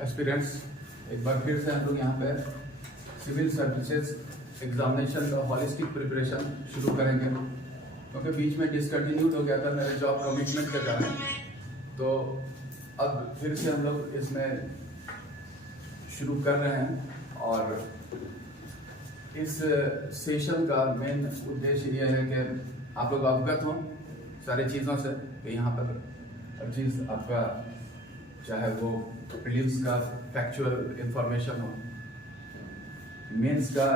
Aspirants, एक बार फिर से हम लोग यहाँ पे सिविल सर्विसेज एग्जामिनेशन का हॉलिस्टिक प्रिपरेशन शुरू करेंगे, क्योंकि बीच में डिसकंटिन्यूड हो गया था मेरे जॉब कमिटमेंट के कारण। तो अब फिर से हम लोग इसमें शुरू कर रहे हैं और इस सेशन का मेन उद्देश्य ये है कि आप लोग अवगत हों सारी चीज़ों से कि यहाँ पर हर चीज़ आपका, चाहे वो प्रीलिम्स का फैक्चुअल इंफॉर्मेशन हो, मेंस का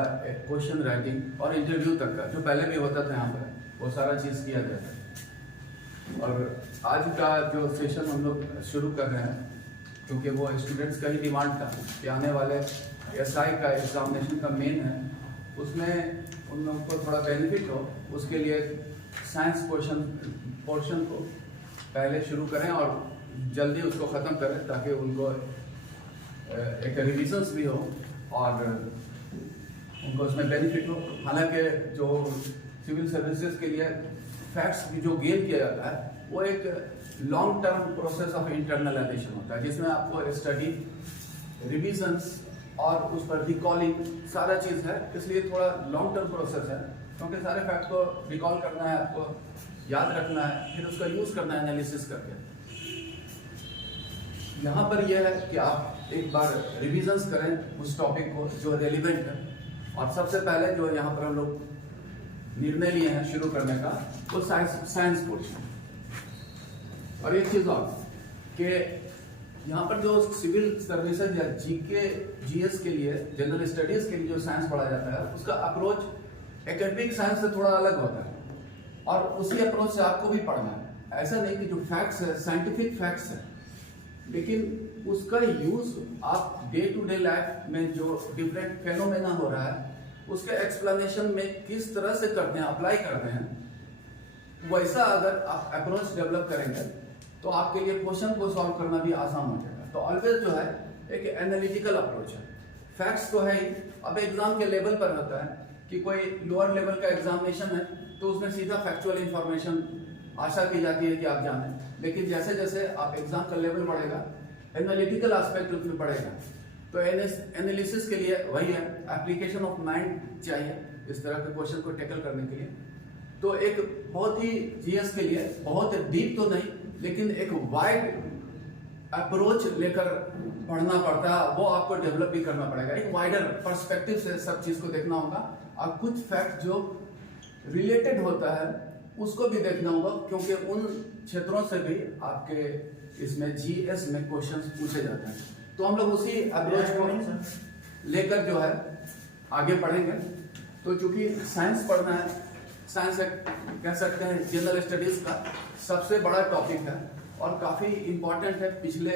क्वेश्चन राइटिंग और इंटरव्यू तक का जो पहले भी होता था यहाँ पर, वो सारा चीज़ किया जाता है। और आज का जो सेशन हम लोग शुरू कर रहे हैं, क्योंकि वो स्टूडेंट्स का ही डिमांड था कि आने वाले एसआई का एग्जामिनेशन का मेन है, उसमें उन लोगों को थोड़ा बेनिफिट हो, उसके लिए साइंस पोर्शन को पहले शुरू करें और जल्दी उसको ख़त्म करें, ताकि उनको एक रिविजन्स भी हो और उनको उसमें बेनिफिट हो। हालांकि जो सिविल सर्विसेज के लिए फैक्ट्स भी जो गेन किया जाता है, वो एक long term process of internalisation होता है, जिसमें आपको स्टडी, रिविजन्स और उस पर रिकॉलिंग सारा चीज़ है। इसलिए थोड़ा लॉन्ग टर्म प्रोसेस है, क्योंकि सारे फैक्ट को रिकॉल करना है, आपको याद रखना है, फिर उसका यूज़ करना है एनालिसिस करके। यहाँ पर यह है कि आप एक बार रिविजन्स करें उस टॉपिक को जो रेलिवेंट है। और सबसे पहले जो यहाँ पर हम लोग निर्णय लिए हैं शुरू करने का, वो साइंस पोर्शन। और एक चीज़ और कि यहाँ पर जो सिविल सर्विसेज या जीके जीएस के लिए, जनरल स्टडीज के लिए जो साइंस पढ़ा जाता है, उसका अप्रोच एकेडमिक साइंस से थोड़ा अलग होता है और उसी अप्रोच से आपको भी पढ़ना है। ऐसा नहीं कि जो फैक्ट्स है साइंटिफिक फैक्ट्स है, लेकिन उसका यूज आप डे टू डे लाइफ में जो डिफरेंट फेनोमेना हो रहा है, उसके एक्सप्लेनेशन में किस तरह से करते हैं, अप्लाई करते हैं, वैसा अगर आप अप्रोच डेवलप करेंगे तो आपके लिए क्वेश्चन को सॉल्व करना भी आसान हो जाएगा। तो ऑलवेज जो है एक एनालिटिकल अप्रोच है। फैक्ट्स तो है ही, अब एग्जाम के लेवल पर होता है कि कोई लोअर लेवल का एग्जामिनेशन है तो उसमें सीधा फैक्चुअल इंफॉर्मेशन आशा की जाती है कि आप जानें, लेकिन जैसे जैसे आप एग्जाम का लेवल बढ़ेगा, एनालिटिकल एस्पेक्ट उसमें बढ़ेगा। तो एनालिसिस के लिए वही है, एप्लीकेशन ऑफ माइंड चाहिए इस तरह के क्वेश्चन को टैकल करने के लिए। तो एक बहुत ही जीएस के लिए बहुत डीप तो नहीं, लेकिन एक वाइड अप्रोच लेकर पढ़ना पड़ता है, वो आपको डेवलप भी करना पड़ेगा। एक वाइडर पर्सपेक्टिव से सब चीज को देखना होगा और कुछ फैक्ट जो रिलेटेड होता है उसको भी देखना होगा, क्योंकि उन क्षेत्रों से भी आपके इसमें जीएस में क्वेश्चंस पूछे जाते हैं। तो हम लोग उसी अप्रोच को लेकर जो है आगे बढ़ेंगे। तो चूंकि साइंस पढ़ना है, साइंस कह सकते हैं जनरल स्टडीज का सबसे बड़ा टॉपिक है और काफी इंपॉर्टेंट है। पिछले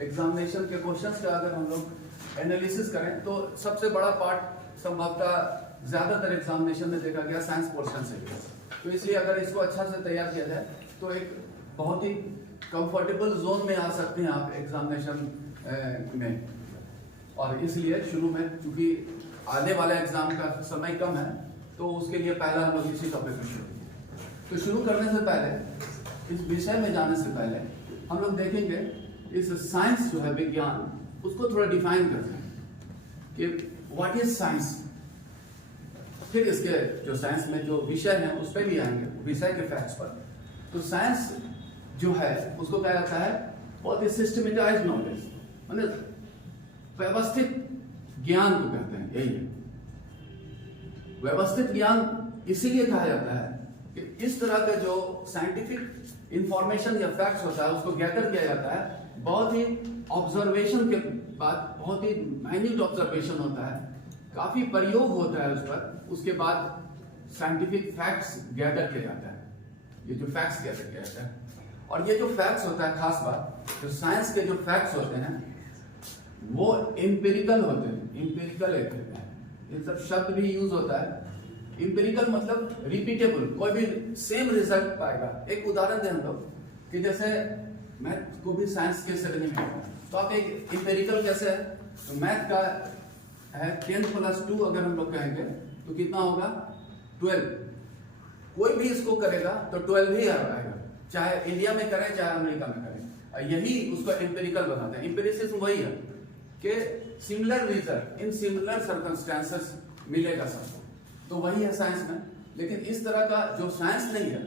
एग्जामिनेशन के क्वेश्चंस का अगर हम लोग एनालिसिस करें तो सबसे बड़ा पार्ट संभवतः ज्यादातर एग्जामिनेशन में देखा गया साइंस पोर्शन से भी। तो इसलिए अगर इसको अच्छा से तैयार किया जाए तो एक बहुत ही कंफर्टेबल जोन में आ सकते हैं आप एग्जामिनेशन में। और इसलिए शुरू में चूंकि आने वाले एग्जाम का समय कम है, तो उसके लिए पहला हम लोग इसी टॉपिक में शुरू। तो शुरू करने से पहले, इस विषय में जाने से पहले हम लोग देखेंगे इस साइंस जो है, विज्ञान, उसको थोड़ा डिफाइन करते हैं कि व्हाट इज साइंस। फिर इसके जो साइंस में जो विषय है उस पर भी आएंगे, विषय के फैक्ट्स पर। तो साइंस जो है उसको कहा जाता है बहुत ही सिस्टमेटाइज्ड नॉलेज, मतलब व्यवस्थित ज्ञान को कहते हैं। यही है व्यवस्थित ज्ञान, इसीलिए कहा जाता है कि इस तरह का जो साइंटिफिक इंफॉर्मेशन या फैक्ट्स होता है उसको गैदर किया जाता है बहुत ही ऑब्जर्वेशन के बाद, बहुत ही माइन्यूट ऑब्जर्वेशन होता है, काफी प्रयोग होता है उस पर, उसके बाद साइंटिफिक फैक्ट्स गैदर किया जाता है। ये जो फैक्ट्स गैदर किया जाता है, और ये जो फैक्ट्स होता है, खास बात जो साइंस के जो फैक्ट्स होते हैं वो एम्पिरिकल होते हैं। एम्पिरिकल ये सब शब्द भी यूज होता है। एम्पिरिकल मतलब रिपीटेबल, कोई भी सेम रिजल्ट पाएगा। एक उदाहरण दें हम लोग कि जैसे मैथ को भी साइंस के श्रेणी में, तो आप एक एम्पिरिकल कैसे है, तो मैथ का है 10 + 2 अगर हम लोग कहेंगे तो कितना होगा 12। कोई भी इसको करेगा तो 12 ही आएगा, चाहे इंडिया में करें चाहे अमेरिका में करें। यही उसको एम्पिरिकल बनाते हैं। एम्पिरिसिज्म वही है कि similar result in similar circumstances मिलेगा सबको, तो वही है साइंस में। लेकिन इस तरह का जो साइंस नहीं है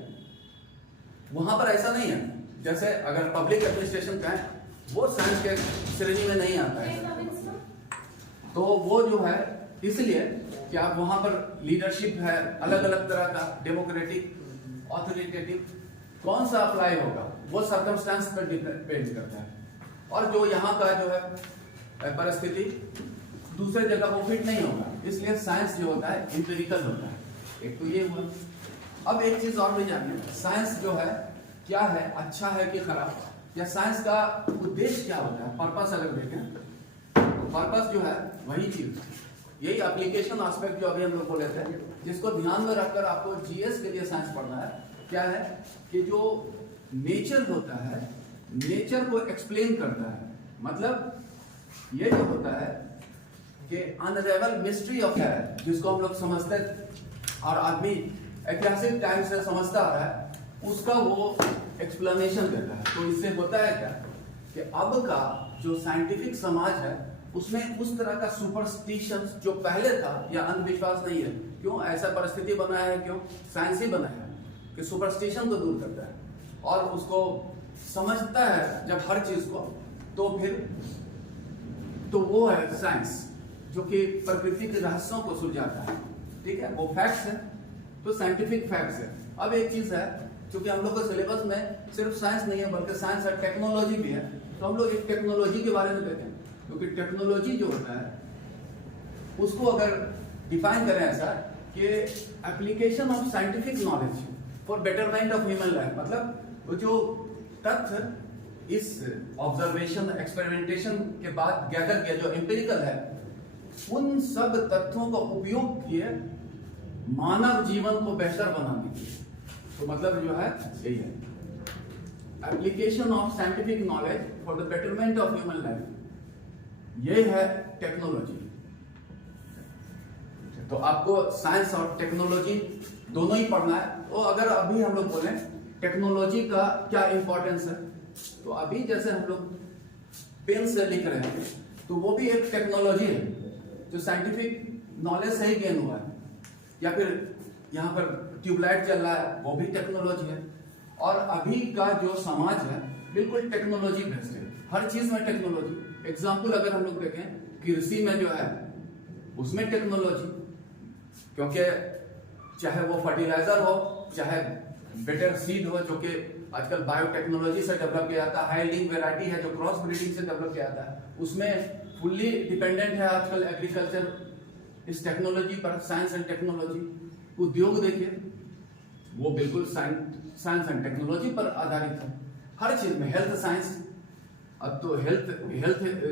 वहां पर ऐसा नहीं है। जैसे अगर पब्लिक एडमिनिस्ट्रेशन का है वो साइंस के श्रेणी में नहीं आता है, तो वो जो है इसलिए कि आप वहां पर लीडरशिप है अलग अलग तरह का, डेमोक्रेटिक, ऑथोरिटेटिव, कौन सा अप्लाई होगा वो सर्कमस्टेंस पर डिपेंड करता है। और जो यहाँ का जो है परिस्थिति दूसरे जगह वो फिट नहीं होगा, इसलिए साइंस जो होता है एम्पिरिकल होता है। एक तो ये हुआ। अब एक चीज और भी जानिए, साइंस जो है क्या है, अच्छा है कि खराब, या साइंस का उद्देश्य क्या होता है, पर्पस अगर देखें तो पर्पस जो है वही चीज, यही एप्लीकेशन एस्पेक्ट जो अभी हम लोग बोले थे, जिसको ध्यान में रखकर आपको जीएस के लिए साइंस पढ़ना है। क्या है कि जो नेचर होता है, नेचर को एक्सप्लेन करता है। मतलब ये जो होता है कि अनरेवल मिस्ट्री ऑफ है, जिसको हम लोग समझते और आदमी ऐतिहासिक टाइम से समझता आ रहा है, उसका वो एक्सप्लेनेशन देता है। तो इससे होता है क्या कि अब का जो साइंटिफिक समाज है उसमें उस तरह का सुपरस्टिशन जो पहले था या अंधविश्वास नहीं है। क्यों ऐसा परिस्थिति बनाया है, क्यों साइंस ही बनाया है कि सुपरस्टिशन को दूर करता है और उसको समझता है जब हर चीज को, तो फिर तो वो है साइंस जो कि प्रकृति के रहस्यों को सुलझाता है। ठीक है, वो फैक्ट्स है, तो साइंटिफिक फैक्ट्स है। अब एक चीज है, क्योंकि हम लोग के सिलेबस में सिर्फ साइंस नहीं है बल्कि साइंस और टेक्नोलॉजी भी है, तो हम लोग एक टेक्नोलॉजी के बारे में देखें। क्योंकि टेक्नोलॉजी जो होता है उसको अगर डिफाइन करें ऐसा कि application of scientific knowledge for betterment of human life, मतलब वो जो तथ्य इस ऑब्जर्वेशन एक्सपेरिमेंटेशन के बाद गैदर किया जो एम्पिरिकल है, उन सब तथ्यों का उपयोग किए मानव जीवन को बेहतर बनाने के लिए। तो मतलब जो है यही है, application of scientific knowledge for the betterment of human life, ये है टेक्नोलॉजी। तो आपको साइंस और टेक्नोलॉजी दोनों ही पढ़ना है। तो अगर अभी हम लोग बोलें टेक्नोलॉजी का क्या इंपॉर्टेंस है, तो अभी जैसे हम लोग पेन से लिख रहे हैं तो वो भी एक टेक्नोलॉजी है जो साइंटिफिक नॉलेज से ही गेन हुआ है। या फिर यहाँ पर ट्यूबलाइट चल रहा है, वो भी टेक्नोलॉजी है। और अभी का जो समाज है बिल्कुल टेक्नोलॉजी बेस्ड है, हर चीज में टेक्नोलॉजी। एग्जाम्पल अगर हम लोग देखें कृषि में जो है उसमें टेक्नोलॉजी, क्योंकि चाहे वो फर्टिलाइजर हो, चाहे बेटर सीड हो जो कि आजकल बायोटेक्नोलॉजी से डेवलप किया जाता है, हाई लिंक वेराइटी है जो क्रॉस ब्रीडिंग से डेवलप किया जाता है, उसमें फुल्ली डिपेंडेंट है आजकल एग्रीकल्चर इस टेक्नोलॉजी पर, साइंस एंड टेक्नोलॉजी। उद्योग देखिए वो बिल्कुल साइंस एंड टेक्नोलॉजी पर आधारित है हर चीज में। हेल्थ साइंस, अब तो हेल्थ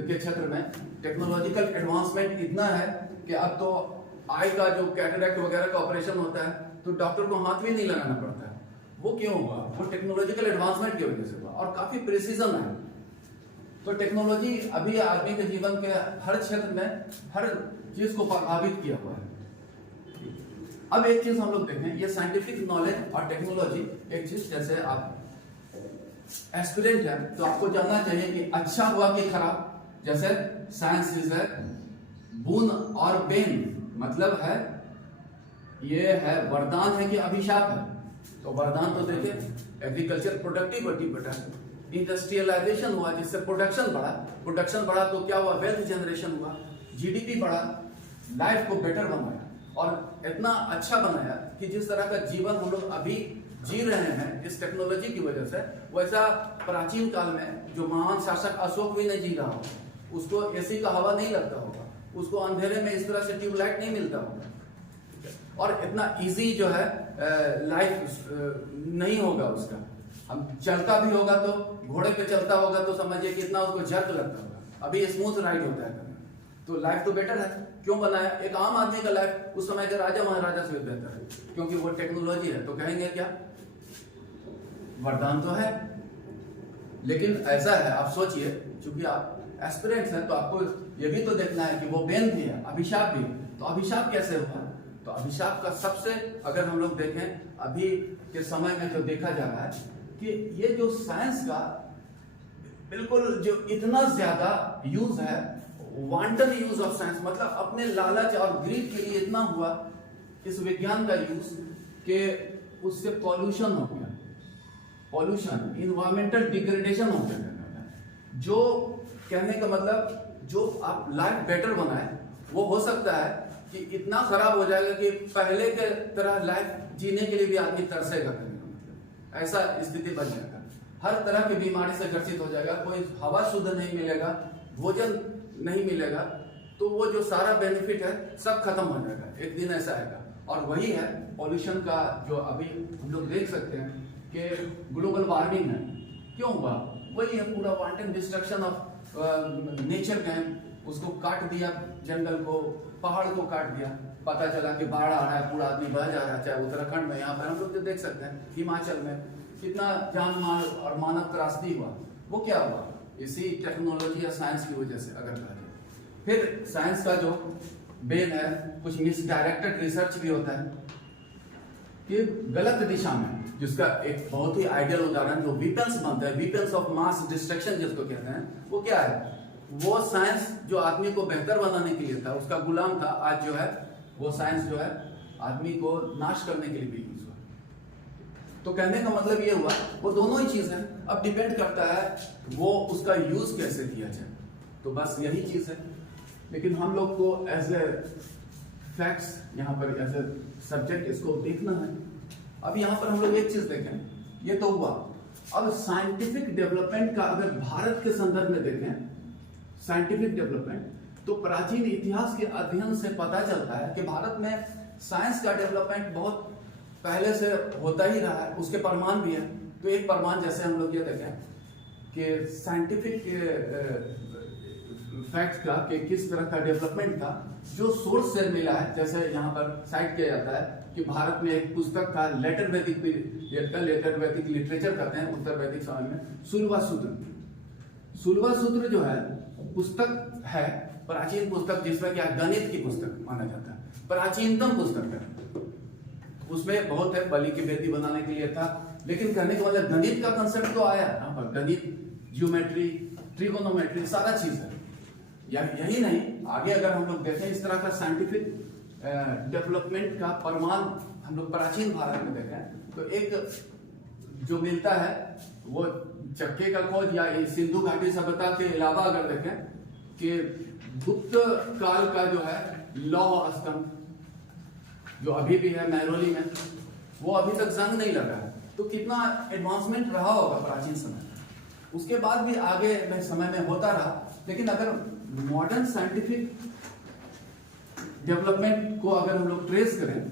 के क्षेत्र में टेक्नोलॉजिकल एडवांसमेंट इतना है कि अब तो आई का जो कैटरेक्ट वगैरह का ऑपरेशन होता है तो डॉक्टर को हाथ भी नहीं लगाना पड़ता है। वो क्यों हुआ? वो टेक्नोलॉजिकल एडवांसमेंट की वजह से हुआ और काफी प्रिसीजन है। तो टेक्नोलॉजी अभी आदमी के जीवन के हर क्षेत्र में हर चीज को प्रभावित किया हुआ है। अब एक चीज हम लोग देखें, ये साइंटिफिक नॉलेज और टेक्नोलॉजी एक चीज, जैसे आप एस्पिरेंट है तो आपको जानना चाहिए कि अच्छा हुआ कि खराब। जैसे साइंस इज है बून और बेन, मतलब है ये है वरदान है कि अभिशाप है। तो वरदान तो देखिए एग्रीकल्चर प्रोडक्टिविटी बढ़ा, इंडस्ट्रियलाइजेशन हुआ जिससे प्रोडक्शन बढ़ा तो क्या हुआ? वेल्थ जनरेशन हुआ, जीडीपी बढ़ा, लाइफ को बेटर बनाया और इतना अच्छा बनाया कि जिस तरह का जीवन हम लोग अभी जी रहे हैं इस टेक्नोलॉजी की वजह से, वैसा प्राचीन काल में जो महान शासक अशोक भी नहीं जी रहा हो, उसको एसी का हवा नहीं लगता होगा, उसको अंधेरे में इस तरह से ट्यूबलाइट नहीं मिलता होगा, और इतना इजी जो है लाइफ नहीं होगा उसका। हम चलता भी होगा तो घोड़े पे चलता होगा तो समझिए कितना उसको जर्क लगता होगा, अभी स्मूथ राइड होता है। तो लाइफ तो बेटर है, क्यों बनाया? एक आम आदमी का लाइफ उस समय के राजा महाराजा से बेहतर है, क्योंकि वो टेक्नोलॉजी है। तो कहेंगे क्या? वरदान तो है, लेकिन ऐसा है, आप सोचिए, क्योंकि आप एस्पिरेंट्स हैं तो आपको ये भी तो देखना है कि वो बेन भी है, अभिशाप भी। तो अभिशाप कैसे हुआ? तो अभिशाप का सबसे अगर हम लोग देखें अभी के समय में जो देखा जा रहा है कि ये जो साइंस का बिल्कुल जो इतना ज्यादा यूज है वांटन यूज ऑफ साइंस, मतलब अपने लालच और ग्रीड के लिए इतना हुआ इस विज्ञान का यूज कि उससे पॉल्यूशन हो गया, पॉल्यूशन, इन्वायरमेंटल डिग्रेडेशन हो गया। जो कहने का मतलब जो आप लाइफ बेटर बनाए वो हो सकता है कि इतना खराब हो जाएगा कि पहले के तरह लाइफ जीने के लिए भी आदमी तरसेगा, ऐसा स्थिति बन जाएगा। हर तरह की बीमारी से ग्रसित हो जाएगा, कोई हवा शुद्ध नहीं मिलेगा, भोजन नहीं मिलेगा, तो वो जो सारा बेनिफिट है सब खत्म हो जाएगा, एक दिन ऐसा आएगा। और वही है पॉल्यूशन का जो अभी हम लोग देख सकते हैं कि ग्लोबल वार्मिंग है, क्यों हुआ? वही है पूरा वांटन डिस्ट्रक्शन ऑफ नेचर का, उसको काट दिया, जंगल को, पहाड़ को काट दिया, पता चला कि बाढ़ आ रहा है, पूरा आदमी बह जा रहा है। चाहे उत्तराखंड में, यहाँ पर हम लोग जो देख सकते हैं, हिमाचल में कितना जान माल और मानव त्रासदी हुआ, वो क्या हुआ? इसी टेक्नोलॉजी या साइंस की वजह से, अगर कहा जाए। फिर साइंस का जो बेन है, कुछ मिसडायरेक्टेड रिसर्च भी होता है कि गलत दिशा में, जिसका एक बहुत ही आइडियल उदाहरण जो वीपन्स बनता है, वीपन्स ऑफ मास डिस्ट्रक्शन जिसको कहते हैं, वो क्या है? वो साइंस जो आदमी को बेहतर बनाने के लिए था, उसका गुलाम था, आज जो है वो साइंस जो है आदमी को नाश करने के लिए भी यूज हुआ। तो कहने का मतलब ये हुआ, वो दोनों ही चीज है, अब डिपेंड करता है वो उसका यूज कैसे किया जाए। तो बस यही चीज है, लेकिन हम लोग को एज ए फैक्ट्स, यहाँ पर एज ए सब्जेक्ट इसको देखना है। अब यहाँ पर हम लोग एक चीज देखें, ये तो हुआ। अब साइंटिफिक डेवलपमेंट का अगर भारत के संदर्भ में देखें, साइंटिफिक डेवलपमेंट, तो प्राचीन इतिहास के अध्ययन से पता चलता है कि भारत में साइंस का डेवलपमेंट बहुत पहले से होता ही रहा है, उसके प्रमाण भी है। तो एक प्रमाण जैसे हम लोग ये देखें कि साइंटिफिक फैक्ट का कि किस तरह का डेवलपमेंट था, जो सोर्स से मिला है। जैसे यहाँ पर साइट किया जाता है कि भारत में एक पुस्तक था लेटर वैदिक पीरियड का, लेटर वैदिक लिटरेचर कहते हैं उत्तर वैदिक समय में, सुलवा सूत्र। सुलवा सूत्र जो है पुस्तक है, प्राचीन पुस्तक, जिसमें क्या गणित की पुस्तक माना जाता है, प्राचीनतम पुस्तक है। उसमें बहुत है, बलि की बेदी बनाने के लिए था, लेकिन कहने का मतलब गणित का कंसेप्ट तो आया यहाँ पर, गणित, जियोमेट्री, ट्रिगोनोमेट्री, सारा चीज है। यही नहीं, आगे अगर हम लोग देखें इस तरह का साइंटिफिक डेवलपमेंट का प्रमाण हम लोग प्राचीन भारत में देखें, तो एक जो मिलता है वो चक्के का खोज या सिंधु घाटी सभ्यता के अलावा अगर देखें कि गुप्त काल का जो है लौह स्तंभ, जो अभी भी है महरौली में, वो अभी तक जंग नहीं लगा है। तो कितना एडवांसमेंट रहा होगा प्राचीन समय में। उसके बाद भी आगे में समय में होता रहा, लेकिन अगर मॉडर्न साइंटिफिक डेवलपमेंट को अगर हम लोग ट्रेस करें,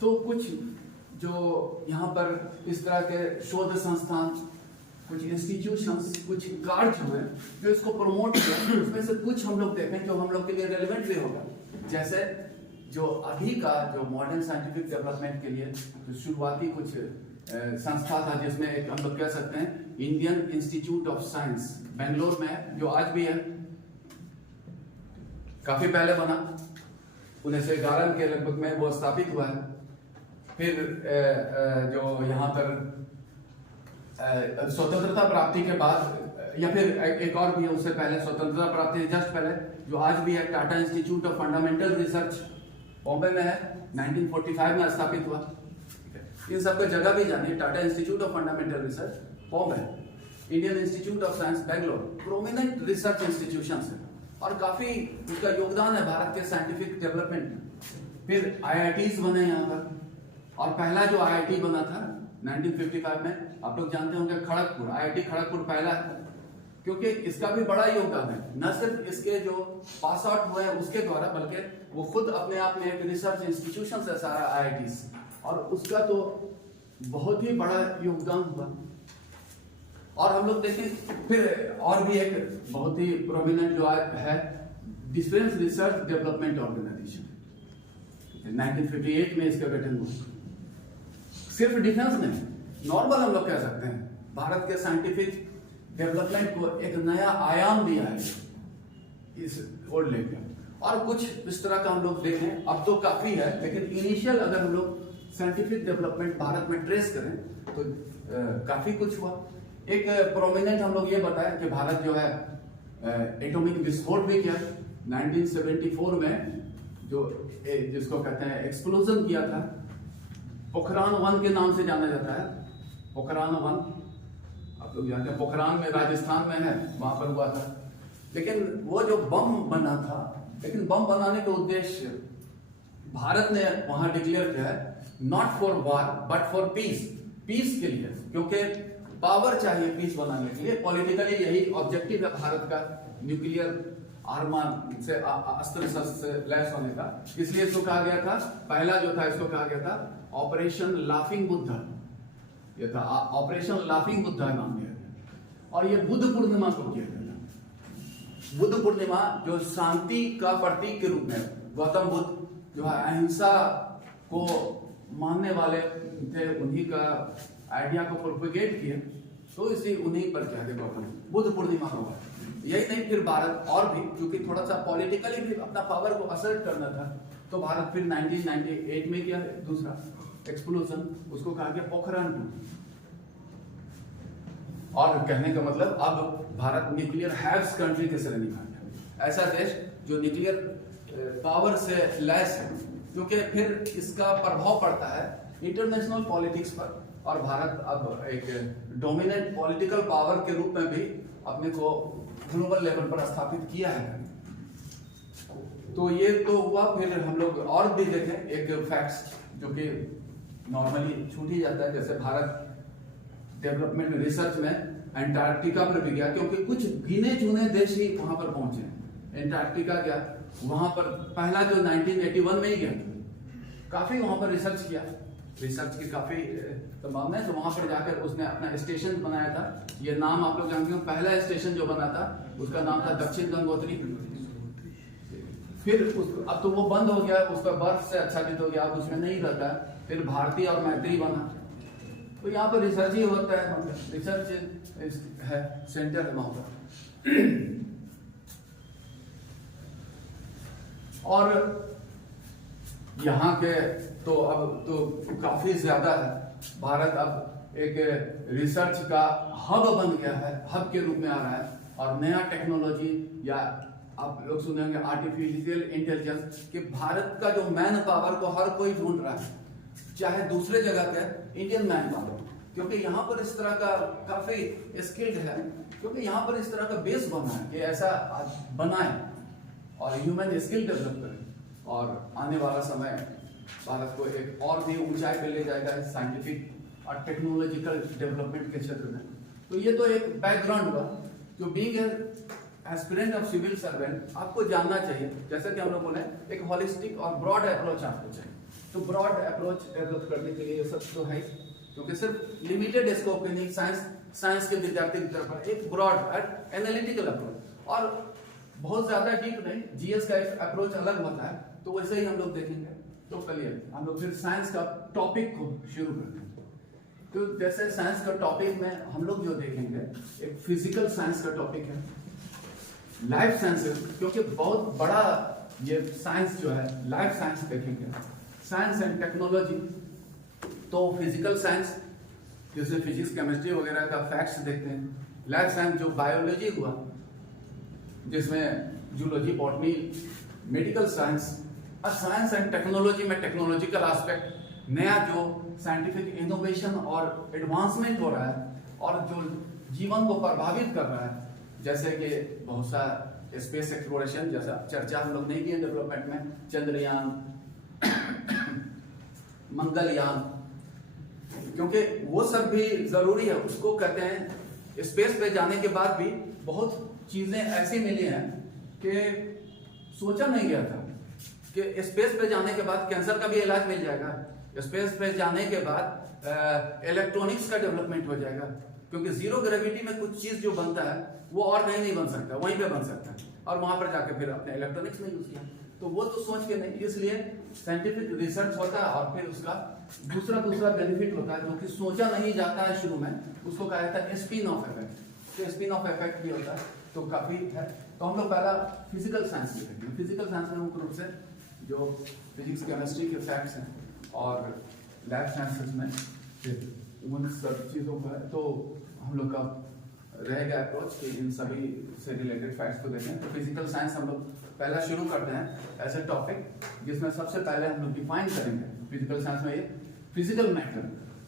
तो कुछ जो यहाँ पर इस तरह के शोध संस्थान, कुछ इंस्टीट्यूशंस, कुछ कार्य हुए जो इसको प्रमोट किया, उसमें से कुछ हम लोग देखें जो हम लोग के लिए रेलेवेंट भी होगा। जैसे जो अभी का जो मॉडर्न साइंटिफिक डेवलपमेंट के लिए जो शुरुआती कुछ संस्था था, जिसमें एक हम लोग कह सकते हैं Indian institute of science Bangalore में, जो आज भी है, काफी पहले बना, 1911 के लगभग में वो स्थापित हुआ है। फिर जो यहाँ पर स्वतंत्रता प्राप्ति के बाद, या फिर एक और भी है उससे पहले, स्वतंत्रता प्राप्ति जस्ट पहले, जो आज भी है Tata institute of fundamental research, Bombay में है, 1945 में स्थापित हुआ। इन सबका जगह भी जानिए, Tata institute of fundamental research Bombay, Indian institute of science Bangalore, prominent research institution है और काफी उसका योगदान है भारत के साइंटिफिक डेवलपमेंट में। फिर IITs बने यहाँ पर, और पहला जो IIT बना था 1955 में, आप लोग जानते होंगे, खड़गपुर, IIT खड़गपुर पहला है, क्योंकि इसका भी बड़ा योगदान है, न सिर्फ इसके जो पास आउट हुए हैं उसके द्वारा, बल्कि वो खुद अपने आप में एक रिसर्च इंस्टीट्यूशन है सारा IITs, और उसका तो बहुत ही बड़ा योगदान हुआ। और हम लोग देखें फिर और भी एक बहुत ही प्रोमिनेंट जो है डिफेंस रिसर्च डेवलपमेंट ऑर्गेनाइजेशन, 1958 में इसका गठन हुआ। सिर्फ डिफेंस नहीं, नॉर्मल हम लोग कह सकते हैं भारत के साइंटिफिक डेवलपमेंट को एक नया आयाम दिया है इस ओर लेकर। और कुछ इस तरह का हम लोग देखें, अब तो काफी है, लेकिन इनिशियल अगर हम लोग साइंटिफिक डेवलपमेंट भारत में ट्रेस करें तो काफी कुछ हुआ। एक प्रोमिनेंट हम लोग ये बताएं कि भारत जो है एटॉमिक विस्फोट भी किया 1974 में जो जिसको कहते हैं एक्सप्लोजन किया था, पोखरान 1 के नाम से जाना जाता है। पोखरान 1 आप लोग जानते हैं, पोखरान में राजस्थान में है, वहां पर हुआ था। लेकिन वो जो बम बना था, लेकिन बम बनाने का उद्देश्य भारत ने वहां डिक्लेयर किया है, not for war but for peace, peace के लिए, क्योंकि पावर चाहिए पीस बनाने के लिए। पॉलिटिकली यही ऑब्जेक्टिव है भारत का, न्यूक्लियर आर्मान से अस्त्र शस्त्र से लैस होने का। इसलिए इसको कहा गया था, पहला जो था इसको कहा गया था ऑपरेशन लाफिंग बुद्धा, ये था ऑपरेशन लाफिंग बुद्धा नाम दिया गया। और ये बुद्ध पूर्णिमा को किया गया था। बुद्ध पूर्णिमा जो शांति का प्रतीक के रूप में, गौतम बुद्ध जो है अहिंसा को मानने वाले थे, उन्हीं का आइडिया को प्रोपेगेट किए, तो इसी उन्हीं पर क्या है बुद्ध पूर्णिमा होगा। यही नहीं, फिर भारत और भी, क्योंकि थोड़ा सा पॉलिटिकली भी अपना पावर को असर्ट करना था, तो भारत फिर 1998 में किया दूसरा एक्सप्लोजन, उसको कहा गया पोखरान 2। और कहने का मतलब अब भारत न्यूक्लियर हैव्स कंट्री के श्रेणी में है, ऐसा देश जो न्यूक्लियर पावर से लैस है, क्योंकि फिर इसका प्रभाव पड़ता है इंटरनेशनल पॉलिटिक्स पर। और भारत अब एक डोमिनेंट पॉलिटिकल पावर के रूप में भी अपने को ग्लोबल लेवल पर स्थापित किया है। तो ये तो हुआ। फिर हम लोग और भी देखें एक फैक्ट्स जो कि नॉर्मली छूट ही जाता है, जैसे भारत डेवलपमेंट रिसर्च में अंटार्कटिका पर भी गया, क्योंकि कुछ गिने चुने देश ही वहां पर पहुंचे। अंटार्कटिका गया, वहां पर पहला जो 1981 में ही गया, काफी वहां पर रिसर्च किया, रिसर्च की काफी संभावना है। तो वहां पर जाकर उसने अपना स्टेशन बनाया था, ये नाम आप लोग जानते हो, पहला स्टेशन जो बना था उसका नाम था दक्षिण गंगोत्री। फिर अब तो वो बंद हो गया, उसका बर्फ से आच्छादित हो गया, अब उसमें नहीं रहता। फिर भारती और मैत्री बना। तो यहाँ पर रिसर्च ही होता है, रिसर्च है सेंटर है वहां पर। और यहाँ के तो अब तो काफी ज्यादा है। भारत अब एक रिसर्च का हब बन गया है, हब के रूप में आ रहा है। और नया टेक्नोलॉजी, या आप लोग सुने होंगे आर्टिफिशियल इंटेलिजेंस, कि भारत का जो मैन पावर को हर कोई ढूंढ रहा है, चाहे दूसरे जगह पे इंडियन मैन पावर, क्योंकि यहाँ पर इस तरह का काफी स्किल्ड है, क्योंकि यहाँ पर इस तरह का बेस बना है कि ऐसा बनाए और ह्यूमन स्किल डेवलप करें। और आने वाला समय भारत को एक और भी ऊंचाई पे ले जाएगा साइंटिफिक और टेक्नोलॉजिकल डेवलपमेंट के क्षेत्र में। तो ये तो एक बैकग्राउंड हुआ। जो being aspirant of civil servant आपको जानना चाहिए, जैसा कि हम लोग बोले, एक हॉलिस्टिक और ब्रॉड अप्रोच आपको चाहिए। तो ब्रॉड अप्रोच डेवलप करने के लिए ये सब तो है, क्योंकि सिर्फ लिमिटेड स्कोप के नहीं, साइंस के विद्यार्थी की तरफ एक ब्रॉड एनालिटिकल अप्रोच, और बहुत ज्यादा डीप नहीं। जीएस का एक अप्रोच अलग होता है, तो वैसे ही हम लोग देखेंगे। तो चलिए हम लोग फिर साइंस का टॉपिक को शुरू करते हैं। तो जैसे साइंस का टॉपिक में हम लोग जो देखेंगे, एक फिजिकल साइंस का टॉपिक है, लाइफ साइंसेस, क्योंकि बहुत बड़ा ये साइंस जो है, लाइफ साइंस देखेंगे, साइंस एंड टेक्नोलॉजी। तो फिजिकल साइंस जैसे फिजिक्स केमिस्ट्री वगैरह का फैक्ट्स देखते हैं। लाइफ साइंस जो बायोलॉजी हुआ, जिसमें जूलॉजी, बॉटनी, मेडिकल साइंस। और साइंस एंड टेक्नोलॉजी में टेक्नोलॉजिकल एस्पेक्ट, नया जो साइंटिफिक इनोवेशन और एडवांसमेंट हो रहा है और जो जीवन को प्रभावित कर रहा है, जैसे कि बहुत सा स्पेस एक्सप्लोरेशन, जैसा चर्चा हम लोग नहीं किए डेवलपमेंट में, चंद्रयान, मंगलयान, क्योंकि वो सब भी जरूरी है। उसको कहते हैं स्पेस पे जाने के बाद भी बहुत चीजें ऐसी मिली हैं कि सोचा नहीं गया था कि स्पेस पे जाने के बाद कैंसर का भी इलाज मिल जाएगा, स्पेस पे जाने के बाद इलेक्ट्रॉनिक्स का डेवलपमेंट हो जाएगा, क्योंकि जीरो ग्रेविटी में कुछ चीज जो बनता है वो और कहीं नहीं बन सकता, वहीं पे बन सकता है। और वहां पर जाके फिर अपने इलेक्ट्रॉनिक्स में यूज किया, तो वो तो सोच के नहीं। इसलिए साइंटिफिक रिसर्च होता है और फिर उसका दूसरा बेनिफिट होता है, जो कि सोचा नहीं जाता है शुरू में, उसको कहा जाता है स्पिन ऑफ इफेक्ट। तो स्पिन ऑफ इफेक्ट भी होता है, तो काफी है। तो हम लोग पहला फिजिकल साइंस देखेंगे। फिजिकल साइंस में मुख्य रूप से जो फिजिक्स केमिस्ट्री के फैक्ट्स हैं और लैब साइंसेस में फिर उन सब चीज़ों का, तो हम लोग का रहेगा अप्रोच कि इन सभी से रिलेटेड फैक्ट्स को देखें। तो फिजिकल साइंस हम लोग पहला शुरू करते हैं ऐसे टॉपिक जिसमें सबसे पहले हम लोग डिफाइन करेंगे फिजिकल साइंस में ये फिजिकल मैटर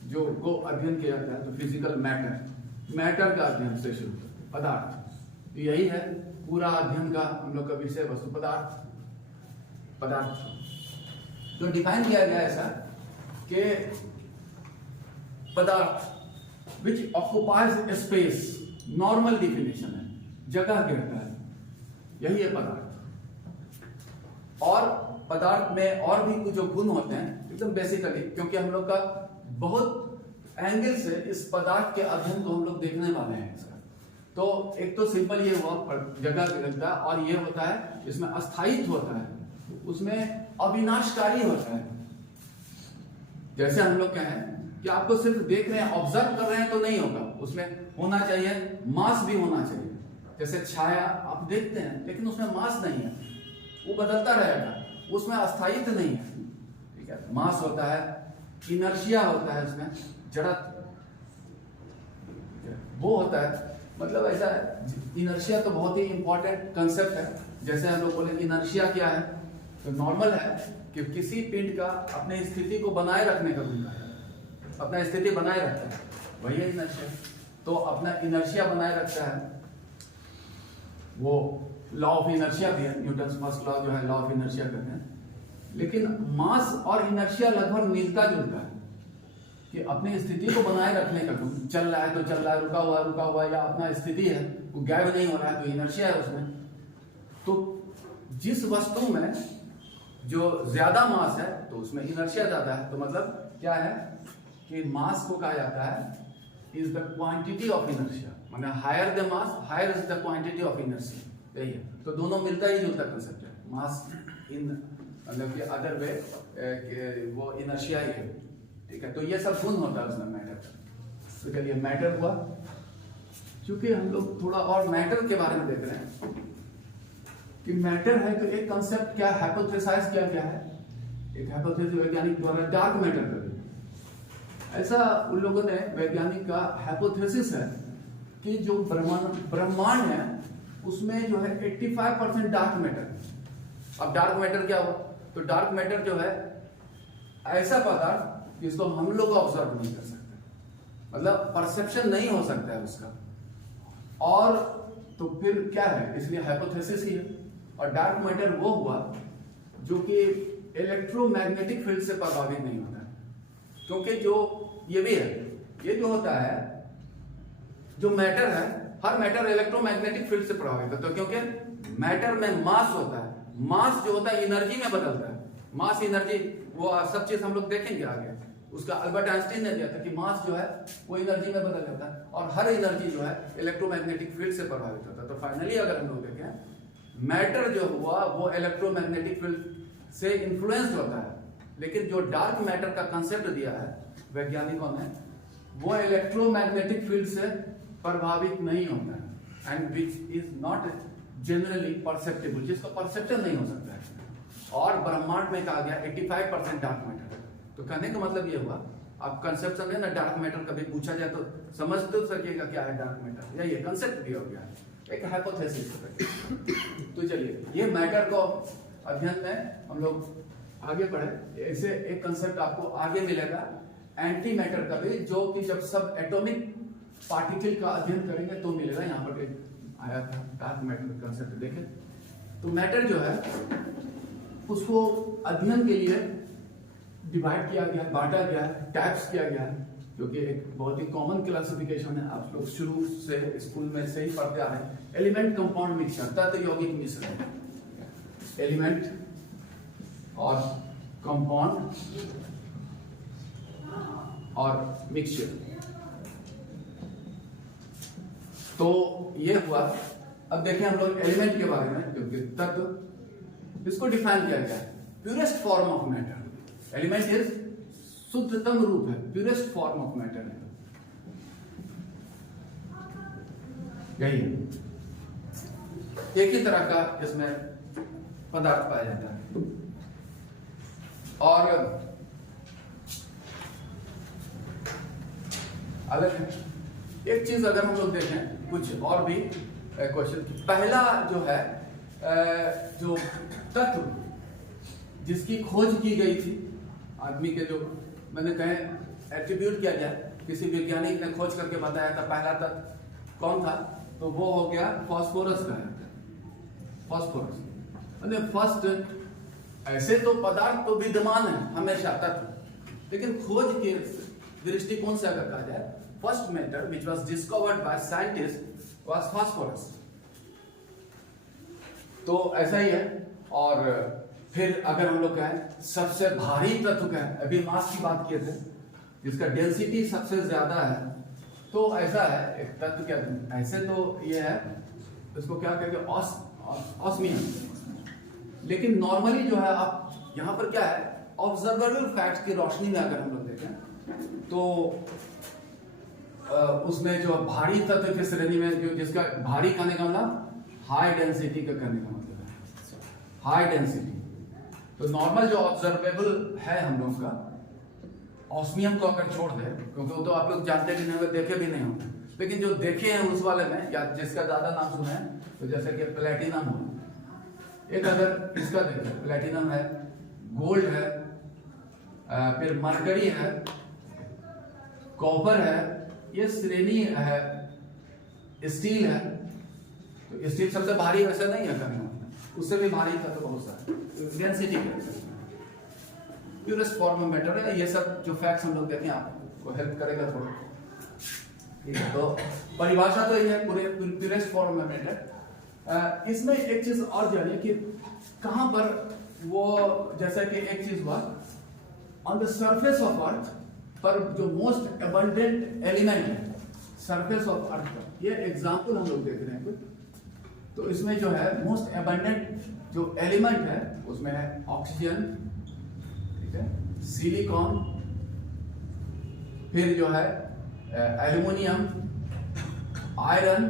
जो को अध्ययन किया जाता है। तो फिजिकल मैटर का अध्ययन से शुरू, पदार्थ, यही है पूरा अध्ययन का हम लोग का विषय वस्तु पदार्थ तो डिफाइन किया गया ऐसा कि पदार्थ विच ऑक्युपाइज स्पेस, नॉर्मल डिफिनेशन है, जगह घेरता है, यही है पदार्थ। और पदार्थ में और भी कुछ जो गुण होते हैं एकदम बेसिकली, क्योंकि हम लोग का बहुत एंगल से इस पदार्थ के अध्ययन को हम लोग देखने वाले हैं इसका। तो एक तो सिंपल ये हुआ जगह घेरता है, और ये होता है इसमें अस्थायित्व होता है, उसमें अविनाशकारी होता है। जैसे हम लोग कहें कि आपको सिर्फ देख रहे हैं, ऑब्जर्व कर रहे हैं तो नहीं होगा, उसमें होना चाहिए मास भी होना चाहिए। जैसे छाया आप देखते हैं लेकिन उसमें मास नहीं है, वो बदलता रहेगा, उसमें अस्थायित्व नहीं है, ठीक है। मास होता है, इनर्शिया होता है, उसमें जड़त्व वो होता है। मतलब ऐसा है, इनर्शिया तो बहुत ही इंपॉर्टेंट कंसेप्ट है। जैसे हम लोग बोले इनर्शिया क्या है, तो नॉर्मल है कि किसी पिंड का अपने स्थिति को बनाए रखने का गुण है, अपना स्थिति बनाए रखता है, वही है इनर्शिया। तो अपना इनर्शिया बनाए रखता है, वो लॉ ऑफ इनर्शिया भी है, न्यूटन फर्स्ट लॉ जो है लॉ ऑफ इनर्शिया कहते हैं। लेकिन मास और इनर्शिया लगभग मिलता जुलता है कि अपनी स्थिति को बनाए रखने का गुण, चल रहा है तो चल रहा है, रुका हुआ या अपना स्थिति है वो गायब नहीं हो रहा है, तो इनर्शिया है उसमें। तो जिस वस्तु में जो ज्यादा मास है तो उसमें इनर्शिया ज्यादा है। तो मतलब क्या है कि मास को कहा जाता है is the quantity of inertia, मतलब higher the mass higher is the quantity of inertia, यही है। तो दोनों मिलता ही जुलता कंसेप्ट है, मास इन मतलब कि अदर वे वो इनर्शिया ही है, ठीक है। तो ये सब गुण होता है उसमें मैटर। तो चलिए मैटर हुआ, क्योंकि हम लोग थोड़ा और मैटर के बारे में देख रहे हैं कि मैटर है तो एक कंसेप्ट क्या हाइपोथेसाइज किया गया है, एक हाइपोथेसिस वैज्ञानिक द्वारा डार्क मैटर कर दिया। ऐसा उन लोगों ने वैज्ञानिक का हाइपोथेसिस है कि जो ब्रह्मांड है उसमें जो है 85% डार्क मैटर। अब डार्क मैटर क्या हुआ, तो डार्क मैटर जो है ऐसा पदार्थ जिसको हम लोग ऑब्जर्व नहीं कर सकते, मतलब परसेप्शन नहीं हो सकता है उसका, और तो फिर क्या है, इसलिए हाइपोथेसिस ही है। और डार्क मैटर वो हुआ जो कि इलेक्ट्रोमैग्नेटिक फील्ड से प्रभावित नहीं होता है, क्योंकि जो ये भी है, ये जो होता है जो मैटर है, हर मैटर इलेक्ट्रोमैग्नेटिक फील्ड से प्रभावित होता है, क्योंकि मैटर में मास होता है, मास जो होता है एनर्जी में बदलता है, मास एनर्जी वो सब चीज हम लोग देखेंगे आगे। उसका अल्बर्ट आइंस्टीन ने दिया था कि मास जो है वो एनर्जी में बदल जाता है, और हर एनर्जी जो है इलेक्ट्रोमैग्नेटिक फील्ड से प्रभावित होता है। तो फाइनली अगर हम लोग देखें, मैटर जो हुआ वो इलेक्ट्रोमैग्नेटिक फील्ड से इन्फ्लुएंस्ड होता है, लेकिन जो डार्क मैटर का कंसेप्ट दिया है वैज्ञानिकों ने, वो इलेक्ट्रोमैग्नेटिक फील्ड से प्रभावित नहीं होता है, and which is not generally perceptible, जिसका परसेप्शन नहीं हो सकता है। और ब्रह्मांड में कहा गया 85% डार्क मैटर। तो कहने का मतलब ये हुआ, आप कंसेप्शन है ना, डार्क मैटर कभी पूछा जाए तो समझ तो सकिएगा क्या है डार्क मैटर, या ये कंसेप्ट भी हो गया है, एक हाइपोथेसिस। तो चलिए ये मैटर को अध्ययन में हम लोग आगे बढ़े। ऐसे एक कंसेप्ट आपको आगे मिलेगा एंटी मैटर का भी, जो कि जब सब एटॉमिक पार्टिकल का अध्ययन करेंगे तो मिलेगा। यहाँ पर आया था डार्क मैटर कंसेप्ट, देखें। तो मैटर जो है उसको अध्ययन के लिए डिवाइड किया गया, बांटा गया, टाइप्स किया गया, क्योंकि एक बहुत ही कॉमन क्लासिफिकेशन है, आप लोग शुरू से स्कूल में से ही पढ़ते आ रहे हैं। एलिमेंट, कंपाउंड, मिक्सचर, तत्व, यौगिक, मिश्रण। एलिमेंट और कंपाउंड और मिक्सचर। तो ये हुआ। अब देखें हम लोग एलिमेंट के बारे में, क्योंकि तत्व इसको डिफाइन किया गया है, purest form of matter. Element is शुद्धतम रूप है, प्यूरेस्ट फॉर्म ऑफ मैटर है, यही है। एक ही तरह का इसमें पदार्थ पाया जाता है, और अलग है। एक चीज अगर हम लोग देखें कुछ और भी क्वेश्चन, पहला जो है जो तत्व जिसकी खोज की गई थी आदमी के, जो मैंने कहे एट्रीब्यूट किया गया, किसी वैज्ञानिक ने खोज करके बताया था पहला तत्व कौन था, तो वो हो गया फास्फोरस का है। फास्फोरस फर्स्ट, ऐसे तो पदार्थ तो विद्यमान है हमेशा तत्व, लेकिन खोज के दृष्टिकोण से अगर कहा जाए, first metal which was discovered by scientist was phosphorus. तो ऐसा ही है। और फिर अगर हम लोग कहें सबसे भारी तत्व क्या है, अभी मास की बात किए थे, जिसका डेंसिटी सबसे ज्यादा है, तो ऐसा है एक तत्व क्या, ऐसे तो ये है, इसको क्या कहेंगे, ऑस्मियम। लेकिन नॉर्मली जो है, आप यहां पर क्या है, ऑब्जर्वेबल फैक्ट्स की रोशनी में अगर हम लोग देखें तो उसमें जो भारी तत्व की श्रेणी में, जो जिसका भारी कहने का मतलब हाई डेंसिटी का कहने का मतलब है, हाई डेंसिटी। तो नॉर्मल जो ऑब्जर्वेबल है हम लोग का, ऑस्मियम को अगर छोड़ दे, क्योंकि वो तो आप लोग जानते भी नहीं होंगे, देखे भी नहीं होंगे, लेकिन जो देखे हैं उस वाले में, या जिसका ज्यादा नाम सुना है, तो जैसे कि प्लेटिनम हो, एक अगर इसका देखें, प्लेटिनम है, गोल्ड है, फिर मरकरी है, कॉपर है, ये श्रेणी है, स्टील है। तो स्टील सबसे भारी वैसे नहीं है करना, उससे भी भारी था तो बहुत सारा डेंसिटी प्यूरेस्ट फॉर्म में मैटर है। ये सब जो फैक्ट्स हम लोग देखें आपको हेल्प करेगा थोड़ा, ठीक है। तो परिभाषा तो ये है पूरे प्यूरेस्ट फॉर्म में मैटर। इसमें एक चीज और जानिए कि कहां पर वो, जैसा कि एक चीज हुआ on the surface of earth पर जो मोस्ट एबंडेंट एलिमेंट है सरफेस ऑफ अर्थ पर, ये एग्जांपल हम लोग देख रहे हैं कुछ। तो इसमें जो है मोस्ट एबंडेंट जो एलिमेंट है उसमें है ऑक्सीजन, ठीक है, सिलिकॉन, फिर जो है एल्युमिनियम, आयरन,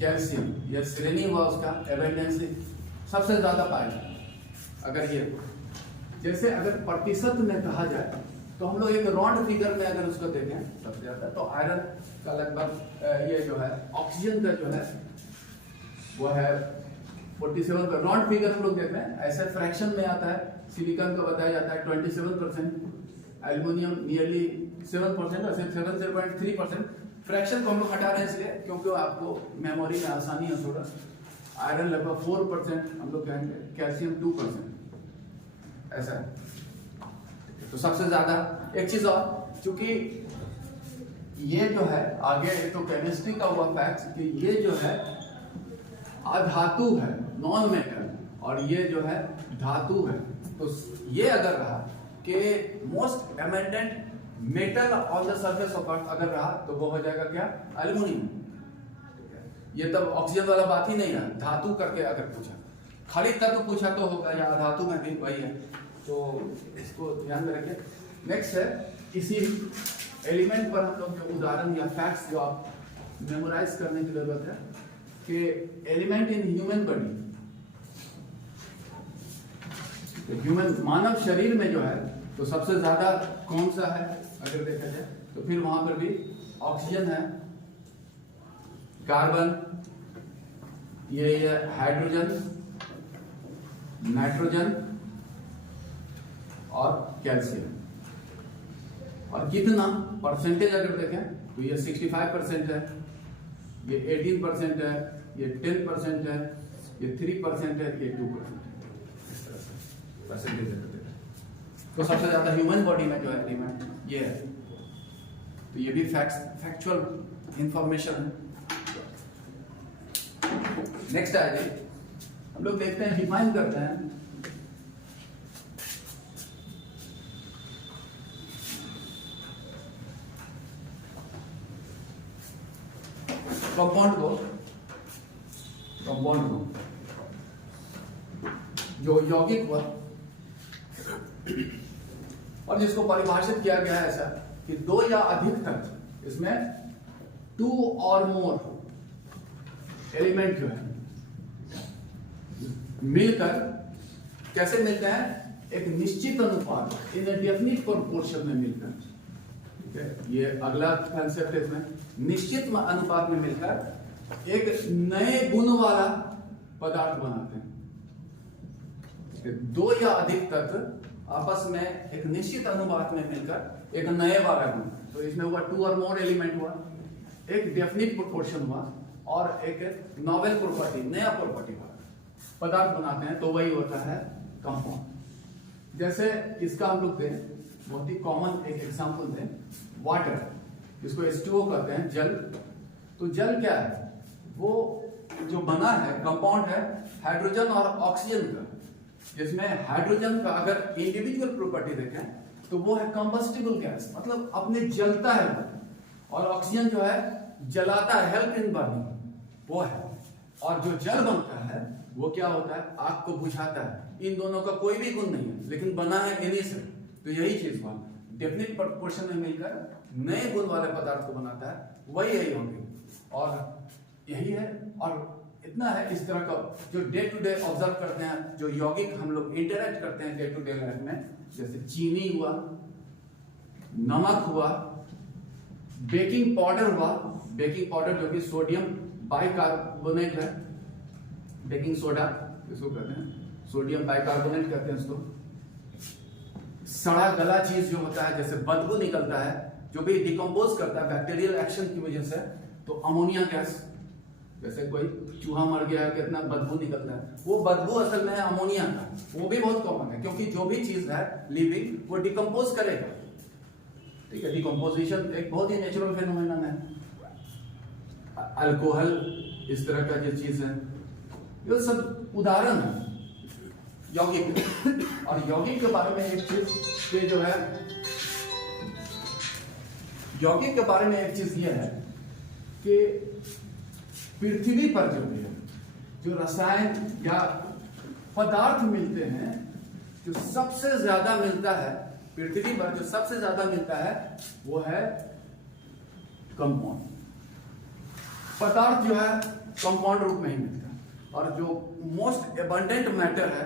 कैल्शियम। ये श्रेणी हुआ उसका एबंडेंसी सबसे ज्यादा पाया। अगर ये जैसे अगर प्रतिशत में कहा जाए तो हम लोग एक राउंड फिगर में अगर उसको देखें सबसे ज्यादा, तो आयरन का लगभग ये जो है, ऑक्सीजन का जो है वो है 47 का राउंड फिगर हम लोग देख रहे हैं। ऐसे फ्रैक्शन में आता है, सिलिकॉन का बताया जाता है 27%, एल्युमिनियम नियरली 7% और 7.3%। फ्रैक्शन को हम लोग हटा रहे हैं इसलिए क्योंकि आपको मेमोरी में आसानी है थोड़ा। आयरन लगभग 4% हम लोग कहेंगे, कैल्शियम 2%, ऐसा है। तो सबसे ज्यादा एक चीज और, चूंकि ये जो है आगे तो केमिस्ट्री का हुआ फैक्ट कि ये जो है अधातु है, नॉन मेटल, और ये जो है धातु है। तो ये अगर रहा कि most abundant metal on the surface of earth अगर रहा तो वो हो जाएगा क्या, एल्युमिनियम। ये तब ऑक्सीजन वाला बात ही नहीं है, धातु करके अगर पूछा, खाली तत्व पूछा तो होगा, या धातु में भी वही है। तो इसको ध्यान में रखिए। नेक्स्ट है, इसी एलिमेंट पर हम लोग जो उदाहरण या फैक्ट्स जो आप मेमोराइज करने की जरूरत है कि एलिमेंट इन ह्यूमन बॉडी, तो ह्यूमन मानव शरीर में जो है तो सबसे ज्यादा कौन सा है अगर देखा जाए, तो फिर वहां पर भी ऑक्सीजन है, कार्बन, ये हाइड्रोजन, नाइट्रोजन और कैल्शियम। और कितना परसेंटेज अगर देखें तो ये 65% है, ये 18% है, ये 10% है, ये 3% है, ये 2% है। इस तरह से परसेंटेज अगर देखें तो सबसे ज्यादा ह्यूमन बॉडी में जो है एलिमेंट ये है। तो ये भी फैक्चुअल इंफॉर्मेशन है। नेक्स्ट आ जाइए, हम लोग देखते हैं, डिफाइन करते हैं कंपाउंड को जो यौगिक हुआ और जिसको परिभाषित किया गया है ऐसा कि दो या अधिक तत्व, इसमें 2 और मोर एलिमेंट जो है मिलकर कैसे मिलते हैं, एक निश्चित अनुपात, इन डेफिनिट प्रोपोर्शन में मिलकर ठीक है, ये अगला कंसेप्ट है इसमें, निश्चित अनुपात में मिलकर एक नए गुण वाला पदार्थ बनाते हैं। दो या अधिक तत्व आपस में एक निश्चित अनुपात में मिलकर एक नए वाला गुण, तो इसमें हुआ 2 और मोर एलिमेंट हुआ, एक डेफिनिट प्रोपोर्शन हुआ और एक नॉवेल प्रॉपर्टी, नया प्रॉपर्टी वाला पदार्थ बनाते हैं, तो वही होता है कंपाउंड। जैसे इसका हम लोग दें, बहुत ही कॉमन एक एग्जांपल दें, वाटर, जिसको H2O कहते हैं, जल। तो जल क्या है, वो जो बना है कंपाउंड है हाइड्रोजन और ऑक्सीजन का, जिसमें हाइड्रोजन का अगर इंडिविजुअल प्रॉपर्टी देखें तो वो है कंबस्टिबल गैस, मतलब अपने जलता है वो, और ऑक्सीजन जो है जलाता है, हेल्प इन बर्निंग, वो है। और जो जल बनता है वो क्या होता है, आग को बुझाता है। इन दोनों का कोई भी गुण नहीं है, लेकिन बना है इन्हीं से। तो यही चीज हुआ, डेफिनिट प्रोपोर्शन में मिलकर नए गुण वाले पदार्थ को बनाता है, वही है यौगिक। और यही है, और इतना है इस तरह का जो डे टू डे ऑब्जर्व करते हैं, जो यौगिक हम लोग इंटरेक्ट करते हैं डे टू डे लाइफ में, जैसे चीनी हुआ, नमक हुआ, बेकिंग पाउडर हुआ, बेकिंग पाउडर जो कि सोडियम बाइकार्बोनेट है, बेकिंग सोडा इसको कहते हैं, सोडियम बाइकार्बोनेट कहते हैं इसको। सड़ा गला चीज जो होता है, जैसे बदबू निकलता है, जो भी डिकम्पोज करता है बैक्टीरियल एक्शन की वजह से, तो अमोनिया गैस, जैसे कोई चूहा मर गया है, कितना बदबू निकलता है, वो बदबू असल में है अमोनिया का, वो भी बहुत कॉमन है, क्योंकि जो भी चीज है लिविंग वो डिकम्पोज करेगा। ठीक है, डिकम्पोजिशन एक बहुत ही नेचुरल फेनोमेनन है। अल्कोहल इस तरह का जो चीज है, ये सब उदाहरण है यौगिक। और यौगिक के बारे में एक चीज ये जो है, यौगिक के बारे में एक चीज ये है कि पृथ्वी पर जो है, जो रसायन या पदार्थ मिलते हैं, जो सबसे ज्यादा मिलता है पृथ्वी पर, जो सबसे ज्यादा मिलता है वो है कंपाउंड पदार्थ, जो है कंपाउंड रूप में ही मिलता है। और जो मोस्ट एबंडेंट मैटर है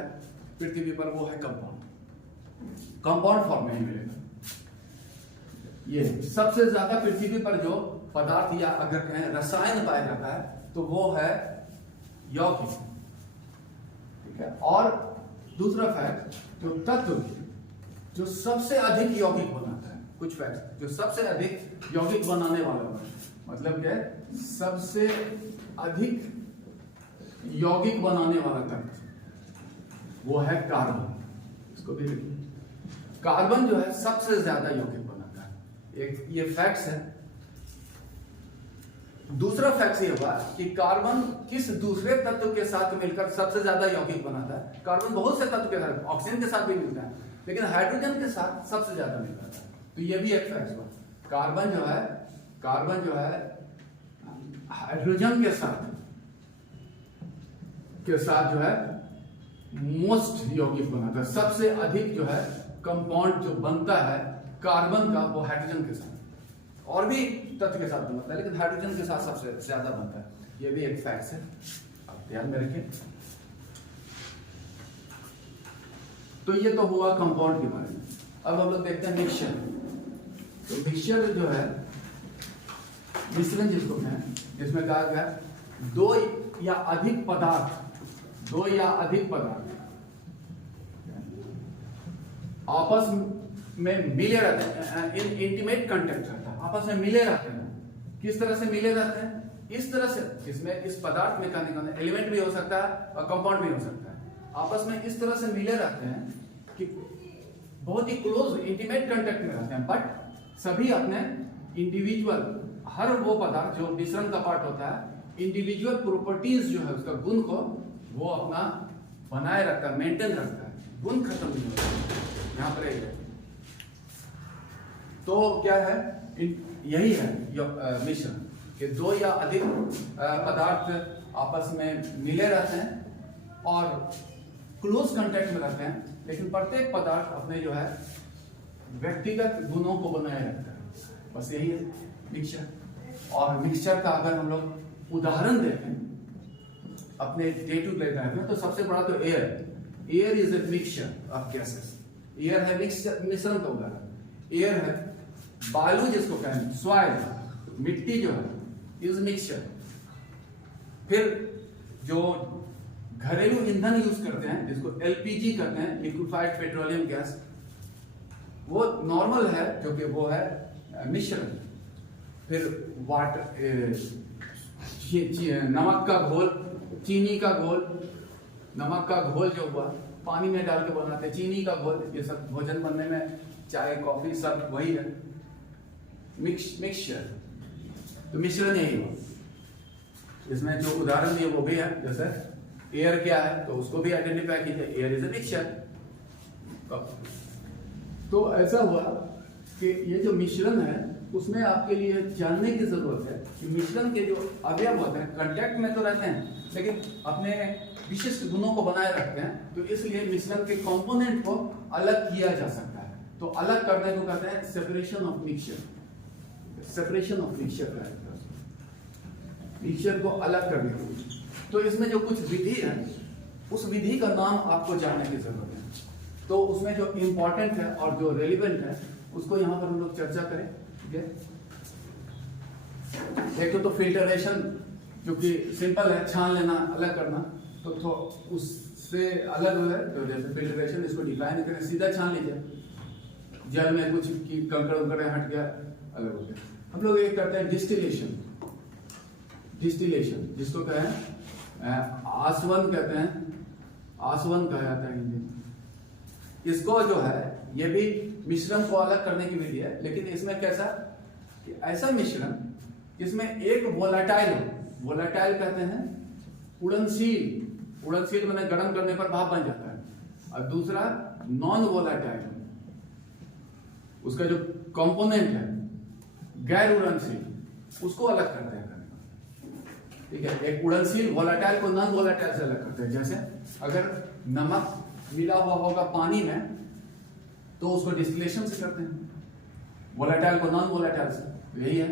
पृथ्वी पर वो है कंपाउंड फॉर्म में ही मिलेगा। ये सबसे ज्यादा पृथ्वी पर जो पदार्थ या अगर कहें रसायन पाया जाता है तो वो है यौगिक। ठीक है, और दूसरा फैक्ट, जो तत्व जो सबसे अधिक यौगिक बनाता है, कुछ फैक्ट जो सबसे अधिक यौगिक बनाने वाला है, मतलब क्या है, सबसे अधिक यौगिक बनाने वाला तत्व वो है कार्बन। इसको भी देखिए, कार्बन जो है सबसे ज्यादा यौगिक बनाता है, एक ये फैक्ट्स है। दूसरा फैक्ट ये हुआ कि कार्बन किस दूसरे तत्व के साथ मिलकर सबसे ज्यादा यौगिक बनाता है। कार्बन बहुत से तत्व के साथ, ऑक्सीजन के साथ भी मिलता है, लेकिन हाइड्रोजन के साथ सबसे ज्यादा मिलता है। तो ये भी एक फैक्ट हुआ, कार्बन जो है हाइड्रोजन के साथ जो है मोस्ट यौगिक बनाता है। सबसे अधिक जो है कंपाउंड जो बनता है कार्बन का, वो हाइड्रोजन के साथ, और भी तत्व के साथ बनता है, लेकिन हाइड्रोजन के साथ सबसे ज्यादा बनता है। ये भी एक फैक्ट है, आप ध्यान में रखिए। तो ये तो हुआ कंपाउंड के बारे में। अब हम लोग देखते हैं मिक्सचर। तो मिक्सचर जो है मिश्रण जिसको कहें, जिसमें कहा गया दो या अधिक पदार्थ आपस में मिले रहते हैं, इन इंटीमेट कांटेक्ट रहता है, आपस में मिले रहते हैं। किस तरह से मिले रहते हैं? इस तरह से, इसमें इस पदार्थ में कहने एलिमेंट भी हो सकता है और कंपाउंड भी हो सकता है। आपस में इस तरह से मिले रहते हैं कि बहुत ही क्लोज इंटीमेट कांटेक्ट में रहते हैं, बट सभी अपने इंडिविजुअल, हर वो पदार्थ जो मिश्रण का पार्ट होता है, इंडिविजुअल प्रॉपर्टीज जो है उसका गुण को वो अपना बनाए रखता है, मेंटेन रखता है, गुण खत्म नहीं होता यहाँ पर। तो क्या है, यही है मिश्रण कि दो या अधिक पदार्थ आपस में मिले रहते हैं और क्लोज कांटेक्ट में रहते हैं, लेकिन प्रत्येक पदार्थ अपने जो है व्यक्तिगत गुणों को बनाए रखता है। बस यही है मिक्सचर। और मिक्सचर का अगर हम लोग उदाहरण देखें अपने डे टू डे लाइफ में, तो सबसे बड़ा तो air is a mixture of gases. Air है मिश्रण का उदाहरण। एयर है बालू जिसको कहें, सॉइल, मिट्टी जो है, इज मिक्सचर। फिर जो घरेलू ईंधन यूज करते हैं जिसको एलपीजी कहते हैं, लिक्विफाइड पेट्रोलियम गैस, वो नॉर्मल है जो कि वो है मिश्रण। फिर वाटर, नमक का घोल, चीनी का घोल, नमक का घोल जो हुआ पानी में डाल के बनाते हैं, चीनी का घोल, ये सब भोजन बनने में, चाय कॉफी सब वही है, मिक्सचर। तो मिश्रण यही हुआ। इसमें जो उदाहरण दिए वो भी है, जैसे एयर क्या है तो उसको भी आइडेंटिफाई कीजिए, एयर इज ए मिक्सचर। तो ऐसा हुआ कि ये जो मिश्रण है उसमें आपके लिए जानने की जरूरत है कि मिश्रण के जो अवयव होते हैं कांटेक्ट में तो रहते हैं लेकिन अपने विशिष्ट गुणों को बनाए रखते हैं, तो इसलिए मिश्रण के कंपोनेंट को अलग किया जा सकता है। तो अलग करने को कहते हैं separation of mixture. Separation of mixture का मिक्सचर को अलग करने को। तो इसमें जो कुछ विधि है उस विधि का नाम आपको जानने की जरूरत है। तो उसमें जो इंपॉर्टेंट है और जो रेलिवेंट है उसको यहाँ पर हम लोग चर्चा करें। ठीक है, एक तो फिल्टरेशन जो कि सिंपल है, छान लेना, अलग करना। तो उससे अलग है तो जैसे फिल्टरेशन, इसको डिफाइन करें, सीधा छान लीजिए, जल में कुछ की कंकड़ उकड़ हट गया, अलग हो गया। हम लोग एक करते हैं डिस्टिलेशन। डिस्टिलेशन जिसको कहें आसवन कहते हैं, आसवन कहा जाता है हिंदी में। इसको जो है ये भी मिश्रण को अलग करने की विधि है, लेकिन इसमें कैसा कि ऐसा मिश्रण जिसमें एक वोलाटाइल हो, वोलाटाइल कहते हैं उड़नशील, उड़नशील मैंने गर्म करने पर भाप बन जाता है, और दूसरा नॉन वोलाटाइल, उसका जो कंपोनेंट है गैर उड़नशील, उसको अलग करते हैं। ठीक है, एक उड़नशील वोलाटाइल को नॉन वोलाटाइल से अलग करते हैं। जैसे अगर नमक मिला हुआ होगा पानी में तो उसको डिस्टिलेशन से करते हैं, वोलाटाइल को नॉन वोलाटाइल से। यही है,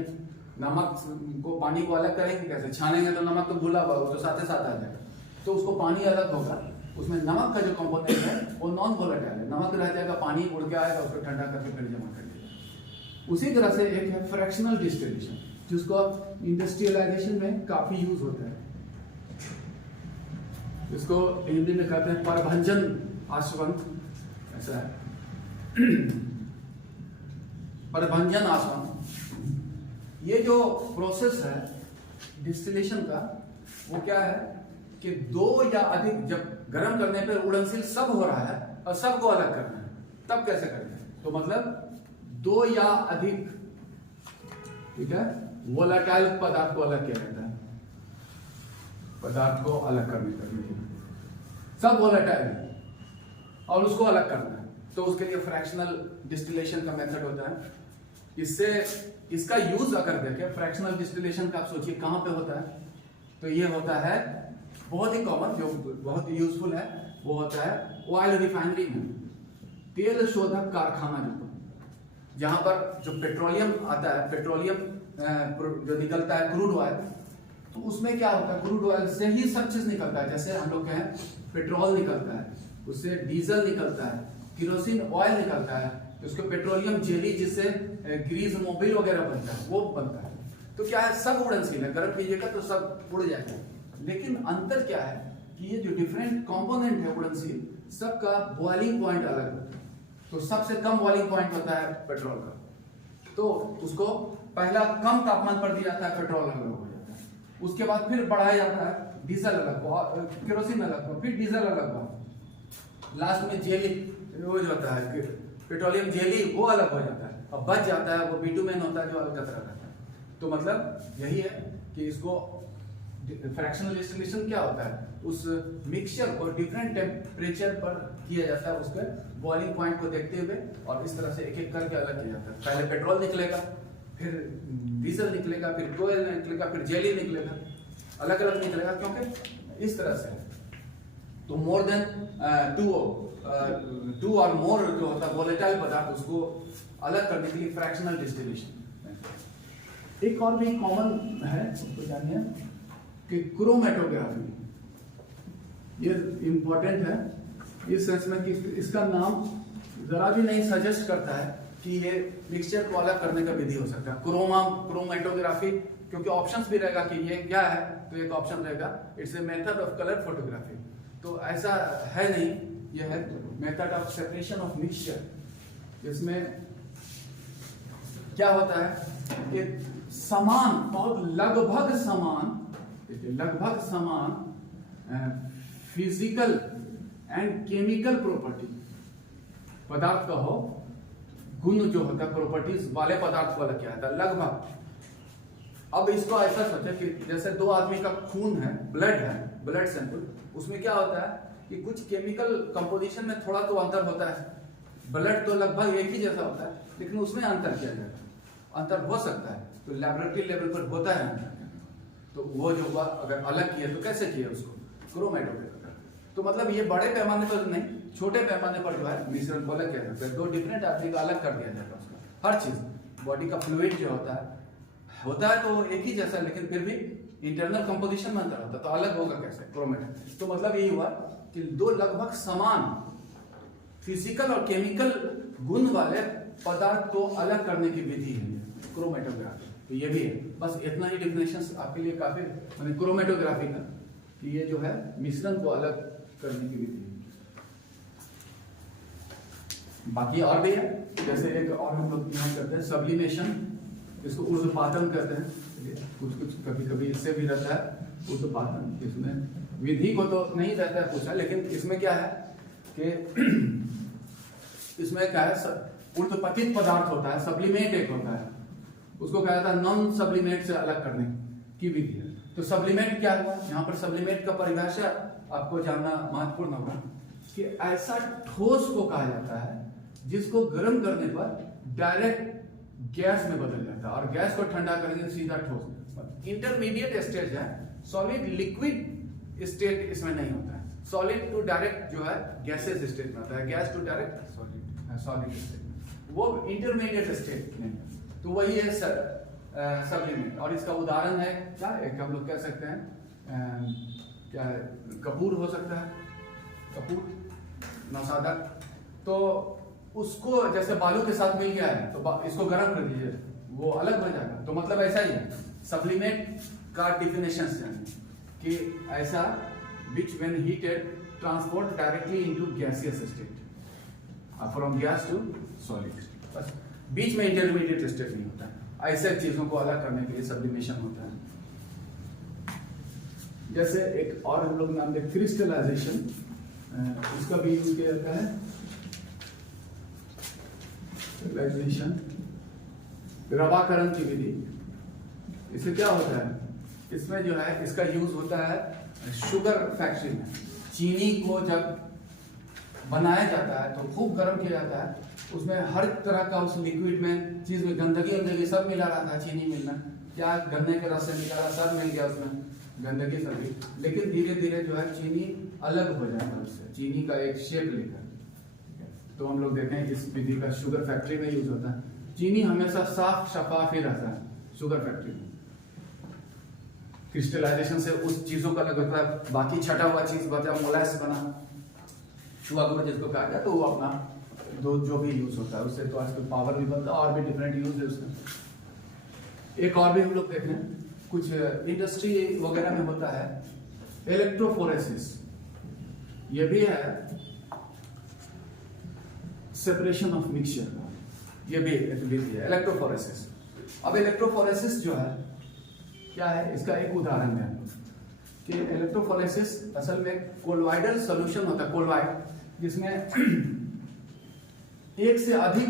नमक को पानी को अलग करेंगे कैसे, छानेंगे तो नमक तो घुला हुआ तो साथ साथ आ जाएगा, तो उसको पानी अलग होगा, उसमें नमक का जो कंपोनेंट है वो नॉन वोलाटाइल है, नमक रह जाएगा, पानी उड़ के आएगा, उसको ठंडा करके फिर जमा कर देगा। उसी तरह से एक है फ्रैक्शनल डिस्टिलेशन, जिसको इंडस्ट्रियलाइजेशन में काफी यूज होता है। इसको हिंदी में कहते हैं परभंजन आसवन, ऐसा है परभंजन आसवन। ये जो प्रोसेस है डिस्टिलेशन का वो क्या है कि दो या अधिक, जब गर्म करने पर उड़नशील सब हो रहा है और सबको अलग करना है, तब कैसे करते हैं, तो मतलब दो या अधिक, ठीक है, वोलाटाइल पदार्थ को अलग किया जाता है, पदार्थ को अलग करने के लिए सब वोलाटाइल है और उसको अलग करना है, तो उसके लिए फ्रैक्शनल डिस्टिलेशन का मेथड होता है। इससे इसका यूज अगर देखें, फ्रैक्शनल डिस्टिलेशन का आप सोचिए कहां पे होता है, तो ये होता है बहुत ही कॉमन, जो बहुत ही यूजफुल है, वो होता है ऑयल रिफाइनरी में, तेल शोधक कारखाना, जहां पर जो पेट्रोलियम आता है, पेट्रोलियम जो निकलता है क्रूड ऑयल, तो उसमें क्या होता है, क्रूड ऑयल से ही सब चीज निकलता है। जैसे हम लोग कहें पेट्रोल निकलता है, उससे डीजल निकलता है, केरोसिन ऑयल निकलता है, उसको पेट्रोलियम जेली जिससे ग्रीस मोबिल वगैरह बनता है वो बनता है। तो क्या है, सब उड़नशील है, गर्म कीजिएगा तो सब उड़ जाएगा। लेकिन अंतर क्या है कि ये जो डिफरेंट कंपोनेंट है उड़नशील, सबका बॉइलिंग पॉइंट अलग होता है। तो सबसे कम बॉइलिंग पॉइंट होता है पेट्रोल का, तो उसको पहला कम तापमान पर दिया जाता है, पेट्रोल अलग हो जाता है, उसके बाद फिर बढ़ाया जाता है, डीजल अलग हुआ, केरोसिन अलग हुआ, फिर डीजल अलग हुआ, लास्ट में जेली वो जो होता है पेट्रोलियम जेली वो अलग हो जाता है, और बच जाता है वो बिटुमेन होता है जो अलग तरह रहता है। तो मतलब यही है कि इसको फ्रैक्शनल डिस्टिलेशन क्या होता है, उस मिक्सचर को डिफरेंट टेम्परेचर पर किया जाता है, उसके बॉइलिंग पॉइंट को देखते हुए, और इस तरह से एक एक करके अलग किया जाता है। पहले पेट्रोल निकलेगा, फिर डीजल निकलेगा, फिर ऑयल निकलेगा, फिर जेली निकलेगा, अलग अलग निकलेगा, क्योंकि इस तरह से। तो मोर देन टू और मोर जो होता है वोलेटाइल पदार्थ, उसको अलग करने के लिए फ्रैक्शनल डिस्टिलेशन। एक और भी कॉमन है, उसको जानिए कि क्रोमेटोग्राफी। ये इंपॉर्टेंट है इस सेंस में कि इसका नाम जरा भी नहीं सजेस्ट करता है कि ये मिक्सचर को अलग करने का विधि हो सकता है। क्रोमेटोग्राफी, क्योंकि ऑप्शंस भी रहेगा कि ये क्या है, तो एक ऑप्शन रहेगा it's a method of colour photography. तो ऐसा है नहीं, ये है method of separation of mixture. इसमें क्या होता है कि समान, बहुत लगभग समान फिजिकल एंड केमिकल प्रॉपर्टी, पदार्थ का हो गुण जो होता है, प्रॉपर्टीज वाले पदार्थ वाला क्या होता है, लगभग। अब इसको ऐसा सोचे कि जैसे दो आदमी का खून है, ब्लड सैंपल, उसमें क्या होता है कि कुछ केमिकल कंपोजिशन में थोड़ा तो अंतर होता है। ब्लड तो लगभग एक ही जैसा होता है, लेकिन उसमें अंतर किया जाता है, अंतर हो सकता है, तो लैबोरेटरी लेवल पर होता है अंतर। तो वो जो हुआ अगर अलग किया तो कैसे किया उसको, क्रोमेटोग्राफी। तो मतलब ये बड़े पैमाने पर नहीं, छोटे पैमाने पर जो है मिश्रण को अलग किया जाता है। दो डिफरेंट आदमी का अलग कर दिया जाता है उसका, हर चीज, बॉडी का फ्लूइड जो होता है तो एक ही जैसा, लेकिन फिर भी इंटरनल कंपोजिशन में अंतर होता है, तो अलग होगा कैसे, क्रोमेटो। तो मतलब यही हुआ कि दो लगभग समान फिजिकल और केमिकल गुण वाले पदार्थ को अलग करने की विधि है क्रोमेटोग्राफी। तो ये भी है, बस इतना ही डिफिनेशन आपके लिए काफी, मैंने क्रोमेटोग्राफी का कि ये जो है मिश्रण को अलग करने की विधि है। बाकी और भी है, जैसे एक और हम लोग यहाँ करते हैं सब्लिमेशन, इसको ऊर्ध्वपातन कहते हैं। कुछ कभी कभी इससे भी रहता है ऊर्ध्वपातन। इसमें विधि को तो नहीं रहता है पूछा, लेकिन इसमें क्या है कि इसमें क्या है, ऊर्ध्वपतित पदार्थ होता है, सब्लिमेट एक होता है, उसको क्या जाता है नॉन सब्लिमेट से अलग करने की विधि है। तो सब्लिमेट क्या हुआ, यहाँ पर सब्लिमेट का परिभाषा आपको जानना महत्वपूर्ण होगा कि ऐसा ठोस को कहा जाता है जिसको गर्म करने पर डायरेक्ट गैस में बदल जाता है, और गैस को ठंडा करेंगे सीधा ठोस। इंटरमीडिएट स्टेज है, सॉलिड लिक्विड स्टेट इसमें नहीं होता है, सॉलिड टू डायरेक्ट जो है गैसेस स्टेट में होता है, gas to direct solid state, वो इंटरमीडिएट स्टेट नहीं। तो वही है सब्लिमेट। और इसका उदाहरण है क्या, एक हम लोग कह सकते हैं क्या है, कपूर हो सकता है, कपूर नौसादक। तो उसको जैसे बालू के साथ मिल गया है तो इसको गर्म कर दीजिए, वो अलग बन जाएगा। तो मतलब ऐसा ही है सब्लिमेट का डिफिनेशन कि ऐसा which when heated transport directly into gaseous state from gas to solid, बस बीच में इंटरमीडिएट स्टेट नहीं होता है। ऐसे चीजों को अलग करने के लिए सब्लिमेशन होता है। जैसे एक और हम लोग नाम दें क्रिस्टलाइजेशन, इसका भी यूज किया जाता है। क्रिस्टलाइजेशन रवाकरण की विधि, इससे क्या होता है, इसमें जो है इसका यूज होता है शुगर फैक्ट्री में। चीनी को जब बनाया जाता है तो खूब गर्म किया जाता है, उसमें हर तरह का उस लिक्विड में चीज में गंदगी सब मिला रहा था, चीनी मिलना क्या, गन्ने के रस से निकाला सब मिल गया उसमें गंदगी सभी, लेकिन धीरे धीरे जो है चीनी अलग हो जाता है उससे, चीनी का एक शेप लेकर। तो हम लोग देखें इस विधि का शुगर फैक्ट्री में यूज होता है। चीनी हमेशा साफ शफाफ ही रहता है शुगर फैक्ट्री में। क्रिस्टलाइजेशन से उस चीजों का लगता है, बाकी छटा हुआ चीज बचा, मोलास बना, शुगर जिसको कहा जाए, तो वो अपना जो भी यूज होता है उससे तो आजकल पावर भी बनता है, और भी डिफरेंट यूज है उसमें। एक और भी हम लोग देखें, कुछ इंडस्ट्री वगैरह में होता है इलेक्ट्रोफोरेसिस, ये भी है सेपरेशन ऑफ मिक्सचर, ये भी एक विधि है इलेक्ट्रोफोरेसिस। अब इलेक्ट्रोफोरेसिस जो है क्या है, इसका एक उदाहरण है कि इलेक्ट्रोफोरेसिस असल में कोलॉइडल सॉल्यूशन होता है, कोलॉइड, जिसमें एक से अधिक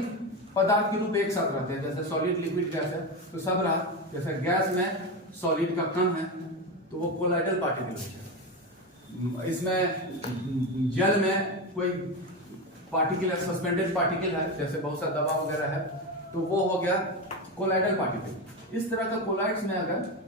पदार्थ के रूप एक साथ रहते हैं। जैसे सॉलिड लिक्विड गैस है तो सब रहा, जैसे गैस में सॉलिड का कण है तो वो कोलॉइडल पार्टिकल है। इसमें जल में कोई पार्टिकल है, सस्पेंडेड पार्टिकल है, जैसे बहुत सा दवा वगैरह है, तो वो हो गया कोलॉइडल पार्टिकल। इस तरह का कोलॉइड्स में अगर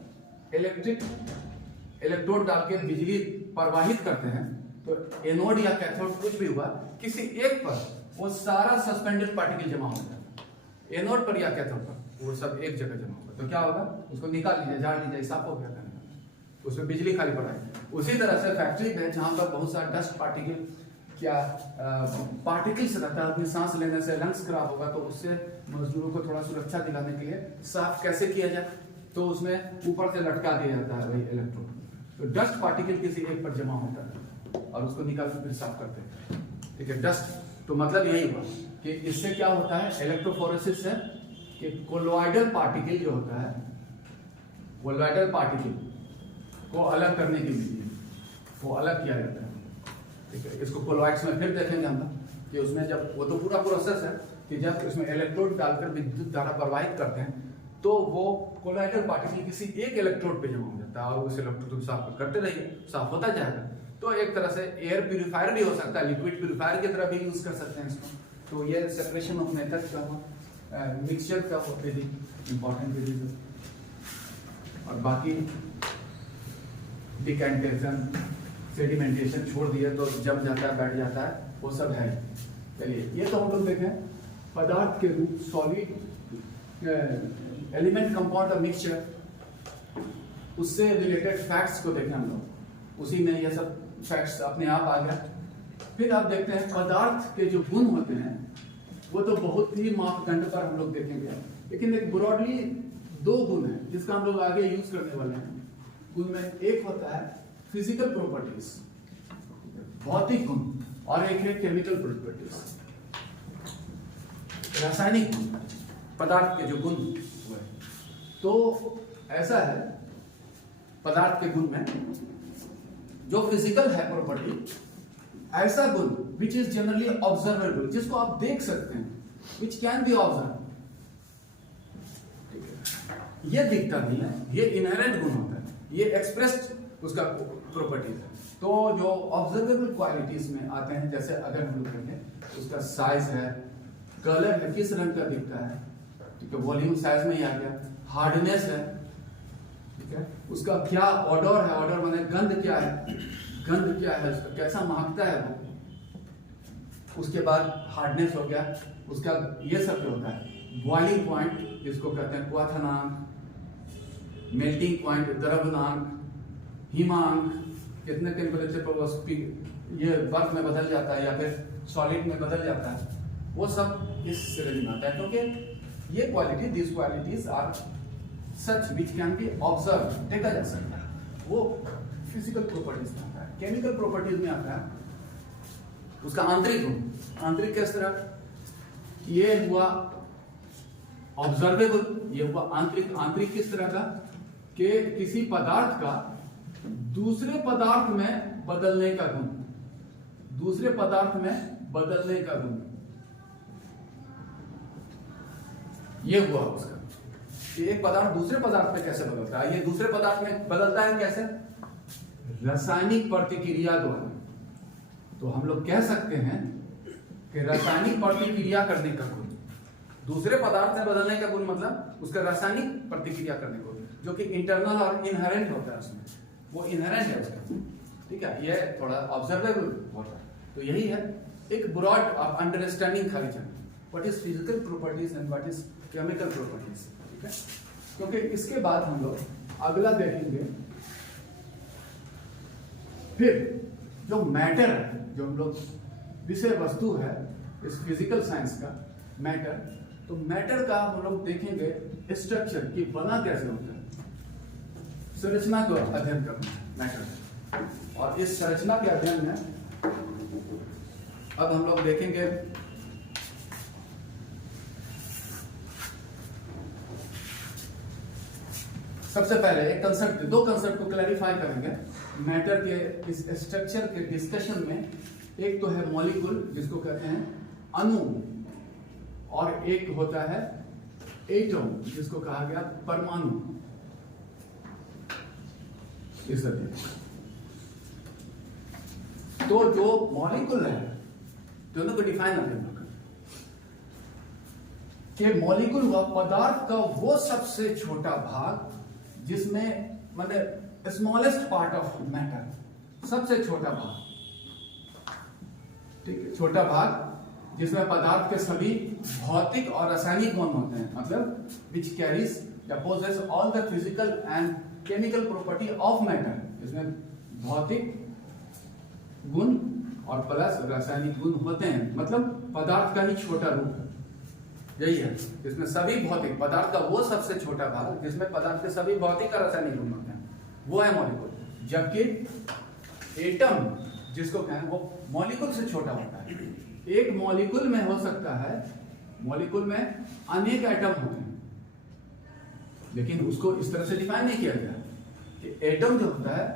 इलेक्ट्रोड डाल के बिजली प्रवाहित करते हैं तो एनोड या कैथोड कुछ भी हुआ, किसी एक पर वो सारा सस्पेंडेड पार्टिकल जमा हो जाता है, एनोड पर या कैथोड पर वो सब एक जगह जमा होगा। तो क्या होगा, उसको निकाल लीजिए, झाड़ लीजिए, साफ हो गया, उसमें बिजली खाली पड़ा है। उसी तरह से फैक्ट्री में जहां पर बहुत सारा डस्ट पार्टिकल क्या पार्टिकल्स रहता है, अपनी सांस लेने से लंग्स खराब होगा, तो उससे मजदूरों को थोड़ा सुरक्षा दिलाने के लिए साफ कैसे किया जाए, तो उसमें ऊपर से लटका दिया जाता है वही इलेक्ट्रोड। तो डस्ट पार्टिकल किसी एक पर जमा होता है और उसको निकाल के फिर साफ करते हैं, ठीक है। डस्ट तो मतलब यही हुआ कि इससे क्या होता है, इलेक्ट्रोफोरेसिस से कि कोलोइडल पार्टिकल जो होता है, कोलोइडल पार्टिकल को अलग करने की विधि है, वो अलग किया जाता है, ठीक है। इसको कोलोइड्स में फिर देखेंगे हम कि उसमें जब वो तो पूरा प्रोसेस है कि जब उसमें इलेक्ट्रोड डालकर विद्युत धारा प्रवाहित करते हैं तो वो कोलोइडल पार्टिकल किसी एक इलेक्ट्रोड पे जमा हो जाता है और उस इलेक्ट्रोड को साफ करते रहिए, साफ होता जाएगा। तो एक तरह से एयर प्यूरिफायर भी हो सकता है, लिक्विड प्यूरिफायर की तरह भी यूज कर सकते हैं इसको। तो ये सेपरेशन ऑफ मेथड का मिक्सचर का वेरी इंपॉर्टेंट विधि है। और बाकी डिकैंटेशन, सेडिमेंटेशन छोड़ दिए तो जम जाता है, बैठ जाता है, वो सब है। चलिए ये तो हम लोग देखें पदार्थ के रूप, सॉलिड, एलिमेंट, कंपाउंड और मिक्सचर, उससे रिलेटेड फैक्ट्स को देखें हम लोग, उसी में ये सब फैक्ट्स अपने आप आ गया। फिर आप देखते हैं पदार्थ के जो गुण होते हैं वो तो बहुत ही मापदंड पर हम लोग देखेंगे, लेकिन एक ब्रॉडली दो गुण है जिसका हम लोग आगे यूज करने वाले हैं। गुण में एक होता है फिजिकल प्रॉपर्टीज, भौतिक गुण, और एक है केमिकल प्रॉपर्टीज, रासायनिक गुण, पदार्थ के जो गुण हुए। तो ऐसा है पदार्थ के गुण में जो फिजिकल है प्रॉपर्टी, ऐसा गुण विच इज जनरली ऑब्जर्वेबल, जिसको आप देख सकते हैं, विच कैन बी ऑब्जर्व, ये दिखता नहीं है, ये इनहेरेंट गुण होता है, ये एक्सप्रेस्ड उसका प्रॉपर्टीज है। तो जो ऑब्जर्वेबल क्वालिटीज में आते हैं, जैसे अगर हम लोग कहेंगे उसका साइज है, कलर है, किस रंग का दिखता है, ठीक है, वॉल्यूम साइज में ही आ गया, हार्डनेस है, ठीक है, उसका क्या ऑर्डर है, ऑर्डर माने गंध क्या है, गंध क्या है, उसका कैसा महकता है वो, उसके बाद हार्डनेस हो गया, उसका ये सब होता है। बॉइलिंग पॉइंट जिसको कहते हैं क्वथनांक, मेल्टिंग पॉइंट द्रवनांक, हिमांक, कितने टेम्परेचर पर वो ये बर्फ में बदल जाता है या फिर सॉलिड में बदल जाता है, वो सब इस श्रेणी में आता है, क्योंकि ये quality, this qualities are such which can be observe, देखा जा सकता है, वो फिजिकल प्रॉपर्टीज में आता है। केमिकल प्रॉपर्टीज में आता है उसका आंतरिक गुण। आंतरिक किस तरह, ये हुआ ऑब्जर्वेबल, ये हुआ आंतरिक। आंतरिक किस तरह का, कि किसी पदार्थ का दूसरे पदार्थ में बदलने का गुण, दूसरे पदार्थ में बदलने का गुण, ये हुआ उसका, कि एक पदार्थ दूसरे पदार्थ में कैसे बदलता है। ये दूसरे पदार्थ में बदलता है कैसे, रासायनिक प्रतिक्रिया द्वारा। तो हम लोग कह सकते हैं कि रासायनिक प्रतिक्रिया करने का गुण, दूसरे पदार्थ में बदलने का गुण मतलब उसका रासायनिक प्रतिक्रिया करने का गुण, जो कि इंटरनल और इनहेरेंट होता है उसमें, वो इनहेरेंट है उसका, ठीक है, ये थोड़ा ऑब्जर्वेबल होता है। तो यही है एक ब्रॉड अंडरस्टैंडिंग खाली चाहिए, what is physical properties and what is chemical properties, ठीक है। क्योंकि इसके बाद हम लोग अगला देखेंगे फिर जो मैटर है, जो हम लोग विषय वस्तु है इस फिजिकल साइंस का मैटर, तो मैटर का हम लोग देखेंगे स्ट्रक्चर की बना कैसे होता है, संरचना को अध्ययन करना है मैटर। और इस संरचना के अध्ययन में अब हम लोग देखेंगे सबसे पहले एक कंसेप्ट, दो कंसेप्ट को क्लैरिफाई करेंगे मैटर के इस स्ट्रक्चर के डिस्कशन में। एक तो है मॉलिक्यूल जिसको कहते हैं अणु, और एक होता है एटम जिसको कहा गया परमाणु। इस तो जो मॉलिक्यूल है दोनों को डिफाइन करेंगे कि मॉलिक्यूल हुआ पदार्थ का वो सबसे छोटा भाग जिसमें मतलब स्मॉलेस्ट पार्ट ऑफ मैटर, सबसे छोटा भाग, ठीक है, छोटा भाग जिसमें पदार्थ के सभी भौतिक और रासायनिक गुण होते हैं, मतलब विच कैरीज या possess all the physical and chemical property of matter. इसमें भौतिक गुण और प्लस रासायनिक गुण होते हैं, मतलब पदार्थ का ही छोटा रूप है, यही है। इसमें सभी भौतिक पदार्थ का वो सबसे छोटा भाग जिसमें पदार्थ के सभी भौतिक और रासायनिक गुण होते हैं, वो है मॉलिक्यूल। जबकि एटम जिसको कहें वो मॉलिक्यूल से छोटा होता है। एक मॉलिक्यूल में हो सकता है, मॉलिक्यूल में अनेक एटम होते हैं, लेकिन उसको इस तरह से डिफाइन नहीं किया गया कि एटम जो होता है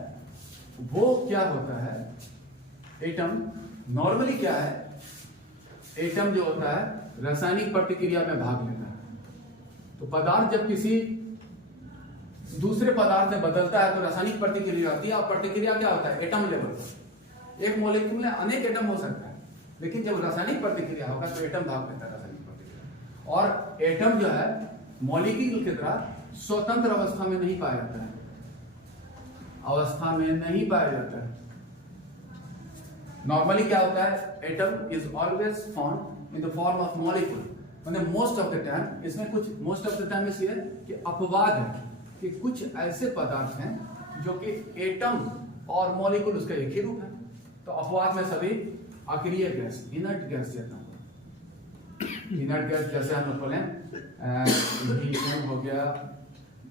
वो क्या होता है। एटम नॉर्मली क्या है, एटम जो होता है रासायनिक प्रतिक्रिया में भाग लेता है। तो पदार्थ जब किसी दूसरे पदार्थ में बदलता है तो रासायनिक प्रतिक्रिया होती है, और प्रतिक्रिया क्या होता है एटम लेवल पर। एक मॉलिक्यूल में अनेक एटम हो सकता है, लेकिन जब रासायनिक प्रतिक्रिया होगा तो एटम भाग लेता है रासायनिक प्रतिक्रिया। और एटम जो है मॉलिक्यूल की तरह स्वतंत्र अवस्था में नहीं पाया जाता है, अवस्था में नहीं पाया जाता है। नॉर्मली क्या होता है, atom is always found in the form of molecule, मतलब मोस्ट ऑफ द टाइम। इसमें कुछ मोस्ट ऑफ द टाइम इसलिए कि अपवाद है कि कुछ ऐसे पदार्थ हैं जो कि एटम और मॉलिक्यूल उसका एक ही रूप है। तो अपवाद में सभी अक्रिय गैस, इनर्ट गैस जैसा, इनर्ट गैस जैसे हम लोग बोले हीलियम हो गया,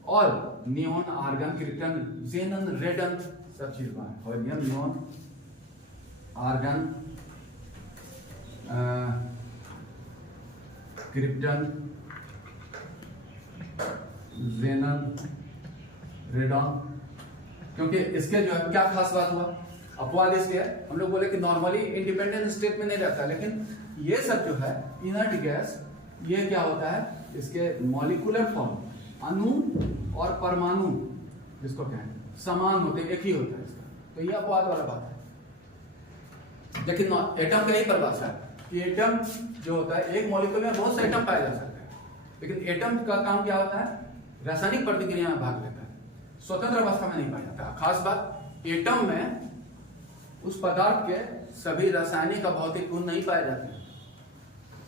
और नियोन, आर्गन, क्रिप्टन, जेनन, रेडन, सब चीज बात है। Neon, argon, krypton, जेनन, रेडन। क्योंकि इसके जो है क्या खास बात हुआ, अपवाद इसके है, हम लोग बोले कि नॉर्मली इंडिपेंडेंट स्टेट में नहीं रहता, लेकिन ये सब जो है इनर्ट गैस, ये क्या होता है, इसके मॉलिक्यूलर फॉर्म, अणु और परमाणु जिसको कहें समान होते, एक ही होता है इसका। तो ये अपवाद वाला बात है। लेकिन एटम का ही परिभाषा है कि एटम जो होता है, एक मॉलिक्यूल में बहुत से एटम पाए जा सकते हैं, लेकिन एटम का काम क्या होता है, रासायनिक प्रतिक्रिया में भाग लेता है, स्वतंत्र अवस्था में नहीं पाया जाता। खास बात, एटम में उस पदार्थ के सभी रासायनिक और भौतिक गुण नहीं पाए जाते।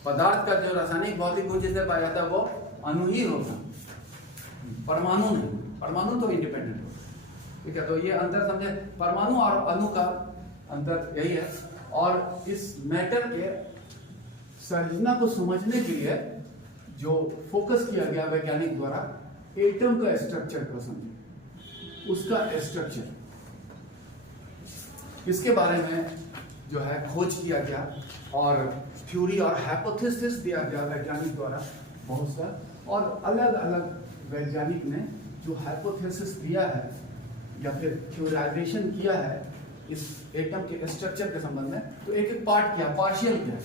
पदार्थ का जो रासायनिक भौतिक गुण जिससे पाया जाता है वो अणु ही होगा, परमाणु नहीं। परमाणु तो इंडिपेंडेंट होगा, ठीक है। तो ये अंतर समझे, परमाणु और अणु का अंतर यही है। और इस मैटर के संरचना को समझने के लिए जो फोकस किया गया वैज्ञानिक द्वारा, एटम का स्ट्रक्चर को समझे, उसका स्ट्रक्चर, इसके बारे में जो है खोज किया गया और थ्योरी और हाइपोथेसिस दिया गया वैज्ञानिक द्वारा बहुत सा। और अलग अलग वैज्ञानिक ने जो हाइपोथेसिस दिया है या फिर थ्योराइजेशन किया है इस एटम के स्ट्रक्चर के संबंध में, तो एक एक पार्ट किया, पार्शियल किया,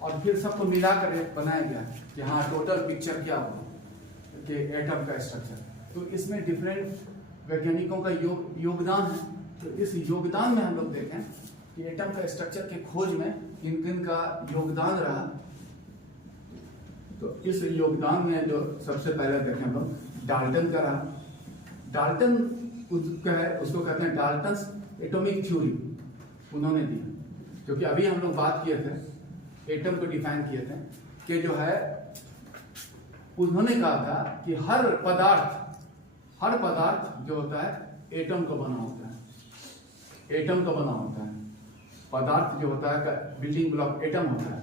और फिर सबको मिला कर बनाया गया कि हाँ टोटल पिक्चर क्या होगा कि एटम का स्ट्रक्चर। तो इसमें डिफरेंट वैज्ञानिकों का योगदान है। तो इस योगदान में हम लोग देखें कि एटम का स्ट्रक्चर के खोज में किन किन का योगदान रहा। तो इस योगदान में जो सबसे पहले देखें हम लोग, डाल्टन का रहा। डाल्टन उसको कहते हैं डाल्टन्स एटॉमिक थ्योरी, उन्होंने दी। क्योंकि अभी हम लोग बात किए थे, एटम को डिफाइन किए थे कि जो है उन्होंने कहा था कि हर पदार्थ जो होता है एटम को बना होता है, एटम का बना होता है। पदार्थ जो होता है बिल्डिंग ब्लॉक एटम होता है,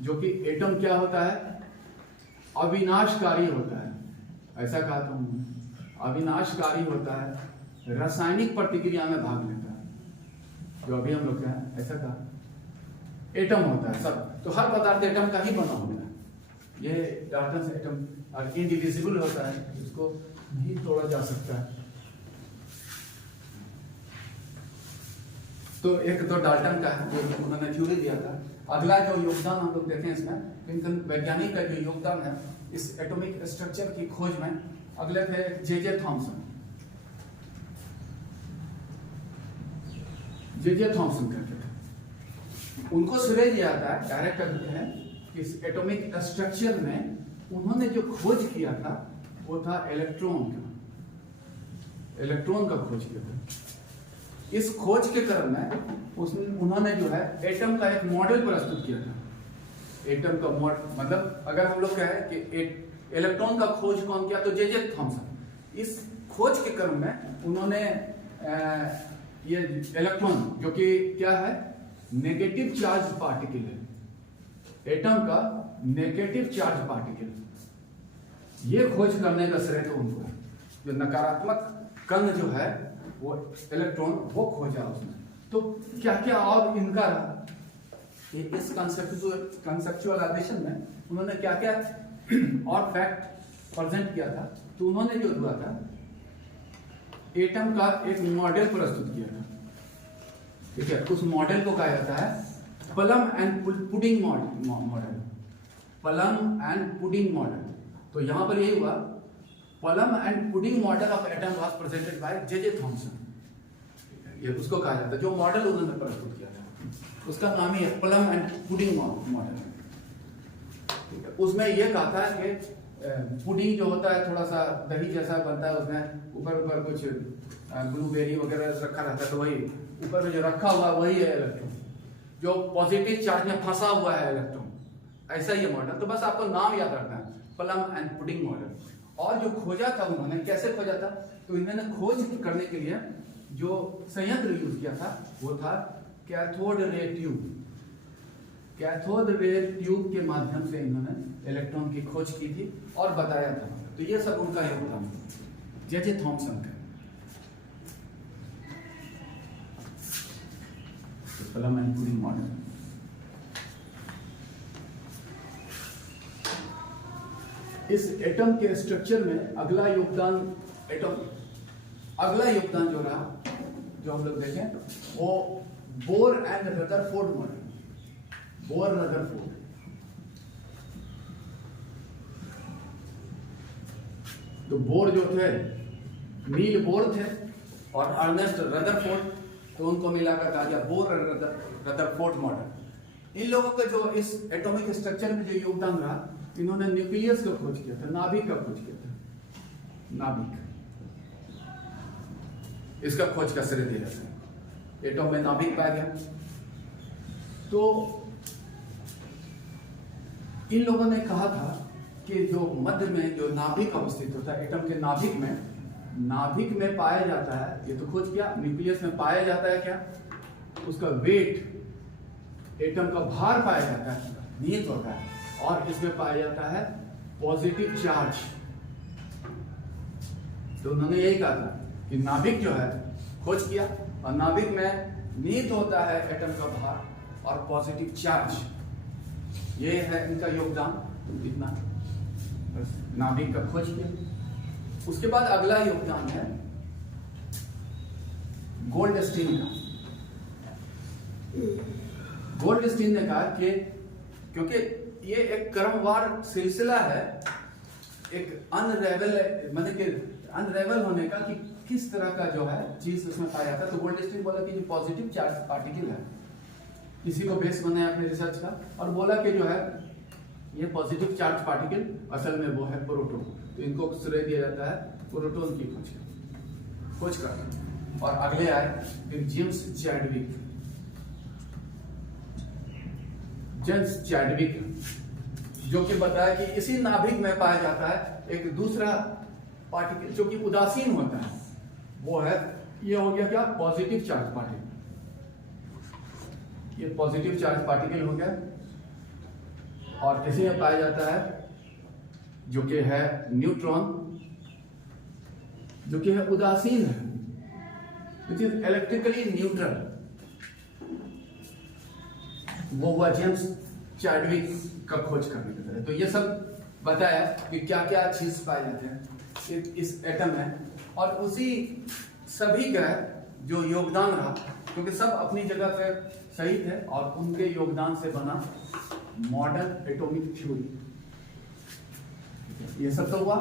जो कि एटम क्या होता है, अविनाशकारी होता है। ऐसा कहा था उन्होंने, अविनाशकारी होता है, रासायनिक प्रतिक्रिया में भाग लेता है, जो अभी हम लोग कहें ऐसा कहा। एटम होता है सब, तो हर पदार्थ एटम का ही बना होता है। ये डाल्टन से एटम और इंडिविजिबल होता है, इसको नहीं तोड़ा जा सकता है। तो एक तो डाल्टन का है, जो उन्होंने थ्योरी दिया था। अगला जो योगदान हम लोग देखें इसमें, इनका वैज्ञानिक का जो योगदान है इस एटॉमिक स्ट्रक्चर की खोज में, अगले थे जे थॉमसन। जे थॉमसन करके थे, उनको श्रेय दिया था, डायरेक्ट करते हैं कि इस एटॉमिक स्ट्रक्चर में उन्होंने जो खोज किया था वो था इलेक्ट्रॉन का खोज किया था। इस खोज के क्रम में उन्होंने जो है एटम का एक मॉडल प्रस्तुत किया था। एटम का मॉडल मतलब अगर हम लोग कहें कि एक इलेक्ट्रॉन का खोज कौन किया, तो जे थॉमसन। इस खोज के क्रम में उन्होंने ये इलेक्ट्रॉन जो कि क्या है, नेगेटिव चार्ज पार्टिकल है, एटम का नेगेटिव चार्ज पार्टिकल, ये खोज करने का श्रेय तो उनको है। जो नकारात्मक कण जो है वो इलेक्ट्रॉन वो खोजा उसने। तो क्या क्या और इनका इस कंसेप्चुअलाइजेशन में उन्होंने क्या क्या और फैक्ट प्रेजेंट किया था। तो उन्होंने जो हुआ था एटम का एक मॉडल प्रस्तुत किया था, ठीक है। उस मॉडल को कहा जाता है plum and pudding model, plum and pudding model. तो यहां पर यही हुआ, plum and pudding model of atom was presented by J Thomson, ये उसको कहा जाता है। जो मॉडल उन्होंने प्रस्तुत किया था उसका नाम ही है प्लम एंड पुडिंग मॉडल, ठीक है। उसमें यह कहा था कि पुडिंग जो होता है थोड़ा सा दही जैसा बनता है, उसमें ऊपर कुछ ब्लूबेरी वगैरह रखा रहता है, तो वही ऊपर में जो रखा हुआ वही है इलेक्ट्रॉन, जो पॉजिटिव चार्ज में फंसा हुआ है इलेक्ट्रॉन, ऐसा ही है मॉडल। तो बस आपको नाम याद रखना है, प्लम एंड पुडिंग मॉडल। और जो खोजा था उन्होंने, कैसे खोजा था, तो इन्होंने खोज करने के लिए जो संयंत्र यूज किया था वो था cathode ray tube. Cathode ray tube के माध्यम से इन्होंने इलेक्ट्रॉन की खोज की थी और बताया था। तो ये सब उनका योगदान जे थॉमसन का। Plum and pudding model. इस एटम के स्ट्रक्चर में अगला योगदान जो रहा, जो हम लोग देखें, वो bore and Rutherford model. Bore Rutherford, तो बोर जो थे नील बोर थे और अर्नेस्ट रदरफोर्ड, तो उनको मिलाकर कहा गया बोर रदरफोर्ड मॉडल। इन लोगों का जो इस एटॉमिक स्ट्रक्चर में जो योगदान रहा, इन्होंने न्यूक्लियस का खोज किया था, नाभिक का खोज किया था। नाभिक, इसका खोज का श्रेय दिया जाता है। एटॉम में नाभिक पाया गया। तो इन लोगों ने कहा था कि जो मध्य में जो नाभिक अवस्थित होता है, एटम के नाभिक में पाया जाता है, ये तो खोज किया। न्यूक्लियस में पाया जाता है क्या, उसका वेट, एटम का भार पाया जाता है, निहित होता है। और इसमें पाया जाता है पॉजिटिव चार्ज। तो उन्होंने यही कहा था कि नाभिक जो है खोज किया, और नाभिक में निहित होता है एटम का भार और पॉजिटिव चार्ज। ये है इनका योगदान, इतना नाभिक का खोज किया। उसके बाद अगला योगदान है गोल्डस्टीन का। गोल्डस्टीन ने कहा कि क्योंकि ये एक क्रमवार सिलसिला है, एक अनरेवल होने का, कि किस तरह का जो है चीज उसमें पाया जाता है। तो गोल्डस्टीन बोला कि जो पॉजिटिव चार्ज पार्टिकल है, इसी को बेस बनाया अपने रिसर्च का, और बोला कि जो है ये पॉजिटिव चार्ज पार्टिकल असल में वो है प्रोटॉन। तो इनको श्रेय दिया जाता है प्रोटॉन की खोज करना। और अगले आए फिर जेम्स चैडविक, जो कि बताया कि इसी नाभिक में पाया जाता है एक दूसरा पार्टिकल जो कि उदासीन होता है, वो है, ये हो गया क्या, पॉजिटिव चार्ज पार्टिकल। ये पॉजिटिव चार्ज पार्टिकल हो गया, और इसी में पाया जाता है जो कि है न्यूट्रॉन, जो कि है उदासीन है, विच इज इलेक्ट्रिकली न्यूट्रल। वो हुआ जेम्स चैडविक का खोज करने की तरह। तो ये सब बताया कि क्या क्या चीज पाए जाते हैं इस एटम में, और उसी सभी का जो योगदान रहा, क्योंकि सब अपनी जगह पर सही थे, और उनके योगदान से बना मॉडर्न एटॉमिक थ्योरी। ये सब तो हुआ,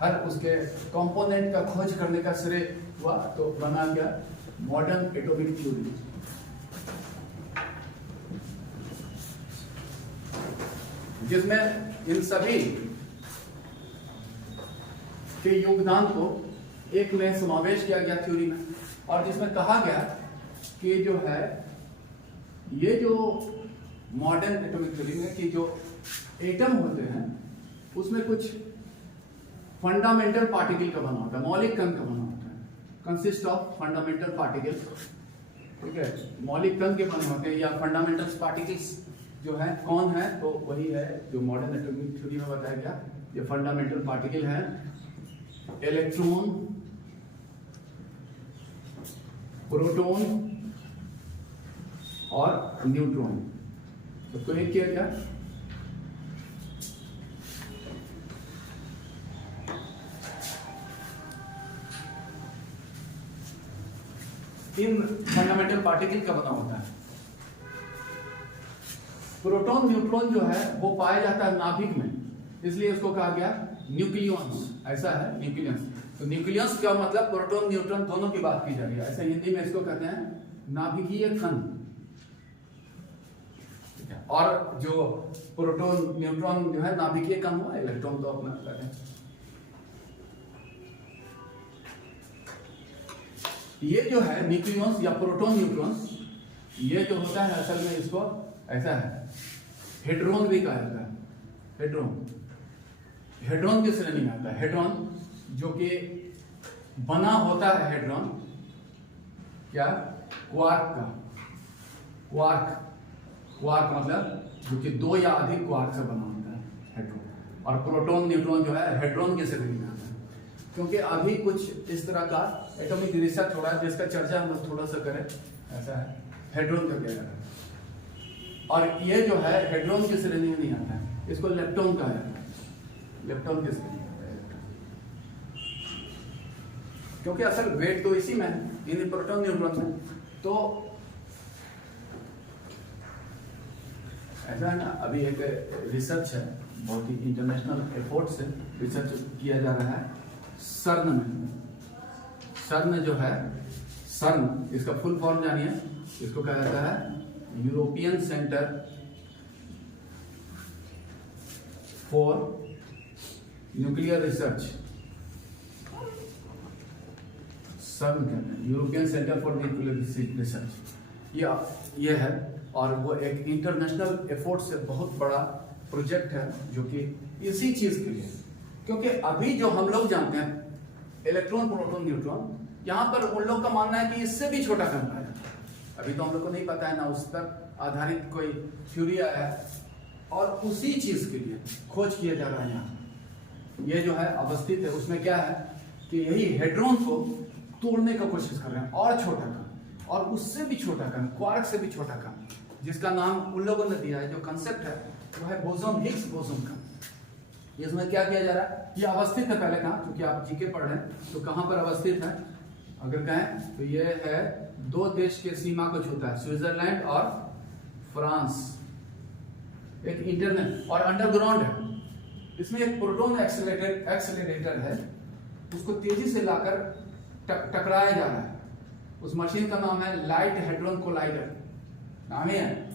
हर उसके कंपोनेंट का खोज करने का श्रेय हुआ, तो बना गया मॉडर्न एटॉमिक थ्योरी। जिसमें इन सभी के योगदान को एक में समावेश किया गया थ्योरी में, और जिसमें कहा गया कि जो है ये जो मॉडर्न एटॉमिक थ्योरी में कि जो एटम होते हैं उसमें कुछ फंडामेंटल पार्टिकल का बना होता है, मौलिक कण का बना होता है, कंसिस्ट ऑफ फंडामेंटल पार्टिकल, ठीक है, मौलिक कण के बने होते हैं या फंडामेंटल पार्टिकल्स जो है कौन है, तो वही है जो मॉडर्न एटॉमिक थ्योरी में बताया गया। ये फंडामेंटल पार्टिकल है इलेक्ट्रॉन, प्रोटॉन और न्यूट्रॉन। सबको एक किया क्या? तीन फंडामेंटल पार्टिकल का बना होता है। प्रोटॉन न्यूट्रॉन जो है वो पाया जाता है नाभिक में, इसलिए उसको कहा गया न्यूक्लियॉन्स। ऐसा है न्यूक्लियस। तो न्यूक्लियस का मतलब प्रोटॉन न्यूट्रॉन दोनों की बात की जा रही है। ऐसे हिंदी में इसको कहते हैं नाभिकीय कण। और जो प्रोटॉन न्यूट्रॉन जो है नाभिकीय कण हुआ, इलेक्ट्रॉन तो अपना अलग है। ये जो है न्यूक्लियॉन्स या प्रोटॉन न्यूट्रॉन्स, ये जो होता है असल में इसको ऐसा है, हेड्रॉन भी कहा जाता है। हेड्रॉन की श्रेणी में आता है। हेड्रॉन जो कि बना होता है, हेड्रॉन क्या, क्वार्क का। क्वार्क मतलब जो कि दो या अधिक क्वार्क से बना होता है हेड्रॉन। और प्रोटॉन न्यूट्रॉन जो है हेड्रॉन की श्रेणी में आता है। क्योंकि अभी कुछ इस तरह का एटॉमिक रिसर्च हो रहा है जिसका चर्चा हम लोग थोड़ा सा करें। ऐसा है, हेड्रॉन का क्या है। और ये जो है हेड्रॉन की श्रेणी में नहीं आता है, इसको लेप्टॉन कहा जाता है। लेप्टॉन की श्रेणी में आता है क्योंकि असल वेट तो इसी में है, इन प्रोटॉन न्यूट्रॉन में। तो ऐसा है ना, अभी एक रिसर्च है, बहुत ही इंटरनेशनल एफर्ट से रिसर्च किया जा रहा है सर्न में। सर्न जो है, सर्न इसका फुल फॉर्म जानिए, इसको कहा जाता है European centre for nuclear research. सर्न कहते हैं, European centre for nuclear research. ये है, और वो एक इंटरनेशनल एफर्ट से बहुत बड़ा प्रोजेक्ट है जो कि इसी चीज के लिए। क्योंकि अभी जो हम लोग जानते हैं इलेक्ट्रॉन, प्रोटॉन, न्यूट्रॉन, यहाँ पर उन लोग का मानना है कि इससे भी छोटा कण पाया जाता है। अभी तो हम लोग को नहीं पता है ना, उस पर आधारित कोई थ्योरी आया है और उसी चीज के लिए खोज किया जा रहा है। यहाँ ये जो है अवस्थित है, उसमें क्या है कि यही हेड्रॉन को तोड़ने का कोशिश कर रहे हैं, और छोटा कण, और उससे भी छोटा कण, क्वार्क से भी छोटा कण, जिसका नाम उन लोगों ने दिया है, जो कंसेप्ट है वो है बोसोन, हिग्स बोसोन का। इसमें क्या किया जा रहा है, ये अवस्थित है पहले कहाँ, क्योंकि आप जीके पढ़ रहे हैं तो कहाँ पर अवस्थित है अगर कहें तो ये है दो देश के सीमा को छूता है, स्विट्जरलैंड और फ्रांस। एक इंटरनेट और अंडरग्राउंड है। इसमें एक प्रोटॉन एक्सेलरेटर है, उसको तेजी से लाकर टकराया जा रहा है। उस मशीन का नाम है लाइट हेड्रॉन कोलाइडर, नाम ही है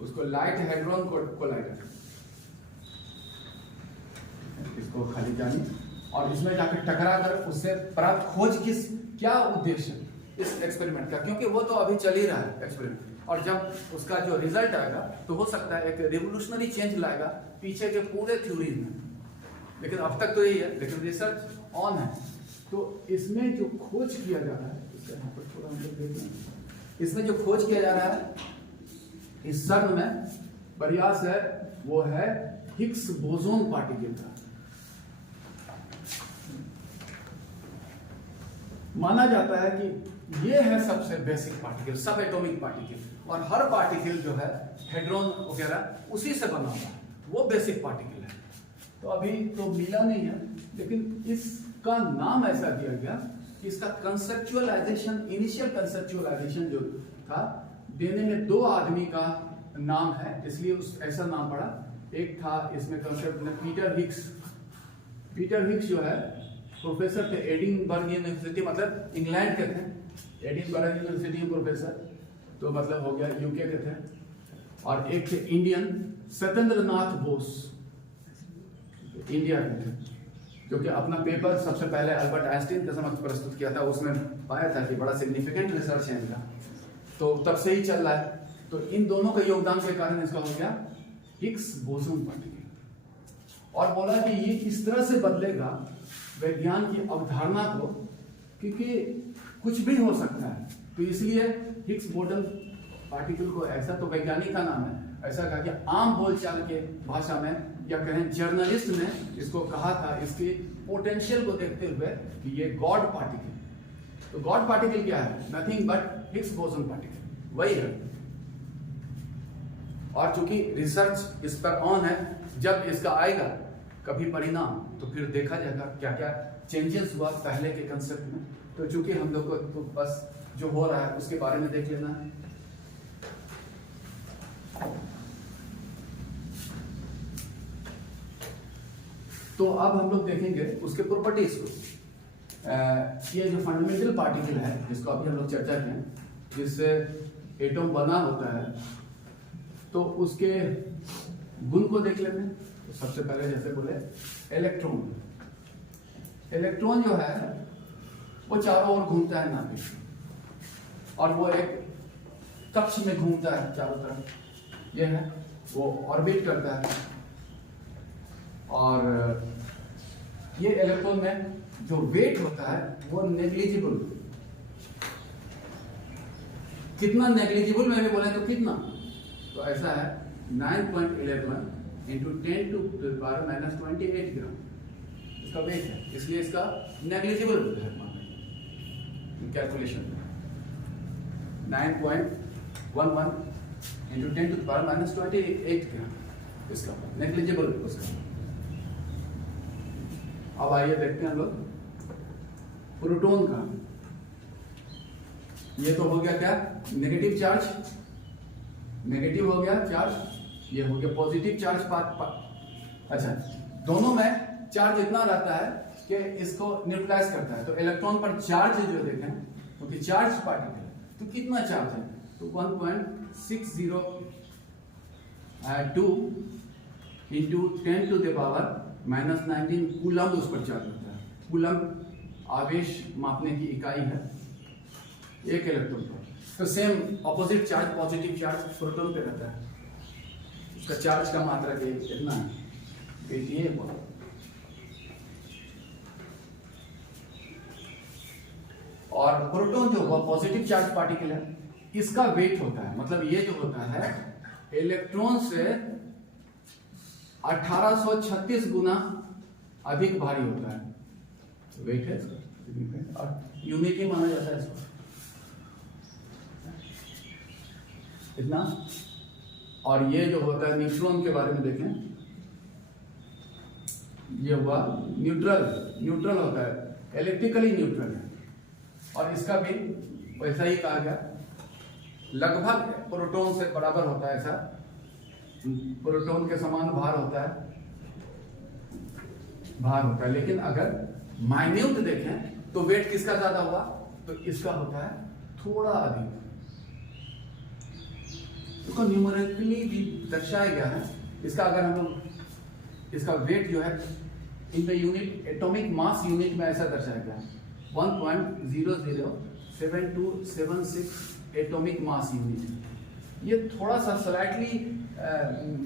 उसको, लाइट हेड्रॉन कोलाइडर। इसको खाली जानिए, और इसमें जाकर टकरा कर उससे प्राप्त खोज क्या उद्देश्य इस एक्सपेरिमेंट का, क्योंकि वो तो अभी चल ही रहा है एक्सपेरिमेंट, और जब उसका जो रिजल्ट आएगा तो हो सकता है एक रिवोल्यूशनरी चेंज लाएगा पीछे के पूरे थ्योरीज में। लेकिन अब तक तो यही है, लेकिन रिसर्च ऑन है। तो इसमें जो खोज किया जा रहा है, यहाँ पर थोड़ा हम लोग देख लें, इसमें जो खोज किया जा रहा है इस सर्न में, प्रयास है वो है हिग्स बोसोन पार्टिकल का। माना जाता है कि ये है सबसे बेसिक पार्टिकल, सब एटॉमिक पार्टिकल, और हर पार्टिकल जो है हेड्रॉन वगैरह उसी से बना हुआ है, वो बेसिक पार्टिकल है। तो अभी तो मिला नहीं है, लेकिन इसका नाम ऐसा दिया गया कि इसका कंसेप्चुअलाइजेशन, इनिशियल कंसेप्चुअलाइजेशन जो था देने में दो आदमी का नाम है, इसलिए उस ऐसा नाम पड़ा। एक था इसमें कंसेप्ट में पीटर हिग्स जो है प्रोफेसर थे एडिनबर्ग यूनिवर्सिटी, मतलब इंग्लैंड के थे, एडिनबर्ग यूनिवर्सिटी के प्रोफेसर, तो मतलब हो गया यूके के थे। और एक थे इंडियन सत्येंद्रनाथ बोस, इंडिया के थे, जो कि अपना पेपर सबसे पहले अल्बर्ट आइंस्टीन के समक्ष प्रस्तुत किया था। उसमें पाया था कि बड़ा सिग्निफिकेंट रिसर्च है इनका, तो तब से ही चल रहा है। तो इन दोनों के योगदान के कारण इसका हो गया हिग्स बोसोन पार्टिकल। और बोला कि ये इस तरह से बदलेगा विज्ञान की अवधारणा को, क्योंकि कुछ भी हो सकता है, तो इसलिए हिग्स बोसन पार्टिकल को ऐसा, तो वैज्ञानिक का नाम है, ऐसा कहा कि आम बोलचाल के भाषा में या कहें जर्नलिस्ट ने इसको कहा था इसकी पोटेंशियल को देखते हुए कि ये गॉड पार्टिकल। तो गॉड पार्टिकल क्या है? Nothing but Higgs boson particle, वही है। और चूंकि रिसर्च इस पर ऑन है, जब इसका आएगा कभी परिणाम तो फिर देखा जाएगा क्या क्या चेंजेस हुआ पहले के कंसेप्ट में। तो चूंकि हम लोग को तो बस जो हो रहा है उसके बारे में देख लेना है। तो अब हम लोग देखेंगे उसके प्रॉपर्टीज को। ये जो फंडामेंटल पार्टिकल है जिसको अभी हम लोग चर्चा किए, जिससे एटम बना होता है, तो उसके गुण को देख लेते हैं। तो सबसे पहले जैसे बोले इलेक्ट्रॉन, इलेक्ट्रॉन जो है वो चारों ओर घूमता है नाभिक, और वो एक कक्ष में घूमता है चारों तरफ। ये है वो ऑर्बिट करता है, और ये इलेक्ट्रॉन में जो वेट होता है वो नेग्लिजिबल। कितना नेग्लिजिबल में भी बोले तो कितना, तो ऐसा है 9.11 इंटू 10⁻⁻28 ग्राम इसका वेट है, इसलिए इसका नेग्लिजिबल है कैलकुलेशन। 9.11 इंटू 10⁻⁻28 ग्राम इसका नेग्लिजिबल उसका। अब आइए देखते हैं हम लोग प्रोटॉन का। ये तो हो गया क्या, नेगेटिव चार्ज, नेगेटिव हो गया चार्ज, ये हो गया पॉजिटिव चार्ज अच्छा, दोनों में चार्ज इतना रहता है कि इसको न्यूट्रलाइज करता है। तो इलेक्ट्रॉन पर चार्ज जो देखें, क्योंकि चार्ज पार्टिकल है, तो कितना चार्ज है, तो 1.602 इंटू 10⁻⁻19 कूलम उस पर चार्ज होता है। कूलम आवेश मापने की इकाई है एक इलेक्ट्रॉन पर। तो same opposite charge, positive charge proton पे रहता है, उसका चार्ज का मात्रा कितना है, 88। और प्रोटॉन जो हुआ पॉजिटिव चार्ज पार्टिकल है, इसका वेट होता है, मतलब ये जो होता है इलेक्ट्रॉन से 1836 गुना अधिक भारी होता है, वेट है इसका, और यूनिटी माना जाता है इसको इतना। और ये जो होता है न्यूट्रॉन के बारे में देखें, ये हुआ न्यूट्रल, न्यूट्रल होता है, इलेक्ट्रिकली न्यूट्रल है, और इसका भी वैसा ही कहा गया, लगभग प्रोटॉन से बराबर होता है, ऐसा प्रोटॉन के समान भार होता है, लेकिन अगर माइन्यूट देखें तो वेट किसका ज्यादा हुआ, तो इसका होता है थोड़ा अधिक। इसको न्यूमेरिकली भी दर्शाया गया है। इसका अगर हम लोग इसका वेट जो है in the unit atomic mass unit में ऐसा दर्शाया गया है 1.007276 एटॉमिक मास यूनिट। ये थोड़ा सा स्लाइटली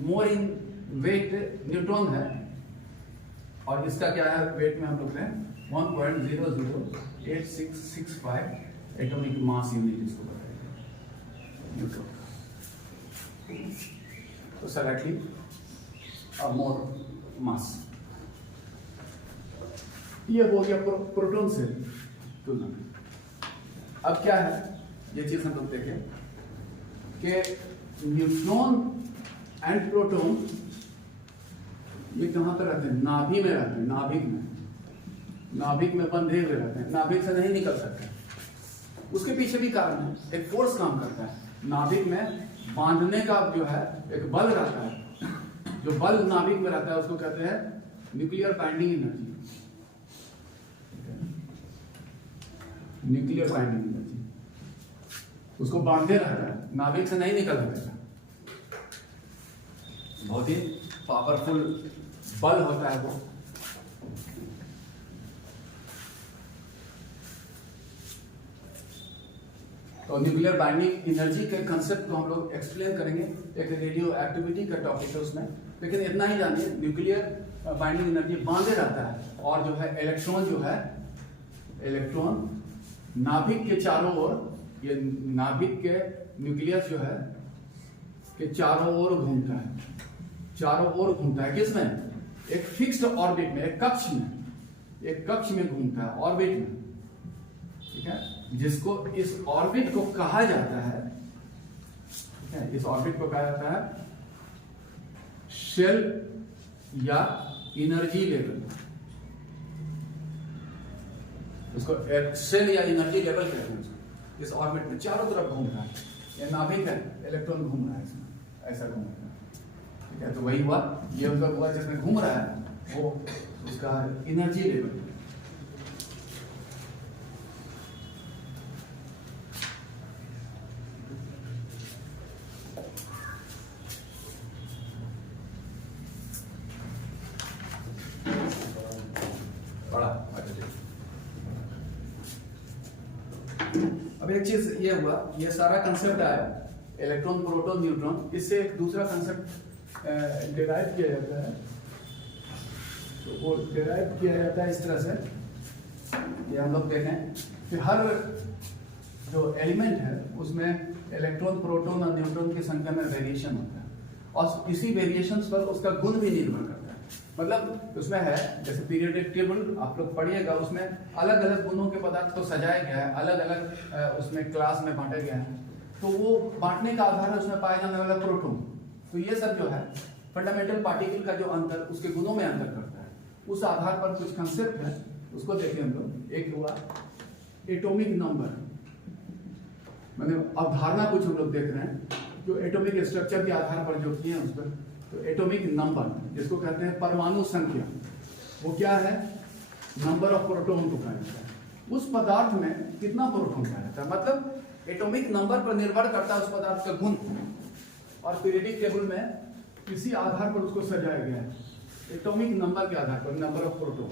मोर इन वेट न्यूट्रॉन है, और इसका क्या है वेट में हम लोग हैं 1.008665 एटॉमिक मास यूनिट इसको बताएगा न्यूट्रॉन। तो स्लाइटली मोर मास। ये हो गया प्रोटॉन से तुलना में। अब क्या है, ये चीज हम लोग देखें कि न्यूट्रॉन एंड प्रोटॉन ये कहां पर रहते हैं, नाभि में रहते हैं, नाभिक में बंधे हुए रहते हैं, नाभिक से नहीं निकल सकते। उसके पीछे भी कारण है, एक फोर्स काम करता है। नाभिक में बांधने का जो है एक बल रहता है, जो बल नाभिक में रहता है उसको कहते हैं nuclear binding energy. Nuclear binding energy उसको बांधे रहता है, नाभिक से नहीं निकल सकता। बहुत ही पावरफुल बल होता है वो। तो न्यूक्लियर बाइंडिंग एनर्जी के कंसेप्ट को हम लोग एक्सप्लेन करेंगे, एक रेडियो एक्टिविटी का टॉपिक है उसमें। लेकिन इतना ही जानिए, न्यूक्लियर बाइंडिंग एनर्जी बांधे रहता है, और जो है इलेक्ट्रॉन नाभिक के चारों ओर ये नाभिक के न्यूक्लियस जो है के चारों ओर घूमता है, चारों ओर घूमता है। किसमें? एक फिक्स्ड ऑर्बिट में, एक कक्ष में, एक कक्ष में घूमता है, ऑर्बिट में, ठीक है, जिसको इस ऑर्बिट को कहा जाता है, ठीक है, इस ऑर्बिट को कहा जाता है शेल या एनर्जी लेवल। उसको शेल या एनर्जी लेवल कहते हैं। इस ऑर्बिट में चारों तरफ घूम रहा है, ये नाभिक है, इलेक्ट्रॉन घूम रहा है इसमें, ऐसा घूम रहा है, ठीक है। तो वही हुआ, ये मतलब हुआ जिसमें घूम रहा है वो उसका एनर्जी लेवल। अब एक चीज ये हुआ, ये सारा कंसेप्ट आया इलेक्ट्रॉन, प्रोटॉन, न्यूट्रॉन। इससे एक दूसरा कंसेप्ट डिराइव किया जाता है, तो वो डिराइव किया जाता है इस तरह से, ये हम लोग देखें कि हर जो एलिमेंट है उसमें इलेक्ट्रॉन, प्रोटॉन और न्यूट्रॉन की संख्या में वेरिएशन होता है, और इसी वेरिएशंस पर उसका गुण भी निर्भर करता है। मतलब उसमें है जैसे पीरियोडिक टेबल आप लोग पढ़िएगा, उसमें अलग अलग गुणों के पदार्थ को सजाया गया है, अलग अलग उसमें क्लास में बांटे गए हैं, तो वो बांटने का आधार है उसमें पाए जाने वाला प्रोटॉन। तो ये सब जो है फंडामेंटल पार्टिकल का जो अंतर, उसके गुणों में अंतर करता है, उस आधार पर कुछ कंसेप्ट है, उसको देखें हम लोग। एक हुआ एटॉमिक नंबर, मतलब अवधारणा कुछ हम लोग देख रहे हैं जो एटॉमिक स्ट्रक्चर के आधार पर जो किए हैं उस पर। तो एटॉमिक नंबर जिसको कहते हैं परमाणु संख्या, वो क्या है? नंबर ऑफ प्रोटॉन को कहा जाता है। उस पदार्थ में कितना प्रोटॉन पाया जाता है, मतलब एटॉमिक नंबर पर निर्भर करता है उस पदार्थ का गुण, और पीरियोडिक टेबल में किसी आधार पर उसको सजाया गया है, एटॉमिक नंबर के आधार पर, नंबर ऑफ प्रोटॉन।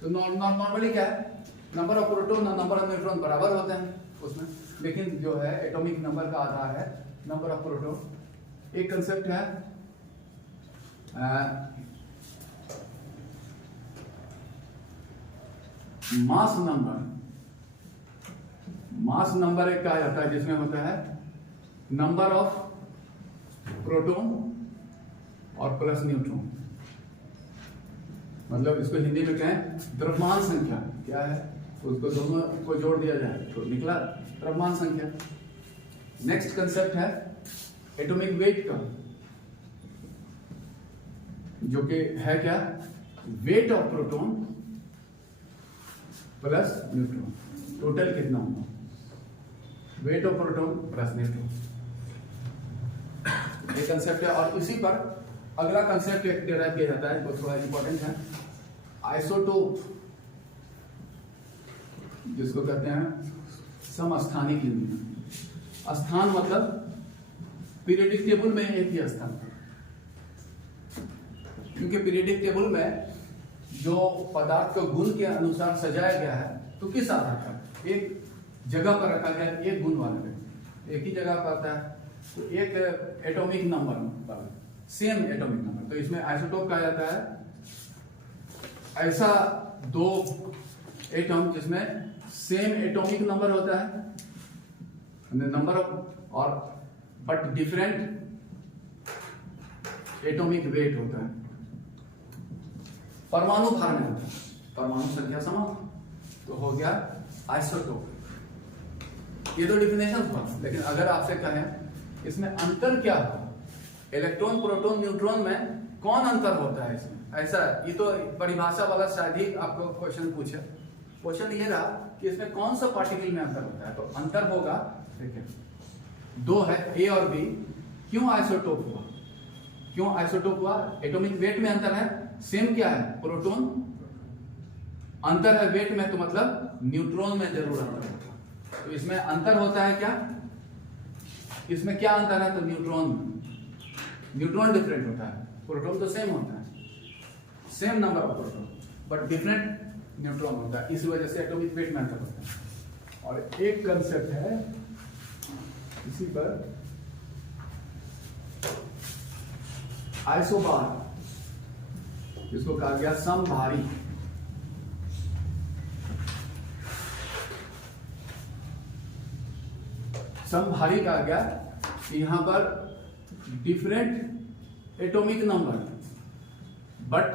तो नॉर्मली क्या है, नंबर ऑफ प्रोटॉन और नंबर ऑफ न्यूट्रॉन बराबर होते हैं उसमें, लेकिन जो है एटॉमिक नंबर का आधार है नंबर ऑफ प्रोटॉन। एक कंसेप्ट है मास नंबर। मास नंबर एक कहा जाता है जिसमें होता है नंबर ऑफ प्रोटॉन और प्लस न्यूट्रॉन, मतलब इसको हिंदी में कहें द्रव्यमान संख्या क्या है, उसको दोनों को जोड़ दिया जाए तो निकला द्रव्यमान संख्या। नेक्स्ट कंसेप्ट है एटॉमिक वेट का, जो कि है क्या, weight of proton plus neutron, total कितना होगा, weight of proton plus neutron, ये कंसेप्ट है। और इसी पर अगला कंसेप्ट एक डिराइव किया जाता है जो थोड़ा इंपॉर्टेंट है, आइसोटोप, जिसको कहते हैं समस्थानिक यूनियन। स्थान मतलब पीरियोडिक टेबल में एक ही स्थान, क्योंकि पीरियोडिक टेबल में जो पदार्थ को गुण के अनुसार सजाया गया है, तो किस आधार पर एक जगह पर रखा गया, एक गुण वाले एक ही जगह पर आता है, तो एक एटॉमिक नंबर पर, सेम एटॉमिक नंबर। तो इसमें आइसोटोप कहा जाता है ऐसा दो एटॉम जिसमें सेम एटॉमिक नंबर होता है, नंबर ऑफ, और बट डिफरेंट एटॉमिक वेट होता है। परमाणु भार में होता है, परमाणु संख्या समान, तो हो गया आइसोटोप। ये तो डिफिनेशन हुआ, लेकिन अगर आपसे कहें इसमें अंतर क्या होगा, इलेक्ट्रॉन, प्रोटॉन, न्यूट्रॉन में कौन अंतर होता है इसमें, ऐसा ये तो परिभाषा वाला शायद ही आपको क्वेश्चन पूछे। क्वेश्चन ये रहा कि इसमें कौन सा पार्टिकल में अंतर होता है, तो अंतर होगा, देखिए दो है ए और बी। क्यों आइसोटोप हुआ, क्यों आइसोटोप हुआ? एटॉमिक वेट में अंतर है, सेम क्या है, प्रोटॉन, अंतर है वेट में, तो मतलब न्यूट्रॉन में जरूर अंतर होता है। तो इसमें अंतर होता है क्या, इसमें क्या अंतर है, तो न्यूट्रॉन, न्यूट्रॉन डिफरेंट होता है, प्रोटॉन तो सेम होता है, same number of proton but different neutron होता है, इस वजह से एटॉमिक वेट में अंतर होता है। और एक कंसेप्ट है इसी पर आइसोबार, जिसको कहा गया समभारी। समभारी कहा गया कि यहाँ पर different atomic number but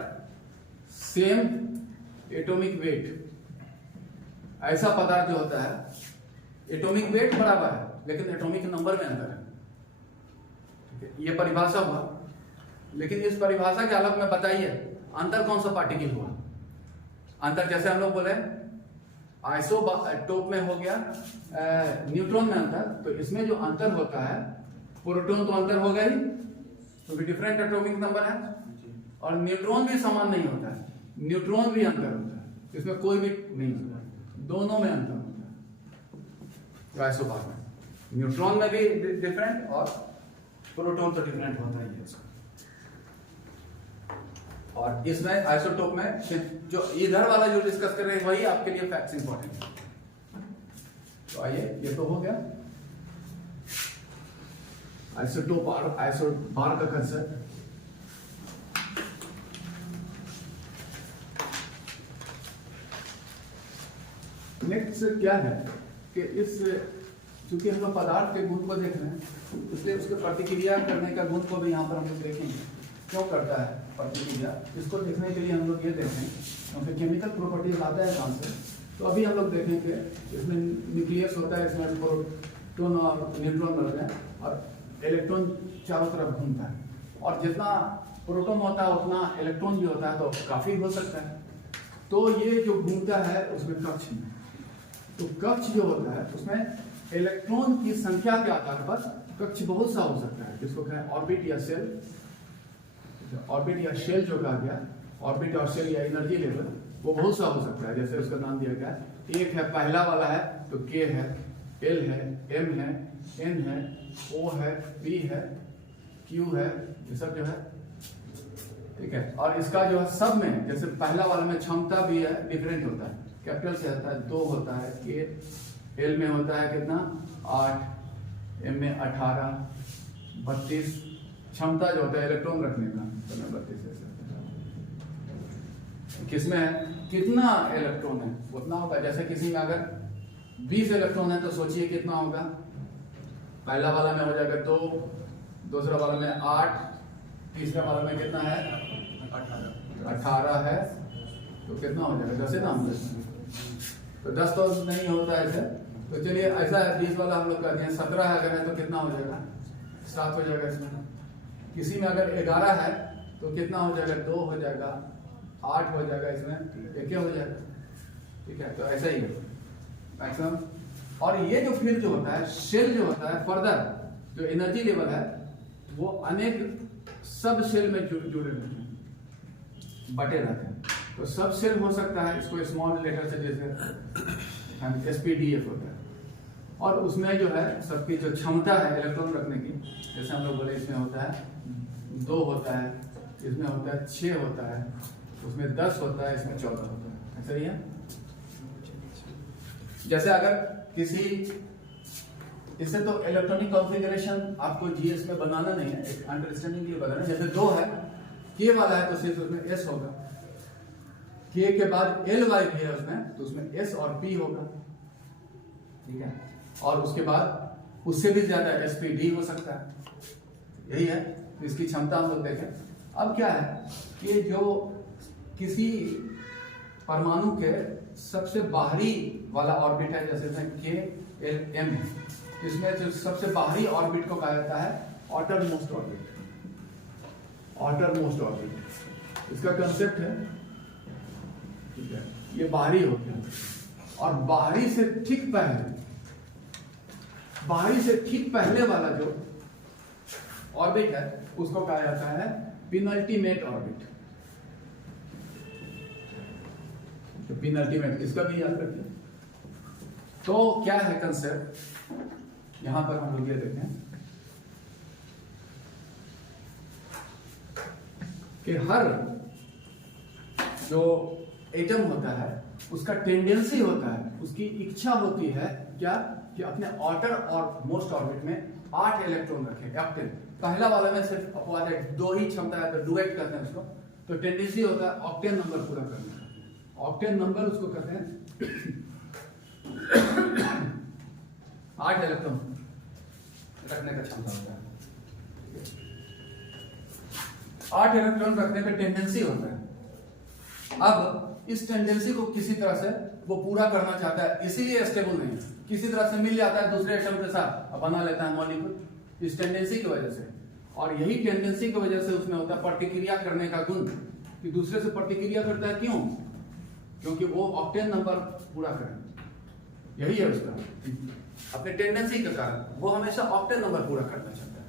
same atomic weight. ऐसा पदार्थ जो होता है एटॉमिक वेट बराबर है लेकिन एटॉमिक नंबर में अंतर है। ये परिभाषा हुआ, लेकिन इस परिभाषा के अलग में बताइए अंतर कौन सा पार्टिकल हुआ। अंतर जैसे हम लोग बोले आइसोटोप में हो गया, न्यूट्रॉन में अंतर, तो इसमें जो अंतर होता है प्रोटॉन तो अंतर होगा ही, तो भी डिफरेंट एटॉमिक नंबर है। और न्यूट्रॉन भी समान नहीं होता है, न्यूट्रॉन भी अंतर होता है, इसमें कोई भी नहीं होता है, दोनों में अंतर होता है। आइसोटोप में न्यूट्रॉन में भी डिफरेंट और प्रोटॉन तो डिफरेंट होता ही है। और इसमें आइसोटोप में जो इधर वाला जो डिस्कस कर रहे हैं वही आपके लिए फैक्ट्स इंपॉर्टेंट है। तो आइए, ये तो हो गया आइसोटोप और आइसोबार का कंसेप्ट। नेक्स्ट क्या है कि इस चूंकि हम लोग पदार्थ के गुण को देख रहे हैं इसलिए उसके प्रतिक्रिया करने का गुण को भी यहाँ पर हम लोग देखेंगे क्यों करता है प्रतिक्रिया। इसको देखने के लिए हम लोग ये देखें क्योंकि केमिकल प्रॉपर्टीज आता है कहाँ से। तो अभी हम लोग देखेंगे इसमें न्यूक्लियस होता है, इसमें प्रोटॉन और न्यूट्रॉन बनते हैं और इलेक्ट्रॉन चारों तरफ घूमता है। और जितना प्रोटॉन होता है उतना इलेक्ट्रॉन भी होता है, तो काफी हो सकता है। तो ये जो घूमता है उसमें कक्ष में, तो कक्ष जो होता है उसमें इलेक्ट्रॉन की संख्या के आधार पर कक्ष बहुत सा हो सकता है, जिसको कहें ऑर्बिट या सेल। ऑर्बिट या शेल जो कहा गया, ऑर्बिट और शेल या एनर्जी लेवल, वो बहुत सा हो सकता है। जैसे उसका नाम दिया गया, एक है पहला वाला है तो के है, एल है, एम है, एन है, ओ है, पी है, क्यू है, ये सब जो है ठीक है। और इसका जो है सब में जैसे पहला वाला में क्षमता भी है, डिफरेंट होता है। कैपिटल से आता है 2 होता है, के एल में होता है कितना 8, एम में 18, 32 क्षमता जो होता है इलेक्ट्रॉन रखने का, तो मैं 32 किसमें है कितना इलेक्ट्रॉन है उतना होगा। जैसे किसी में अगर 20 इलेक्ट्रॉन है तो सोचिए कितना होगा। पहला वाला में हो जाएगा 2, दूसरा वाला में 8, तीसरा वाला में कितना है 18 है, तो कितना हो जाएगा 10 ना। तो 10 तो नहीं होता है ऐसे, तो चलिए ऐसा है 20 वाला हम लोग कहते हैं 17 है अगर है तो कितना हो जाएगा 7 हो जाएगा इसमें। किसी में अगर 11 है तो कितना हो जाएगा 2 हो जाएगा, 8 हो जाएगा, इसमें 1 हो जाएगा ठीक है। तो ऐसा ही है मैक्सिमम। और ये जो फिर जो होता है शेल जो होता है फर्दर जो एनर्जी लेवल है वो अनेक सब शेल में जुड़े रहते हैं, बटे रहते हैं। तो सब शेल हो सकता है, इसको स्मॉल लेटर से जैसे एसपीडीएफ होता है। और उसमें जो है सबकी जो क्षमता है इलेक्ट्रॉन रखने की, जैसे हम लोग बोले इसमें होता है 2 होता है, इसमें होता है 6 होता है, उसमें 10 होता है, इसमें 14 होता है। ऐसा ही है। जैसे अगर किसी इससे तो इलेक्ट्रॉनिक कॉन्फ़िगरेशन आपको जीएस में बनाना नहीं है, एक अंडरस्टैंडिंग के लिए बनाना है। जैसे 2 है, के वाला है तो सिर्फ उसमें एस होगा, के के बाद एल वाई भी है उसमें तो उसमें एस और पी होगा ठीक है। और उसके बाद उससे भी ज्यादा एसपीडी हो सकता है, यही है। तो इसकी क्षमता हम लोग देखें। अब क्या है कि जो किसी परमाणु के सबसे बाहरी वाला ऑर्बिट है, जैसे के एल एम है, इसमें जो सबसे बाहरी ऑर्बिट को कहा जाता है outermost orbit. Outermost orbit इसका कंसेप्ट है ठीक है। ये बाहरी हो गया और बाहरी से ठीक पहले वाला जो ऑर्बिट है उसको कहा जाता है पिनल्टीमेट ऑर्बिट। तो पिनल्टीमेट इसका भी याद रखिए। तो क्या है कंसेप्ट, यहां पर हम लोग ये देखें कि हर जो एटम होता है उसका टेंडेंसी होता है, उसकी इच्छा होती है क्या कि अपने ऑर्डर और मोस्ट ऑर्बिट में 8 इलेक्ट्रॉन रखे, ऑक्टेन। पहला वाला में सिर्फ अपवाद है, 2 ही क्षमता है, तो डुएट कहते हैं उसको। तो टेंडेंसी होता है ऑक्टेन नंबर पूरा करने का। ऑक्टेन नंबर उसको कहते हैं 8 इलेक्ट्रॉन। रखने का क्षमता होता है। 8 इलेक्ट्रॉन रखने का टेंडेंसी होता है। अब इस टेंडेंसी को किसी तरह से वो पूरा करना चाहता है, इसीलिए स्टेबल नहीं है, किसी तरह से मिल जाता है दूसरे एटम के साथ और बना लेता है मॉलिक्यूल इस टेंडेंसी की वजह से। और यही टेंडेंसी की वजह से उसमें होता है प्रतिक्रिया करने का गुण, कि दूसरे से प्रतिक्रिया करता है। क्यों? क्योंकि वो ऑक्टेन नंबर पूरा करें, यही है उसका अपने टेंडेंसी के कारण वो हमेशा ऑक्टेन नंबर पूरा करना चाहता है।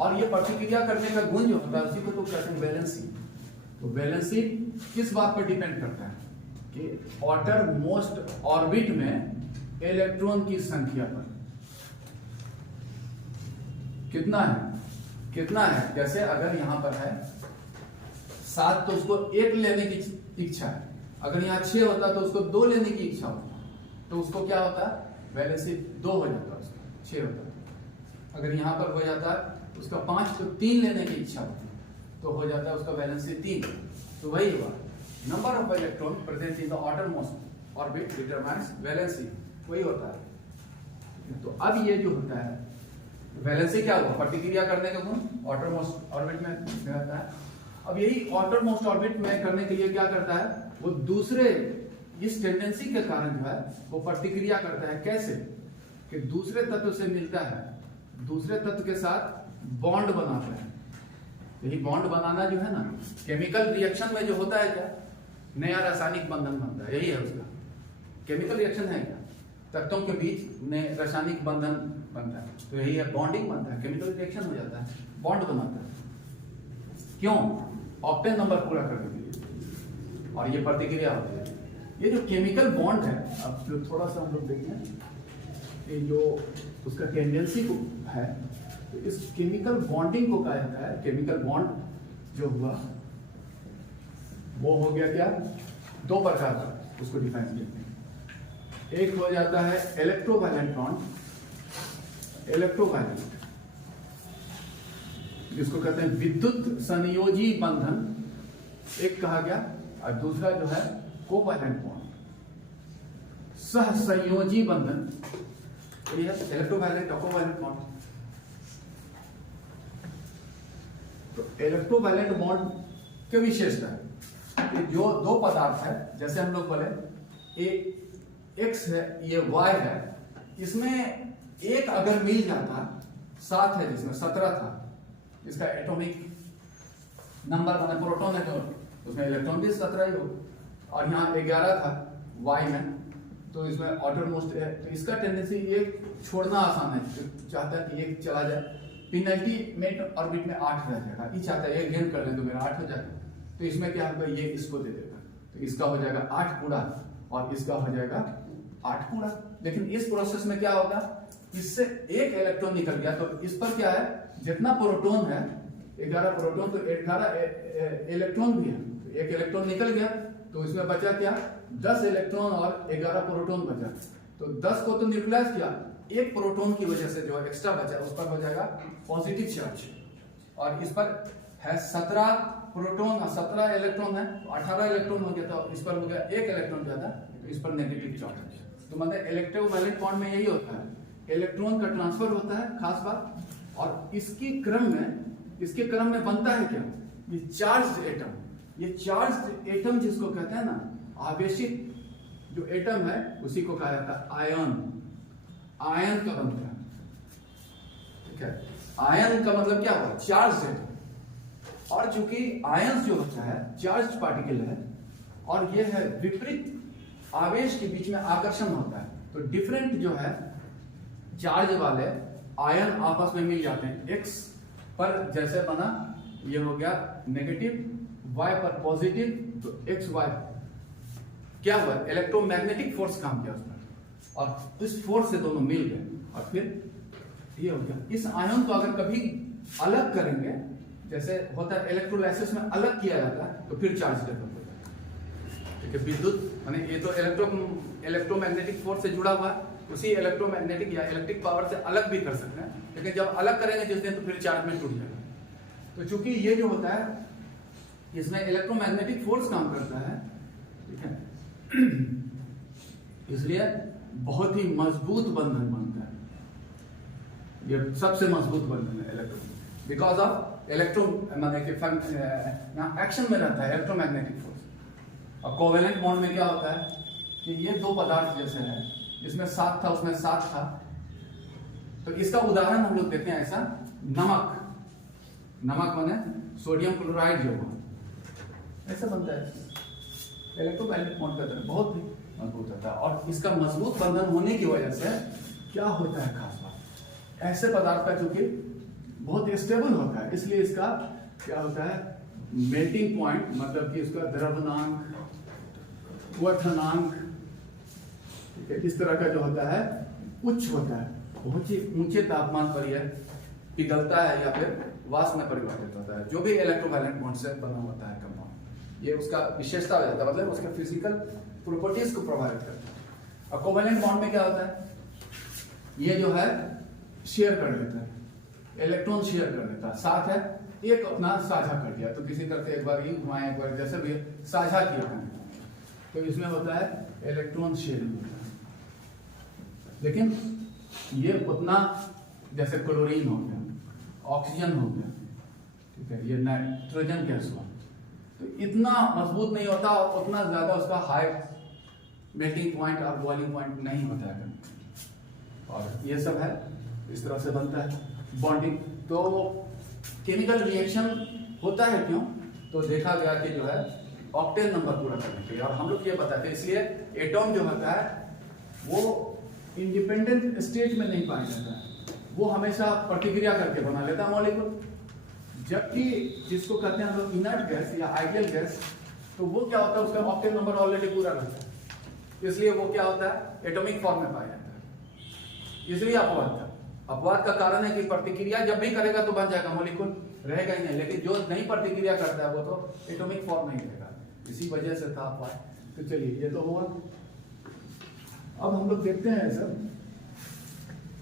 और ये प्रतिक्रिया करने का गुण जो होता है उसी को तो कहते हैं वैलेंसी। तो वैलेंसी किस बात पर डिपेंड करता है कि ऑर्डर मोस्ट ऑर्बिट में इलेक्ट्रॉन की संख्या पर कितना है। जैसे अगर यहां पर है 7 तो उसको 1 लेने की इच्छा है, अगर यहाँ 6 होता तो उसको 2 लेने की इच्छा होती, तो उसको क्या होता है वैलेंसी 2 हो जाता है, उसका 6 होता है। अगर यहाँ पर हो जाता है उसका 5 तो 3 लेने की इच्छा होती है, तो हो जाता है उसका वैलेंसी 3। तो वही हुआ, number of electron present in the outermost orbit determines valency, वही होता है। तो अब ये जो होता है वैलेंसी क्या हुआ, प्रतिक्रिया करने का गुण ऑर्डरमोस्ट ऑर्बिट में रहता है। अब यही ऑर्डरमोस्ट ऑर्बिट में करने के लिए क्या करता है, वो दूसरे इस टेंडेंसी के कारण जो है वो प्रतिक्रिया करता है। कैसे? कि दूसरे तत्व से मिलता है, दूसरे तत्व के साथ बॉन्ड बनाता है। यही बॉन्ड बनाना जो है ना, केमिकल रिएक्शन में जो होता है क्या, नया रासायनिक बंधन बनता है, यही है उसका। केमिकल रिएक्शन है क्या, तत्वों के बीच में रासायनिक बंधन बनता है, तो यही है बॉन्डिंग बनता है, केमिकल रिएक्शन हो जाता है, बॉन्ड बनाता है। क्यों? ऑक्टेन नंबर पूरा करने के लिए, और ये प्रतिक्रिया होती है। ये जो केमिकल बॉन्ड है, अब जो थोड़ा सा हम लोग देखें, ये जो उसका टेंडेंसी को है, तो इस केमिकल बॉन्डिंग को कहा जाता है। केमिकल बॉन्ड जो हुआ वो हो गया क्या, 2 प्रकार का उसको डिफाइन करते हैं। एक हो जाता है इलेक्ट्रोवायलेंट बॉन्ड, इलेक्ट्रोवायलेंट जिसको कहते हैं विद्युत संयोजी बंधन एक कहा गया, और दूसरा जो है कोवैलेंट बॉन्ड, सह संयोजी बंधन, ये है इलेक्ट्रोवायलेंट और कोवैलेंट बॉन्ड। तो इलेक्ट्रोवायलेंट बॉन्ड की विशेषता है कि जो 2 पदार्थ है, जैसे हम लोग बोले ये X है, ये Y है, इसमें एक अगर मिल जाता, 7 है जिसमें 17 था, इसका एटॉमिक नंबर बना, प्रोटॉन है तो उसमें इलेक्ट्रॉन भी 17 ही हो, और यहाँ 11 था Y में, तो इसमें ऑर्डर मोस्ट है, तो इसका टेंडेंसी एक छोड़ना आसान है, चाहता है कि एक चला जाए, पेनल्टी मेट ऑर्बिट में 8 रह जाएगा, ये चाहता है एक गेन कर ले तो मेरा 8 हो जाएगा, तो इसमें क्या होगा, ये इसको दे देगा, तो इसका हो जाएगा 8 पूरा और इसका हो जाएगा 8 पूरा। लेकिन इस प्रोसेस में क्या होगा, इससे एक इलेक्ट्रॉन निकल गया, तो इस पर क्या है, जितना प्रोटॉन है 11 प्रोटॉन, तो 11 इलेक्ट्रॉन भी है, तो एक इलेक्ट्रॉन निकल गया, तो इसमें बचा क्या, 10 इलेक्ट्रॉन और 11 प्रोटॉन बचा। तो 10 को तो न्यूट्रलाइज किया, एक प्रोटॉन की वजह से जो एक्स्ट्रा बचा उस पर हो जाएगा पॉजिटिव चार्ज, और इस पर है 17 प्रोटॉन और 17 इलेक्ट्रॉन है, तो 18 इलेक्ट्रॉन हो गया, तो इस पर हो गया एक इलेक्ट्रॉन ज्यादा, तो इस पर नेगेटिव चार्ज। तो मतलब इलेक्ट्रोवैलेंट बॉन्ड में यही होता है, इलेक्ट्रॉन का ट्रांसफर होता है, खास बात, और इसके क्रम में बनता है क्या, ये चार्ज एटम। ये चार्ज एटम जिसको कहते हैं ना, आवेशित जो एटम है उसी को कहा जाता है आयन का बनता है, ठीक है। आयन का मतलब क्या हुआ, चार्ज एटम, और चूंकि आयन जो होता है चार्ज पार्टिकल है, और ये है विपरीत आवेश के बीच में आकर्षण होता है, तो डिफरेंट जो है चार्ज वाले आयन आपस में मिल जाते हैं। X पर जैसे बना, ये हो गया नेगेटिव, Y पर पॉजिटिव, तो XY क्या हुआ, इलेक्ट्रोमैग्नेटिक फोर्स काम किया उस पर, और इस फोर्स से दोनों मिल गए, और फिर ये हो गया। इस आयन को अगर कभी अलग करेंगे, जैसे होता है इलेक्ट्रोलाइसिस में अलग किया जाता है, तो फिर चार्ज डेवलप हो जाता है, ठीक है। विद्युत माने ये तो इलेक्ट्रोमैग्नेटिक फोर्स से जुड़ा हुआ है, उसी इलेक्ट्रोमैग्नेटिक या इलेक्ट्रिक पावर से अलग भी कर सकते हैं, लेकिन जब अलग करेंगे जिस दिन, तो फिर चार्ज में टूट जाएगा। तो चूंकि ये जो होता है इसमें इलेक्ट्रोमैग्नेटिक फोर्स काम करता है, ठीक है, इसलिए बहुत ही मजबूत बंधन बनता है। ये सबसे मजबूत बंधन है इलेक्ट्रॉन, बिकॉज ऑफ इलेक्ट्रॉन माने कि यहाँ एक्शन में रहता है इलेक्ट्रोमैग्नेटिक फोर्स। और कोवेलेंट बॉन्ड में क्या होता है कि ये दो पदार्थ जैसे है, इसमें 7 था उसमें 7 था। तो इसका उदाहरण हम लोग देखते हैं ऐसा, नमक, नमक माने सोडियम क्लोराइड जो हुआ ऐसा बनता है। इलेक्ट्रोमैग्नेटिक बॉन्ड का तरह बहुत ही मजबूत होता है। और इसका मजबूत बंधन होने की वजह से क्या होता है खास बात, ऐसे पदार्थ का चूंकि बहुत स्टेबल होता है, इसलिए इसका क्या होता है मेल्टिंग पॉइंट, मतलब कि उसका द्रवनांक, क्वथनांक, ठीक है, इस तरह का जो होता है उच्च होता है। बहुत ही ऊंचे तापमान पर यह पिघलता है या फिर वाष्प में परिवर्तित होता है, जो भी इलेक्ट्रोवैलेंट बॉन्ड से बना होता है कंपाउंड। ये उसका विशेषता हो जाता है, मतलब उसके फिजिकल प्रॉपर्टीज को प्रभावित करता है। और कोवेलेंट बॉन्ड में क्या होता है, ये जो है शेयर कर लेता है, इलेक्ट्रॉन शेयर कर लेता है, साथ है एक अपना साझा कर दिया, तो किसी तरह से एक बार यूं घुमाएं, एक बार जैसे भी साझा किया है, तो इसमें होता है इलेक्ट्रॉन शेयरिंग होता है। लेकिन ये उतना, जैसे क्लोरीन हो गया, ऑक्सीजन हो गया, ठीक है, ये नाइट्रोजन गैस हुआ, तो इतना मजबूत नहीं होता और उतना ज्यादा उसका हाई मेल्टिंग पॉइंट और बॉइलिंग पॉइंट नहीं होता है। और ये सब है, इस तरह से बनता है बॉन्डिंग। तो केमिकल रिएक्शन होता है क्यों, तो देखा गया कि जो है ऑक्टेन नंबर पूरा करने के लिए। और हम लोग ये बताते हैं, इसलिए एटॉम जो होता है वो इंडिपेंडेंट स्टेट में नहीं पाया जाता है, वो हमेशा प्रतिक्रिया करके बना लेता है मॉलिक्यूल। जबकि जिसको कहते हैं हम लोग इनर्ट गैस या आइडियल गैस, तो वो क्या होता है उसका ऑक्टेन नंबर ऑलरेडी पूरा रहता है, इसलिए वो क्या होता है एटॉमिक फॉर्म में पाया जाता है। इसलिए अपवाद था, अपवाद का कारण है कि प्रतिक्रिया जब भी करेगा तो बन जाएगा मॉलिक्यूल, रहेगा ही नहीं, लेकिन जो नहीं प्रतिक्रिया करता है वो तो एटॉमिक फॉर्म नहीं रहेगा, इसी वजह से था अपवाद। तो चलिए ये तो हुआ। अब हम लोग देखते हैं सब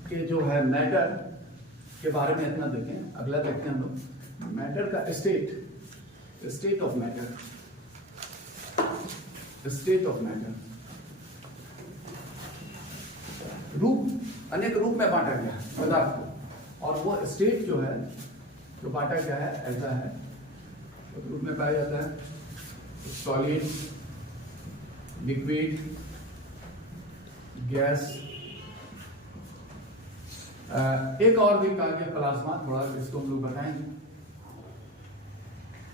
कि जो है मैटर के बारे में इतना देखें, अगला देखते हैं हम लोग मैटर का state, state of matter, state of matter. रूप, अनेक रूप में बांटा गया पदार्थ को, और वो स्टेट जो है जो बांटा गया है ऐसा है, तो रूप में पाया जाता है सॉलिड, लिक्विड, गैस, एक और भी कहा गया प्लाज्मा, थोड़ा इसको हम लोग बताएंगे।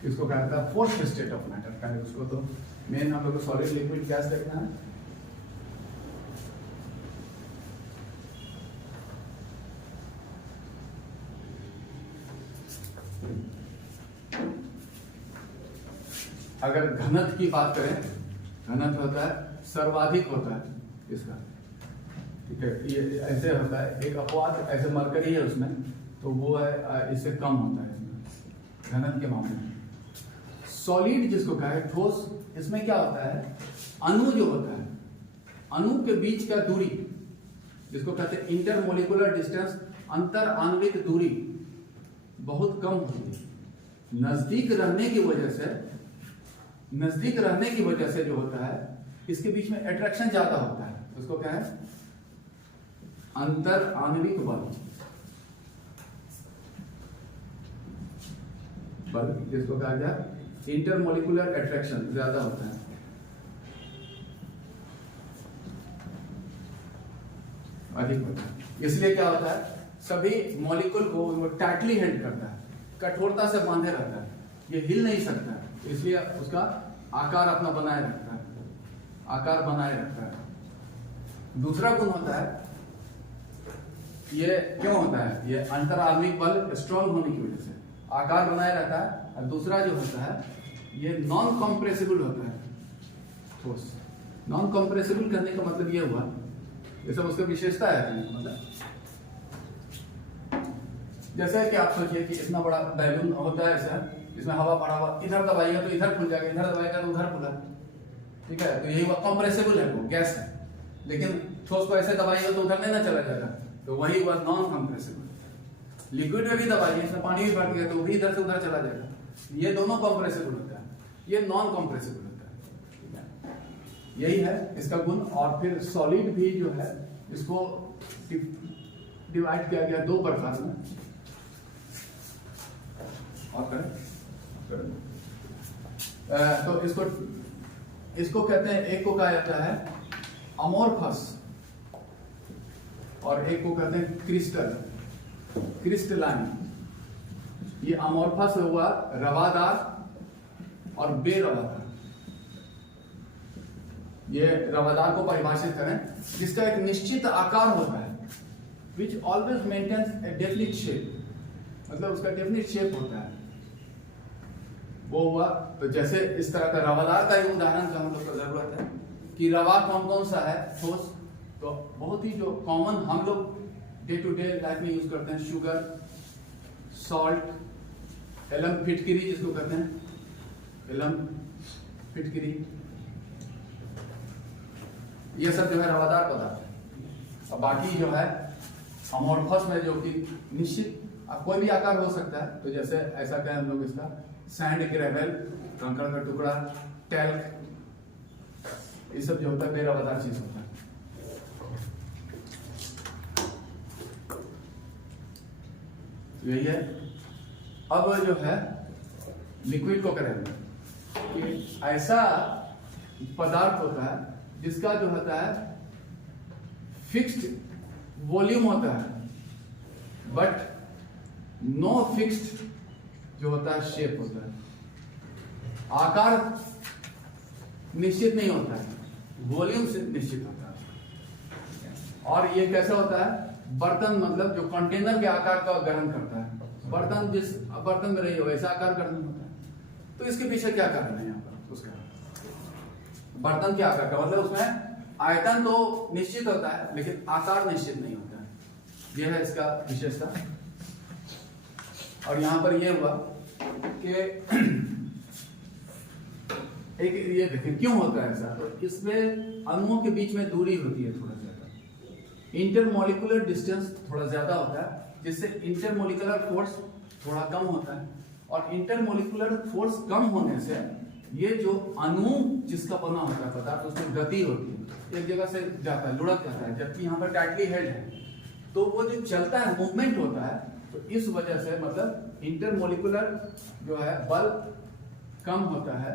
इसको कहता है फोर्थ स्टेट ऑफ मैटर, पहले उसको तो मेन हम लोग को सॉलिड, लिक्विड, गैस देखना है। अगर घनत्व की बात करें, घनत्व होता है सर्वाधिक होता है इसका, ठीक है, ये ऐसे होता है, एक अपवाद ऐसे मरकरी है उसमें, तो वो है इससे कम होता है इसमें घनत्व के मामले में। सॉलिड जिसको कहा है ठोस, इसमें क्या होता है अणु जो होता है, अणु के बीच का दूरी जिसको कहते हैं इंटरमोलिकुलर डिस्टेंस, अंतर आणविक दूरी बहुत कम होती है। नजदीक रहने की वजह से, नजदीक रहने की वजह से जो होता है इसके बीच में अट्रैक्शन ज्यादा होता है, उसको क्या है अंतर आणविक बल, बल जिसको कहा जाए इंटरमोलिकुलर अट्रैक्शन ज्यादा होता है। अधिक होता है, इसलिए क्या होता है सभी मॉलिक्यूल को वो टाइटली हेल्ड करता है, कठोरता से बांधे रहता है, ये हिल नहीं सकता है, इसलिए उसका आकार अपना बनाए रखता है, आकार बनाए रखता है। दूसरा गुण होता है, ये क्यों होता है, ये अंतर आणविक बल स्ट्रॉन्ग होने की वजह से आकार बनाए रहता है। और दूसरा जो होता है ये नॉन कॉम्प्रेसिबल होता है, ठोस। नॉन कॉम्प्रेसिबल करने का मतलब ये हुआ, ये सब उसका विशेषता है, मतलब जैसे कि आप सोचिए कि इतना बड़ा बैलून होता है ऐसा, इसमें हवा भरा हुआ, इधर दबाइएगा तो इधर खुल जाएगा, इधर दबाइएगा तो उधर खुला, ठीक है, तो यही हुआ कॉम्प्रेसिबल है, वो गैस है। लेकिन ठोस को ऐसे दबाइएगा तो उधर नहीं ना चला जाएगा, तो वही हुआ नॉन कॉम्प्रेसिबल। लिक्विड में भी दबाइए, इसमें पानी भी भर गया तो भी इधर से उधर चला जाएगा, ये दोनों कॉम्प्रेसिबल होता है, ये नॉन कॉम्प्रेसिबल होता है, ठीक है, यही है इसका गुण। और फिर सॉलिड भी जो है इसको डिवाइड किया गया दो प्रकार में। और करें तो इसको कहते हैं, एक को कहा जाता है अमोर्फस और एक को कहते हैं क्रिस्टलाइन। ये अमोर्फस हुआ रवादार और बेरवादार। ये रवादार को परिभाषित करें जिसका एक निश्चित आकार होता है, which always maintains a definite shape, मतलब उसका डेफिनिट शेप होता है वो हुआ। तो जैसे इस तरह का रवादार का एक उदाहरण का हम लोग को जरूरत है कि रवा कौन कौन सा है ठोस, तो बहुत ही जो कॉमन हम लोग डे टू डे लाइफ में यूज करते हैं, शुगर, सॉल्ट, एलम फिटकिरी जिसको कहते हैं, एलम फिटकिरी, ये सब जो है रवादार पदार्थ है। और बाकी जो है अमोर्फस में जो कि निश्चित कोई भी आकार हो सकता है, तो जैसे ऐसा कहें हम लोग इसका सैंड, ग्रेवल, कंकड़ का टुकड़ा, टैल्क, ये सब जो होता है बेरवादार चीज होता है। यही है। अब जो है लिक्विड को करेंगे कि ऐसा पदार्थ होता है जिसका जो होता है फिक्स्ड वॉल्यूम होता है बट नो फिक्स्ड जो होता है शेप होता है। आकार निश्चित नहीं होता है, वॉल्यूम से निश्चित होता है। और ये कैसे होता है, बर्तन मतलब जो कंटेनर के आकार का ग्रहण करता है, बर्तन जिस बर्तन में रही हो वैसा आकार ग्रहण होता है। तो इसके पीछे क्या कारण है यहाँ पर, उसका बर्तन के आकार का मतलब उसमें आयतन तो निश्चित होता है लेकिन आकार निश्चित नहीं होता है, यह है इसका विशेषता। और यहां पर यह हुआ कि एक ये देखिए क्यों होता है ऐसा, तो इसमें अणुओं के बीच में दूरी होती है थोड़ा ज्यादा, इंटरमोलिकुलर डिस्टेंस थोड़ा ज्यादा होता है, जिससे इंटरमोलिकुलर फोर्स थोड़ा कम होता है। और इंटरमोलिकुलर फोर्स कम होने से ये जो अणु जिसका बना होता है पदार्थ उसमें गति होती है, एक जगह से जाता है, लुढ़क जाता है, जबकि यहाँ पर टाइटली हेल्ड है तो वो जो चलता है, मूवमेंट होता है। तो इस वजह से मतलब इंटरमोलिकुलर जो है बल कम होता है,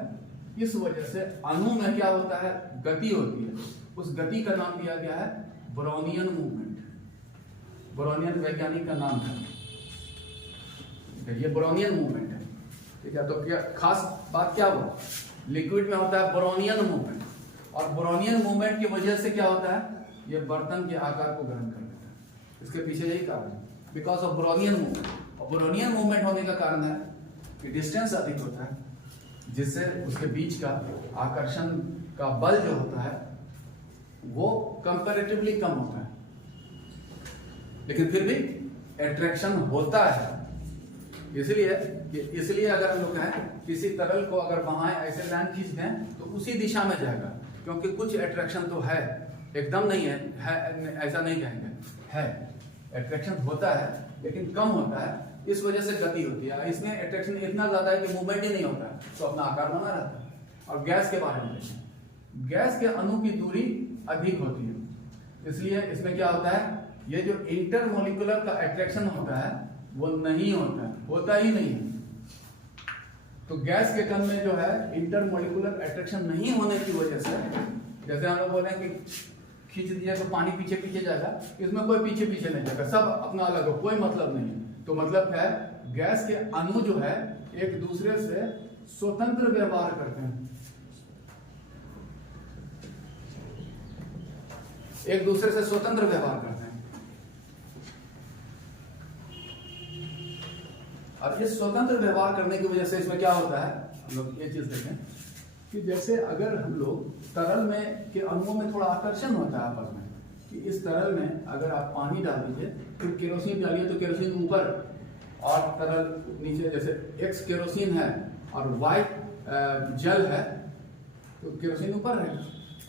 इस वजह से अणु में क्या होता है, गति होती है। उस गति का नाम दिया गया है ब्राउनियन मूवमेंट। ब्राउनियन वैज्ञानिक का नाम है, ये ब्राउनियन मूवमेंट है, ठीक है। तो क्या खास बात क्या हुआ, लिक्विड में होता है ब्राउनियन मूवमेंट, और ब्राउनियन मूवमेंट की वजह से क्या होता है, ये बर्तन के आकार को ग्रहण कर लेता है। इसके पीछे यही कारण है, बिकॉज ऑफ ब्राउनियन मूवमेंट। और ब्राउनियन मूवमेंट होने का कारण है कि डिस्टेंस अधिक होता है, जिससे उसके बीच का आकर्षण का बल जो होता है वो कंपैरेटिवली कम होता है, लेकिन फिर भी अट्रैक्शन होता है। इसलिए अगर हम लोग कहें किसी तरल को अगर वहां ऐसे लाइन खींच दें तो उसी दिशा में जाएगा, क्योंकि कुछ अट्रैक्शन तो है, एकदम नहीं है ऐसा नहीं कहेंगे, है अट्रैक्शन होता है लेकिन कम होता है, इस वजह से गति होती है। इसमें अट्रैक्शन इतना ज्यादा है कि मूवमेंट ही नहीं होता है, तो अपना आकार बना रहता है। और गैस के बारे में देखें, गैस के अणु की दूरी अधिक होती है, इसलिए इसमें क्या होता है, ये जो इंटरमोलिकुलर का अट्रैक्शन होता है वो नहीं होता है, होता ही नहीं है। तो गैस के कण में जो है इंटरमोलिकुलर अट्रैक्शन नहीं होने की वजह से, जैसे हम लोग बोल रहे हैं कि खींच दिया तो पानी पीछे पीछे जाएगा, इसमें कोई पीछे पीछे नहीं जाएगा, सब अपना अलग हो, कोई मतलब नहीं है। तो मतलब है गैस के अणु जो है एक दूसरे से स्वतंत्र व्यवहार करते हैं, एक दूसरे से स्वतंत्र व्यवहार करते हैं। अब ये स्वतंत्र व्यवहार करने की वजह से इसमें क्या होता है, हम लोग ये चीज देखें कि जैसे अगर हम लोग तरल में के अणुओं में थोड़ा आकर्षण होता है आपस में, कि इस तरल में अगर आप पानी डाल दीजिए तो केरोसिन डालिए तो केरोसिन ऊपर और तरल नीचे, जैसे एक्स केरोसिन है और वाई जल है तो केरोसिन ऊपर है,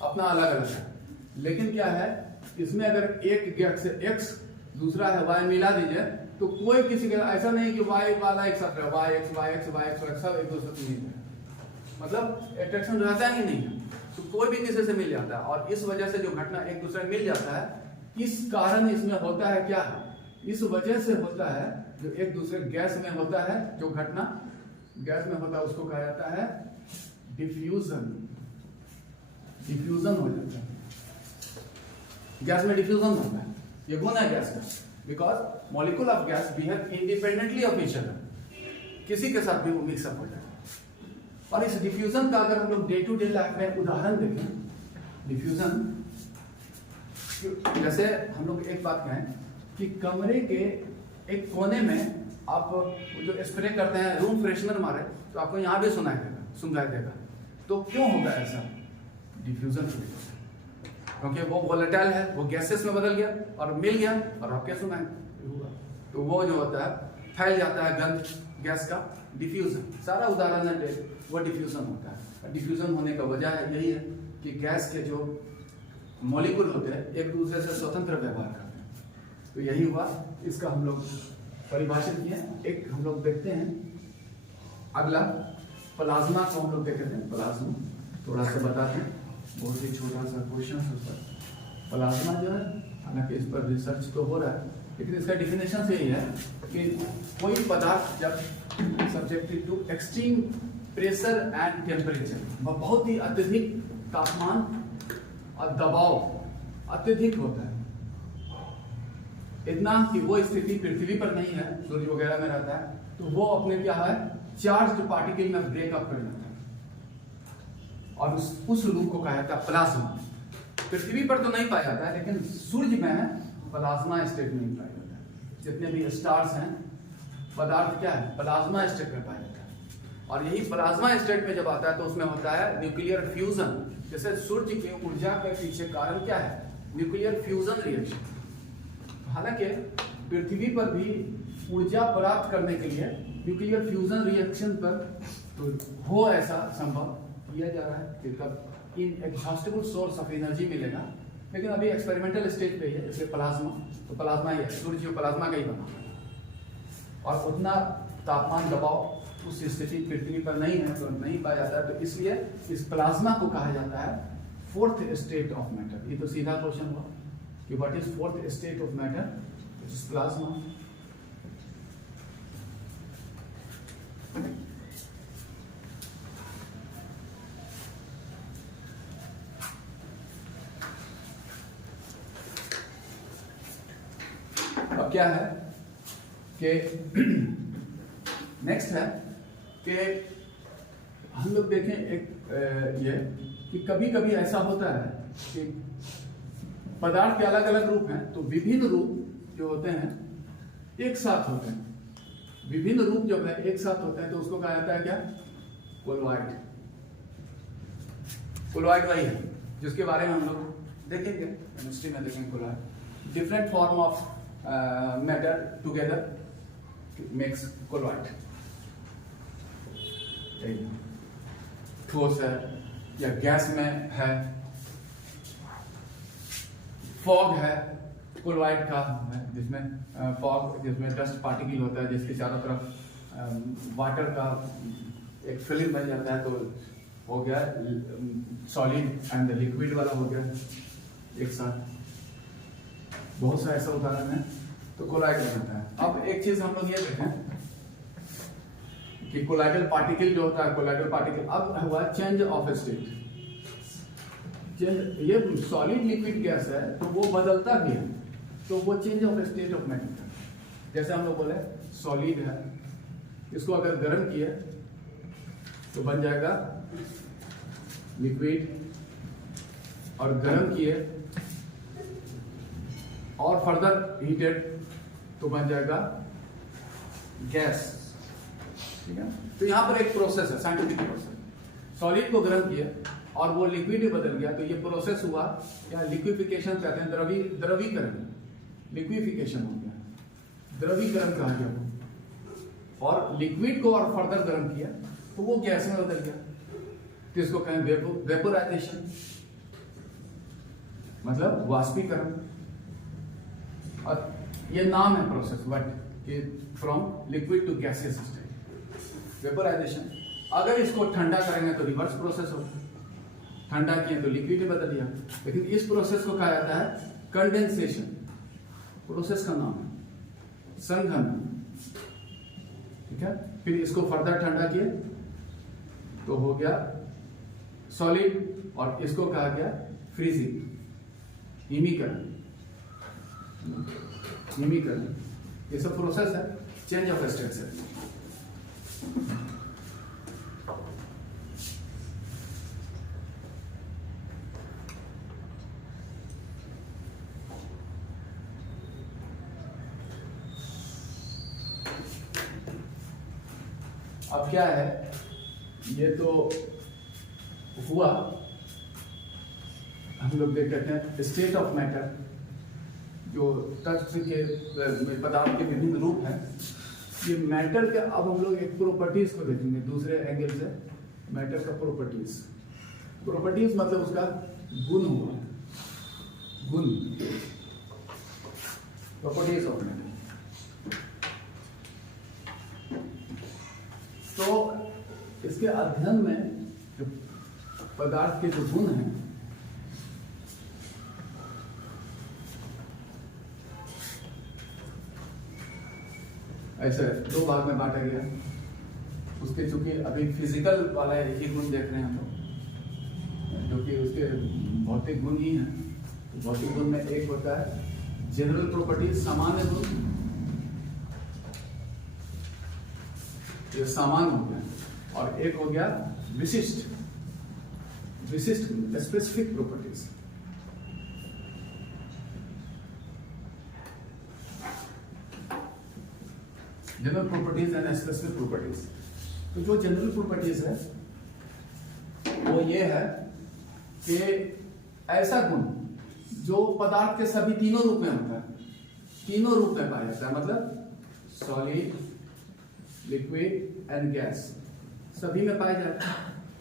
अपना अलग अलग है। लेकिन क्या है, इसमें अगर एक गैस से एक्स दूसरा है वाई मिला दीजिए तो कोई किसी का ऐसा नहीं कि वाई वाला एक साथ y x y x y x सब एक दूसरे से मिल जाए, मतलब अट्रैक्शन रहता ही नहीं है, तो कोई भी किसी से मिल जाता है। और इस वजह से जो घटना एक दूसरे में मिल जाता है, इस कारण इसमें होता है क्या, इस वजह से होता है जो एक दूसरे गैस में होता है, जो घटना गैस में होता है उसको कहा जाता है डिफ्यूजन। डिफ्यूजन हो जाता है, गैस में डिफ्यूजन होता है, ये गुण है गैस का। Because molecule of gas behave independently of each other, किसी के साथ भी वो मिक्सअप हो जाए। और इस डिफ्यूजन का अगर हम लोग डे टू डे लाइफ में उदाहरण देखें, डिफ्यूजन जैसे हम लोग एक बात कहें कि कमरे के एक कोने में आप जो स्प्रे करते हैं रूम फ्रेशनर मारे तो आपको यहाँ भी सुनाई देगा। तो क्यों होगा ऐसा? डिफ्यूजन की वजह से, क्योंकि वो वोलेटाइल है, वो गैसेस में बदल गया और मिल गया और आपके सुनाई हुआ, तो वो जो होता है फैल जाता है गंध गैस का, डिफ्यूजन। सारा उदाहरण है वो डिफ्यूजन होता है। डिफ्यूजन होने का वजह यही है कि गैस के जो मॉलिक्यूल होते हैं एक दूसरे से स्वतंत्र व्यवहार करते हैं। तो यही हुआ, इसका हम लोग परिभाषित किए। एक हम लोग देखते हैं अगला, प्लाज्मा को हम लोग देखते हैं। प्लाज्मा थोड़ा सा बताते हैं, बहुत ही छोटा सा क्वेश्चन है उस पर। प्लाज्मा जो है, हालांकि इस पर रिसर्च तो हो रहा है, लेकिन इसका डिफिनेशन यही है कि कोई पदार्थ जब subjected to extreme pressure and temperature, बहुत ही अत्यधिक तापमान और दबाव अत्यधिक होता है, इतना कि वो स्थिति पृथ्वी पर नहीं है, सूर्य वगैरह में रहता है, तो वो अपने क्या है चार्ज्ड पार्टिकल में ब्रेकअप कर जाता है और उस रूप को कहा जाता है प्लाज्मा। पृथ्वी पर तो नहीं पाया जाता है, लेकिन सूर्य में प्लाज्मा स्टेट में पाया जाता है। जितने भी स्टार्स हैं पदार्थ क्या है, प्लाज्मा स्टेट में पाया जाता है। और यही प्लाज्मा स्टेट में जब आता है तो उसमें होता है न्यूक्लियर फ्यूजन। जैसे सूर्य की ऊर्जा के पीछे कारण क्या है, न्यूक्लियर फ्यूजन रिएक्शन। हालांकि पृथ्वी पर भी ऊर्जा प्राप्त करने के लिए न्यूक्लियर फ्यूजन रिएक्शन पर तो हो ऐसा संभव किया जा रहा है कि कब इन एग्जॉस्टिबल सोर्स ऑफ एनर्जी मिलेगा, लेकिन अभी एक्सपेरिमेंटल स्टेज पे है। इसलिए प्लाज्मा तो प्लाज्मा ही है, सूर्य प्लाज्मा का ही बना और उतना तापमान दबाव उस स्थिति पृथ्वी पर नहीं है, तो नहीं पाया जाता है। तो इसलिए इस प्लाज्मा को कहा जाता है फोर्थ स्टेट ऑफ मैटर। ये तो सीधा क्वेश्चन हुआ कि what is fourth state of matter, it is plasma. अब क्या है कि नेक्स्ट है कि हम लोग देखें एक ये कि कभी कभी ऐसा होता है कि पदार्थ के अलग अलग रूप हैं, तो विभिन्न रूप जो होते हैं एक साथ होते हैं। विभिन्न रूप जब है एक साथ होते हैं तो उसको कहा जाता है क्या, कोलॉइड। कोलॉइड वही है जिसके बारे में हम लोग देखेंगे केमिस्ट्री में, देखेंगे colloid. Different form of matter together makes colloid. ठोस है या गैस में है, फॉग है कोलॉइड का है, जिसमें फॉग जिसमें डस्ट पार्टिकल होता है, जिसके चारों तरफ वाटर का एक फिल्म बन जाता है, तो हो गया सॉलिड एंड लिक्विड वाला हो गया एक साथ। बहुत सा ऐसा उदाहरण है, तो कोलॉइड बनता है। अब एक चीज हम लोग ये देखें कि कोलॉइडल पार्टिकल जो होता है, कोलॉइडल पार्टिकल अब हुआ चेंज ऑफ स्टेट। ये सॉलिड लिक्विड गैस है तो वो बदलता भी है, तो वो change of state of matter. जैसे हम लोग बोले सॉलिड है, इसको अगर गर्म किए तो बन जाएगा लिक्विड, और गर्म किए और फर्दर हीटेड तो बन जाएगा गैस। ठीक है, तो यहां पर एक प्रोसेस है, साइंटिफिक प्रोसेस। सॉलिड को गर्म किया और वो लिक्विड में बदल गया, तो ये प्रोसेस हुआ या लिक्विफिकेशन कहते हैं, द्रवीकरण। लिक्विफिकेशन हो गया, द्रवीकरण कहा गया। और लिक्विड को और फर्दर गर्म किया तो वो गैस में बदल गया, तो इसको कहें वेपोराइजेशन, मतलब वाष्पीकरण। और ये नाम है process, but from liquid to gaseous state, vaporization. अगर इसको ठंडा करेंगे तो रिवर्स प्रोसेस होगा, ठंडा किए तो लिक्विड में बदल दिया। लेकिन इस प्रोसेस को कहा जाता है कंडेंसेशन, प्रोसेस का नाम है। संघनन, ठीक है। फिर इसको फर्दर ठंडा किए तो हो गया सॉलिड, और इसको कहा गया फ्रीजिंग, हिमीकरण। ये सब प्रोसेस है चेंज ऑफ स्टेट से। अब क्या है, ये तो हुआ, हम लोग देख कहते हैं स्टेट ऑफ मैटर, जो तत्व के पदार्थ के विभिन्न रूप हैं। ये मैटर के, अब हम लोग एक प्रॉपर्टीज को देखेंगे दूसरे एंगल से। मैटर का प्रॉपर्टीज मतलब उसका गुण हुआ, गुण, प्रॉपर्टीज ऑफ मैटर। तो इसके अध्ययन में जो पदार्थ के जो गुण हैं, ऐसे दो भाग में बांटा गया। उसके चूंकि अभी फिजिकल वाला ही गुण देख रहे हैं हम लोग, जो कि उसके भौतिक गुण ही हैं। तो भौतिक गुण में एक होता है जनरल प्रॉपर्टीज, सामान्य गुण, ये सामान्य हो गया, और एक हो गया विशिष्ट, specific properties. General properties and specific properties. तो जो जनरल प्रॉपर्टीज है वो ये है कि ऐसा गुण जो पदार्थ के सभी तीनों रूप में होता है, तीनों रूप में पाया जाता है, मतलब सॉलिड, लिक्विड एंड गैस, सभी में पाए जाते हैं।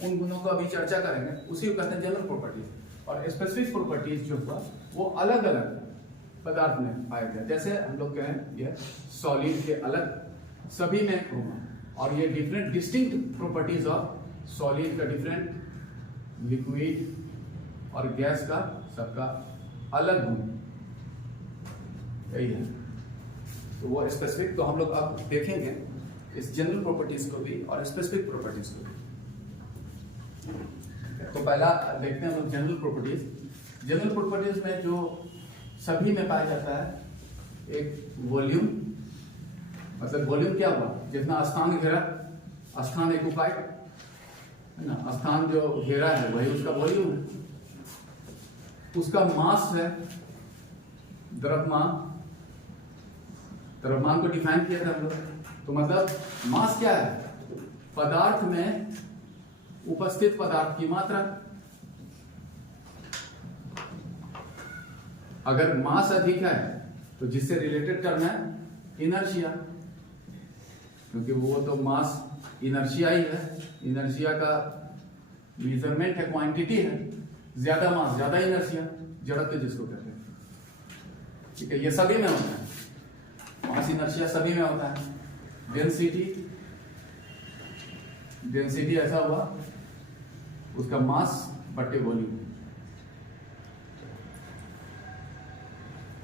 उन गुणों को अभी चर्चा करेंगे, उसी को कहते हैं जनरल प्रॉपर्टीज। और स्पेसिफिक प्रॉपर्टीज जो हुआ वो अलग अलग पदार्थ में पाया गया। जैसे हम लोग कहें ये सॉलिड के अलग सभी में होगा, और ये different distinct properties of solid का डिफरेंट, लिक्विड और गैस का सबका अलग गुण, यही है। तो वो स्पेसिफिक, तो हम लोग अब देखेंगे इस जनरल प्रॉपर्टीज को भी और स्पेसिफिक प्रॉपर्टीज को भी। तो पहला देखते हैं हम लोग जनरल प्रॉपर्टीज। जनरल प्रॉपर्टीज में जो सभी में पाया जाता है, एक वॉल्यूम, मतलब वॉल्यूम क्या हुआ, जितना स्थान घेरा, स्थान एक्युपाइड है ना, स्थान जो घेरा है वही उसका वॉल्यूम है। उसका मास है द्रव्यमान, द्रव्यमान को डिफाइन किया था हम लोग। तो मतलब मास क्या है, पदार्थ में उपस्थित पदार्थ की मात्रा। अगर मास अधिक है तो जिससे रिलेटेड टर्म है इनर्शिया, क्योंकि वो तो मास इनर्शिया ही है, इनर्शिया का मेजरमेंट है, क्वांटिटी है। ज्यादा मास ज्यादा इनर्शिया, जड़त्व जिसको कहते हैं, ठीक है। ये सभी में होता है, मास इनर्शिया सभी में होता है। डेंसिटी ऐसा हुआ, उसका मास बट्टे वॉल्यूम,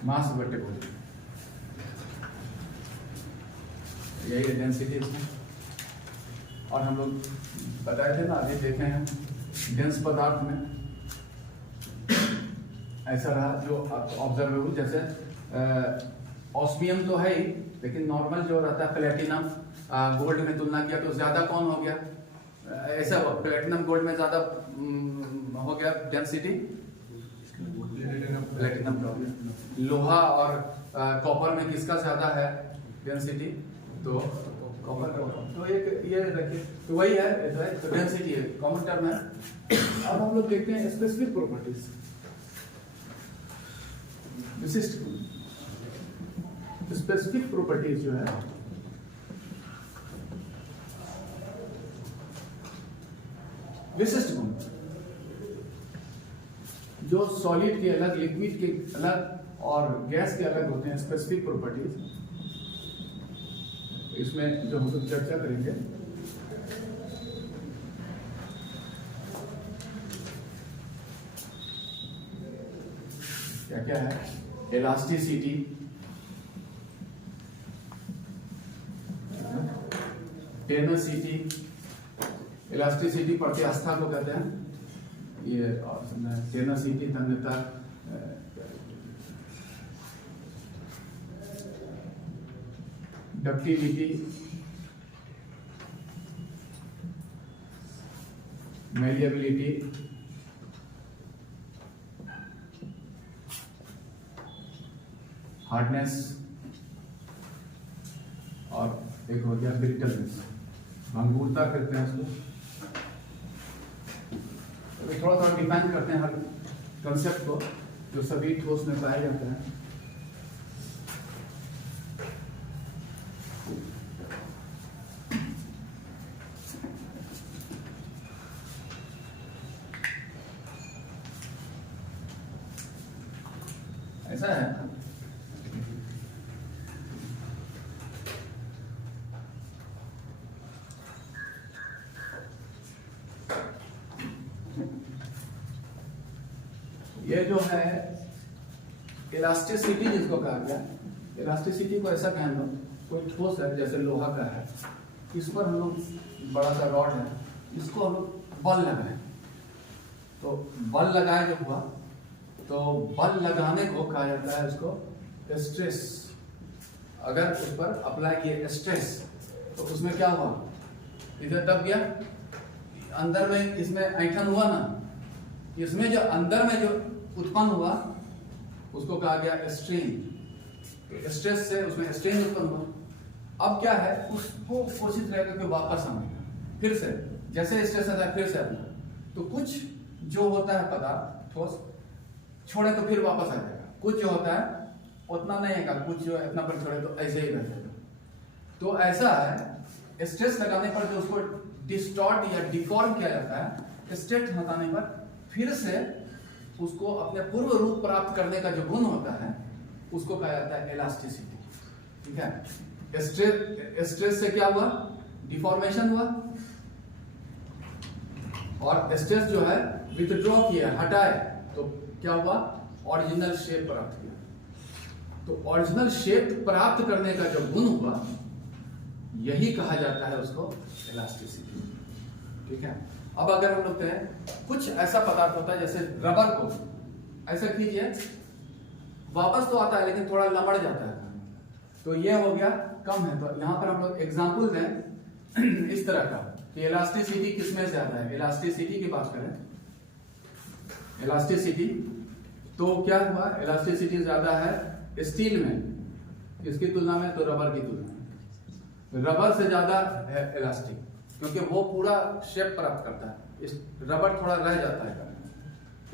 मास बट्टे वॉल्यूम, यही है डेंसिटी इसमें। और हम लोग बताए थे ना, अभी देखे हैं डेंस पदार्थ में ऐसा रहा जो ऑब्जर्वेबल, जैसे ऑस्मियम तो है ही, लेकिन नॉर्मल जो रहता है प्लेटिनम, गोल्ड में तुलना किया तो ज्यादा कौन हो गया, ऐसा प्लेटिनम गोल्ड में ज्यादा हो गया डेंसिटी, प्लेटिनम का। लोहा और कॉपर में किसका ज्यादा है डेंसिटी, तो कॉपर का। तो एक ये देखिए, तो वही है, तो डेंसिटी है, कॉमन टर्म है। अब हम लोग देखते हैं स्पेसिफिक प्रॉपर्टीज, विशिष्ट गुण। स्पेसिफिक प्रॉपर्टीज जो है विशिष्ट गुण, जो सॉलिड के अलग, लिक्विड के अलग और गैस के अलग होते हैं, स्पेसिफिक प्रॉपर्टीज। इसमें जो हम लोग चर्चा करेंगे, क्या क्या है, इलास्टिसिटी, टेनसिटी, इलास्टिसिटी प्रत्यास्था को कहते हैं, ये टेनसिटी तन्यता, डक्टिलिटी, मेलिएबिलिटी, हार्डनेस, और एक हो गया ब्रिटलनेस, भंगुरता कहते हैं इसको। थोड़ा थोड़ा डिफाइन करते हैं हर कंसेप्ट को जो सभी ठोस में पाए जाते हैं। ऐसा है ये जो है इलास्टिसिटी जिसको कहा गया, इलास्टिसिटी को ऐसा कहना, कोई ठोस है जैसे लोहा का है, इस पर हम लोग बड़ा सा रॉड है, इसको हम लोग बल लगाए, तो बल लगाए जो हुआ, तो बल लगाने को कहा जाता है उसको स्ट्रेस। अगर उस पर अप्लाई किए स्ट्रेस तो उसमें क्या हुआ, इधर दब गया, अंदर में इसमें ऐंठन हुआ ना, इसमें जो अंदर में जो उत्पन्न हुआ उसको कहा गया स्ट्रेन। स्ट्रेस से उसमें स्ट्रेन उत्पन्न हुआ। अब क्या है, उसको कोशिश रहेगा कि वापस आने का, फिर से जैसे स्ट्रेस आता है फिर से आना। तो कुछ जो होता है पदार्थ ठोस, छोड़े तो फिर वापस आ जाएगा, कुछ जो होता है उतना नहीं है, कुछ जो इतना पर छोड़े तो ऐसे ही रह जाएगा। तो ऐसा है, स्ट्रेस लगाने पर जो उसको डिस्टॉर्ट या डिफॉर्म किया जाता है, स्ट्रेस हटाने पर फिर से उसको अपने पूर्व रूप प्राप्त करने का जो गुण होता है उसको कहा जाता है इलास्टिसिटी। ठीक है, स्ट्रेस से क्या हुआ, डिफॉर्मेशन हुआ, और स्ट्रेस जो है विथड्रॉ किया, हटाए, तो क्या हुआ, ओरिजिनल शेप प्राप्त किया। तो ओरिजिनल शेप प्राप्त करने का जो गुण हुआ यही कहा जाता है उसको इलास्टिसिटी। ठीक है, अब अगर हम लोग कहें कुछ ऐसा पदार्थ होता है जैसे रबर को ऐसा कीजिए, वापस तो आता है लेकिन थोड़ा लमड़ जाता है, तो ये हो गया कम है। तो यहां पर हम लोग एग्जाम्पल दें इस तरह का कि इलास्टिसिटी किसमें ज्यादा है। इलास्टिसिटी की बात करें, इलास्टिसिटी तो क्या हुआ, इलास्टिसिटी ज्यादा है स्टील में, किसकी तुलना में, तो रबर की तुलना में। रबर से ज्यादा है इलास्टिक, क्योंकि वो पूरा शेप प्राप्त करता है, रबर थोड़ा रह जाता है,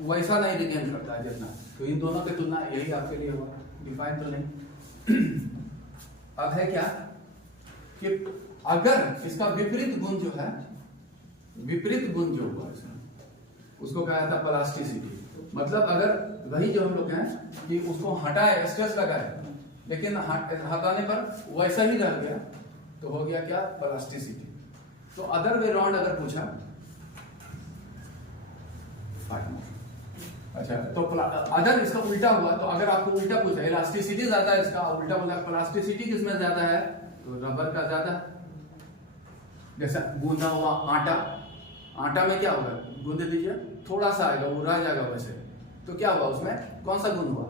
वैसा नहीं रिटेन करता है जितना। तो इन दोनों की तुलना यही आपके लिए हुआ, डिफाइन तो नहीं। अब है क्या कि अगर इसका विपरीत गुण जो है, विपरीत गुण जो हुआ इसमें उसको कहा जाता है प्लास्टिसिटी। मतलब अगर वही जो हम लोग हैं कि उसको हटाए, स्ट्रेस लगाए, लेकिन हटाने पर वैसा ही रह गया, तो हो गया क्या, प्लास्टिसिटी। तो अदर वे राउंड अगर पूछा, अच्छा तो अगर इसका उल्टा हुआ, तो अगर आपको उल्टा पूछा, इलास्टिसिटी ज्यादा है इसका, उल्टा बोला प्लास्टिसिटी किसमें ज्यादा है, तो रबर का ज्यादा। जैसा गूंदा हुआ आटा, आटा में क्या होगा, गूंद दीजिए थोड़ा सा आएगा, वो रह जाएगा वैसे, तो क्या हुआ उसमें, कौन सा गुण हुआ,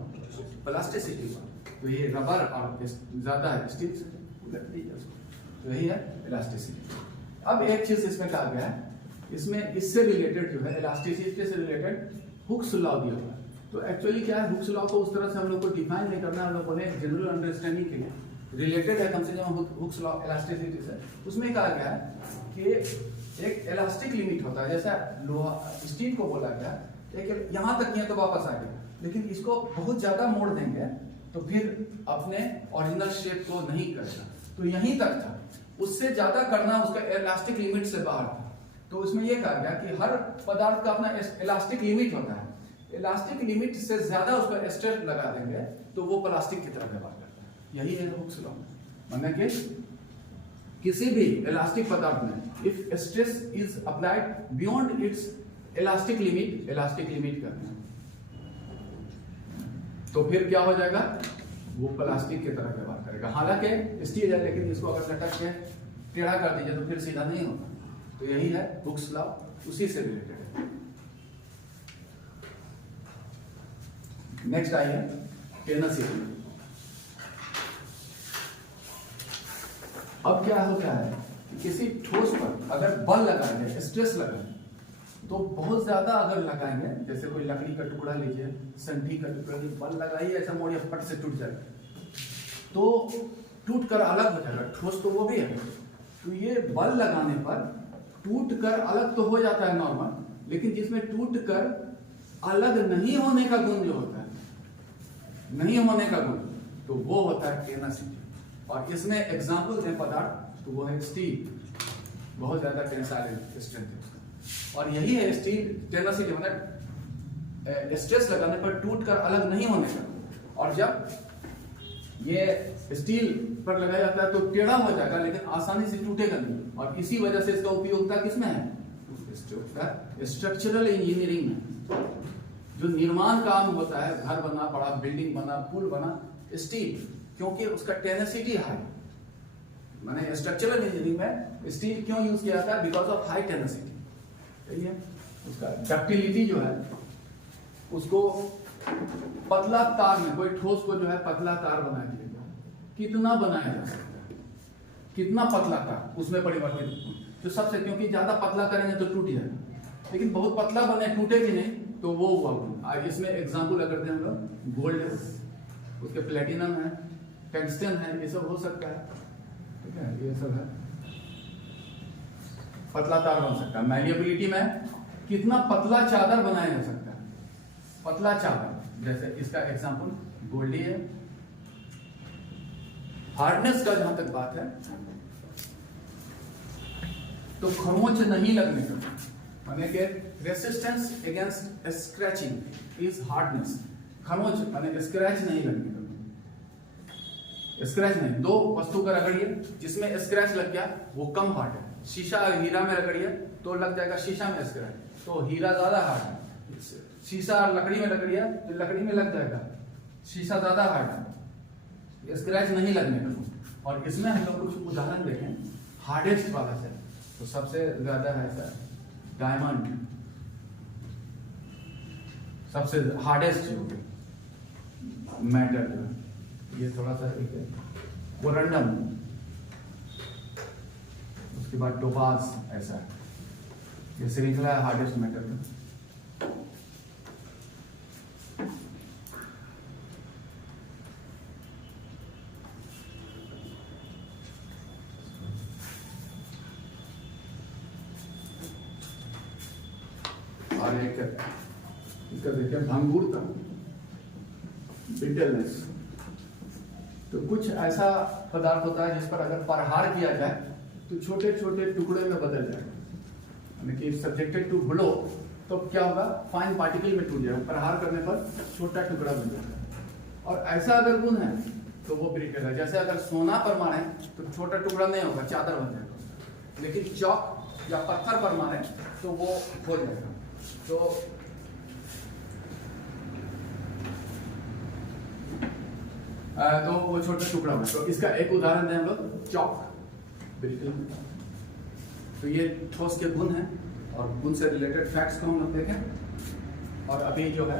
प्लास्टिसिटी हुआ। तो ये रबर और ज्यादा है स्टील से, तो यही है इलास्टिसिटी। अब एक चीज इसमें कहा गया है, इसमें इससे रिलेटेड जो है, इलास्टिसिटी से रिलेटेड हुक्स लॉ दिया हुआ है। तो एक्चुअली क्या है, हुक्स लॉ को उस तरह से हम लोग को डिफाइन नहीं करना, हम लोग बोले जनरल अंडरस्टैंडिंग के लिए रिलेटेड है कम से कम हुक्स लॉ इलास्टिसिटी से। उसमें कहा गया है कि एक इलास्टिक लिमिट होता है, जैसा लोहा स्टील को बोला गया, एक यहाँ तक नहीं तो वापस आ गया, लेकिन इसको बहुत ज्यादा मोड़ देंगे तो फिर अपने ओरिजिनल शेप को नहीं करेगा, तो यहीं तक था, उससे ज्यादा करना उसका इलास्टिक लिमिट से बाहर था। तो उसमें यह कहा गया कि हर पदार्थ का अपना इलास्टिक लिमिट होता है, इलास्टिक लिमिट से ज्यादा उस पर स्ट्रेस लगा देंगे तो वो प्लास्टिक की तरह व्यवहार करता है। यही है हुक्स लॉ, माने कि किसी भी इलास्टिक पदार्थ में if stress is applied beyond it's elastic limit करना, तो फिर क्या हो जाएगा, वो प्लास्टिक की तरह व्यवहार करेगा। हालांकि स्टील है, लेकिन इसको अगर लटक के टेढ़ा कर दीजिए तो फिर सीधा नहीं होगा। तो यही है हुक्स लॉ, उसी से रिलेटेड है। नेक्स्ट आइए टेनसिटी। अब क्या होता है कि किसी ठोस पर अगर बल लगाएंगे, स्ट्रेस लगाएंगे, तो बहुत ज्यादा अगर लगाएंगे, जैसे कोई लकड़ी का टुकड़ा लीजिए, संठी का टुकड़ा लीजिए, बल लगाइए ऐसा मोड़िए, फट से टूट जाएगा, तो टूट कर अलग हो जाएगा। ठोस तो वो भी है, तो ये बल लगाने पर टूट कर अलग तो हो जाता है नॉर्मल, लेकिन जिसमें टूट कर अलग नहीं होने का गुण जो होता है, नहीं होने का गुण, तो वो होता है टेनसिटी। और इसमें एग्जाम्पल दें पदार्थ, तो वो है स्टील, बहुत ज्यादा टेंसाइल स्ट्रेंथ है उसका। और यही है स्टील टेनसिटी, मतलब स्ट्रेस लगाने पर टूट कर अलग नहीं होने का। और जब ये स्टील पर लगाया जाता है तो टेढ़ा हो जाएगा, लेकिन आसानी से टूटेगा नहीं। और इसी वजह से इसका उपयोगिता किसमें है? स्ट्रक्चरल इंजीनियरिंग में। जो निर्माण काम होता है, घर बना, बड़ा बिल्डिंग बना, पुल बना, स्टील, क्योंकि उसका टेनेसिटी हाई, माने स्ट्रक्चरल इंजीनियरिंग में स्टील क्यों यूज किया जाता है? Because of high tenacity. सही है, उसका डक्टिलिटी जो है, उसको पतला तार में, कोई ठोस को जो है पतला तार बना दिया, कितना बनाया जा सकता है, कितना पतला तार उसमें परिवर्तित, तो सबसे, क्योंकि ज्यादा पतला करेंगे तो टूट जाएगा, लेकिन बहुत पतला बने टूटे भी नहीं, तो वो हुआ। आज इसमें एग्जाम्पल अगर दें हम लोग, गोल्ड है, उसके प्लेटिनम है, टंगस्टन है, ये सब हो सकता है, ठीक है, ये सब है, पतला तार बन सकता है। मैलिएबिलिटी में कितना पतला चादर बनाया जा सकता है, पतला चादर, जैसे इसका एग्जाम्पल गोल्डी है। हार्डनेस का जहां तक बात है, तो खरोंच नहीं लगने का, माने कि resistance against scratching is hardness. खरोंच माने स्क्रैच नहीं लगने का, स्क्रैच नहीं। दो वस्तु का रगड़िए, जिसमें स्क्रैच लग गया वो कम हार्ड है। शीशा हीरा में रगड़िए तो लग जाएगा शीशा में स्क्रैच, तो हीरा ज्यादा हार्ड है। शीशा लकड़ी में रगड़िए तो लकड़ी में लग जाएगा, शीशा ज्यादा हार्ड है, स्क्रैच नहीं लगने का। और इसमें हम लोग कुछ उदाहरण देखें हार्डेस्ट वाला से, तो सबसे ज्यादा है सर डायमंड, सबसे हार्डेस्ट जो मेटल जो है, ये थोड़ा सा कोरंडम, उसके बाद टोपाज, ऐसा ये श्रृंखला है हार्डेस्ट मेटल में। और एक इसका देखिए भंगुरता, बिटलनेस। तो कुछ ऐसा पदार्थ होता है जिस पर अगर प्रहार किया जाए तो छोटे छोटे टुकड़े में बदल जाएगा, यानी कि सब्जेक्टेड टू ब्लो, तो क्या होगा, फाइन पार्टिकल में टूट जाएगा, प्रहार करने पर छोटा टुकड़ा बन जाएगा। और ऐसा अगर गुण है तो वो ब्रिटल है। जैसे अगर सोना पर मारे तो छोटा टुकड़ा नहीं होगा, चादर बन जाएगा, लेकिन चौक या पत्थर पर मारे तो वो हो जाएगा। तो वो छोटा टुकड़ा है। तो इसका एक उदाहरण दें हम लोग, चौक, बिल्कुल। तो ये ठोस के गुण हैं, और गुण से रिलेटेड फैक्ट्स को हम लोग देखें। और अभी जो है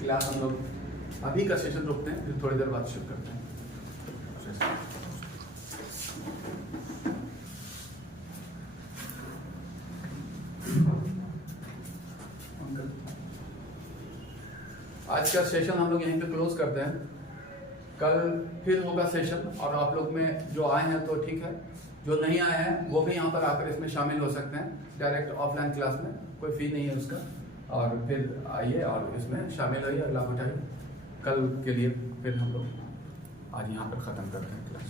क्लास हम लोग अभी का सेशन रोकते हैं, फिर थोड़ी देर बाद शुरू करते हैं। आज का सेशन हम लोग यहीं पे क्लोज करते हैं। कल फिर होगा सेशन, और आप लोग में जो आए हैं तो ठीक है, जो नहीं आए हैं वो भी यहाँ पर आकर इसमें शामिल हो सकते हैं डायरेक्ट ऑफलाइन क्लास में, कोई फी नहीं है उसका। और फिर आइए और इसमें शामिल होइए और लाभ उठाइए। कल के लिए फिर हम लोग आज यहाँ पर ख़त्म करते हैं क्लास।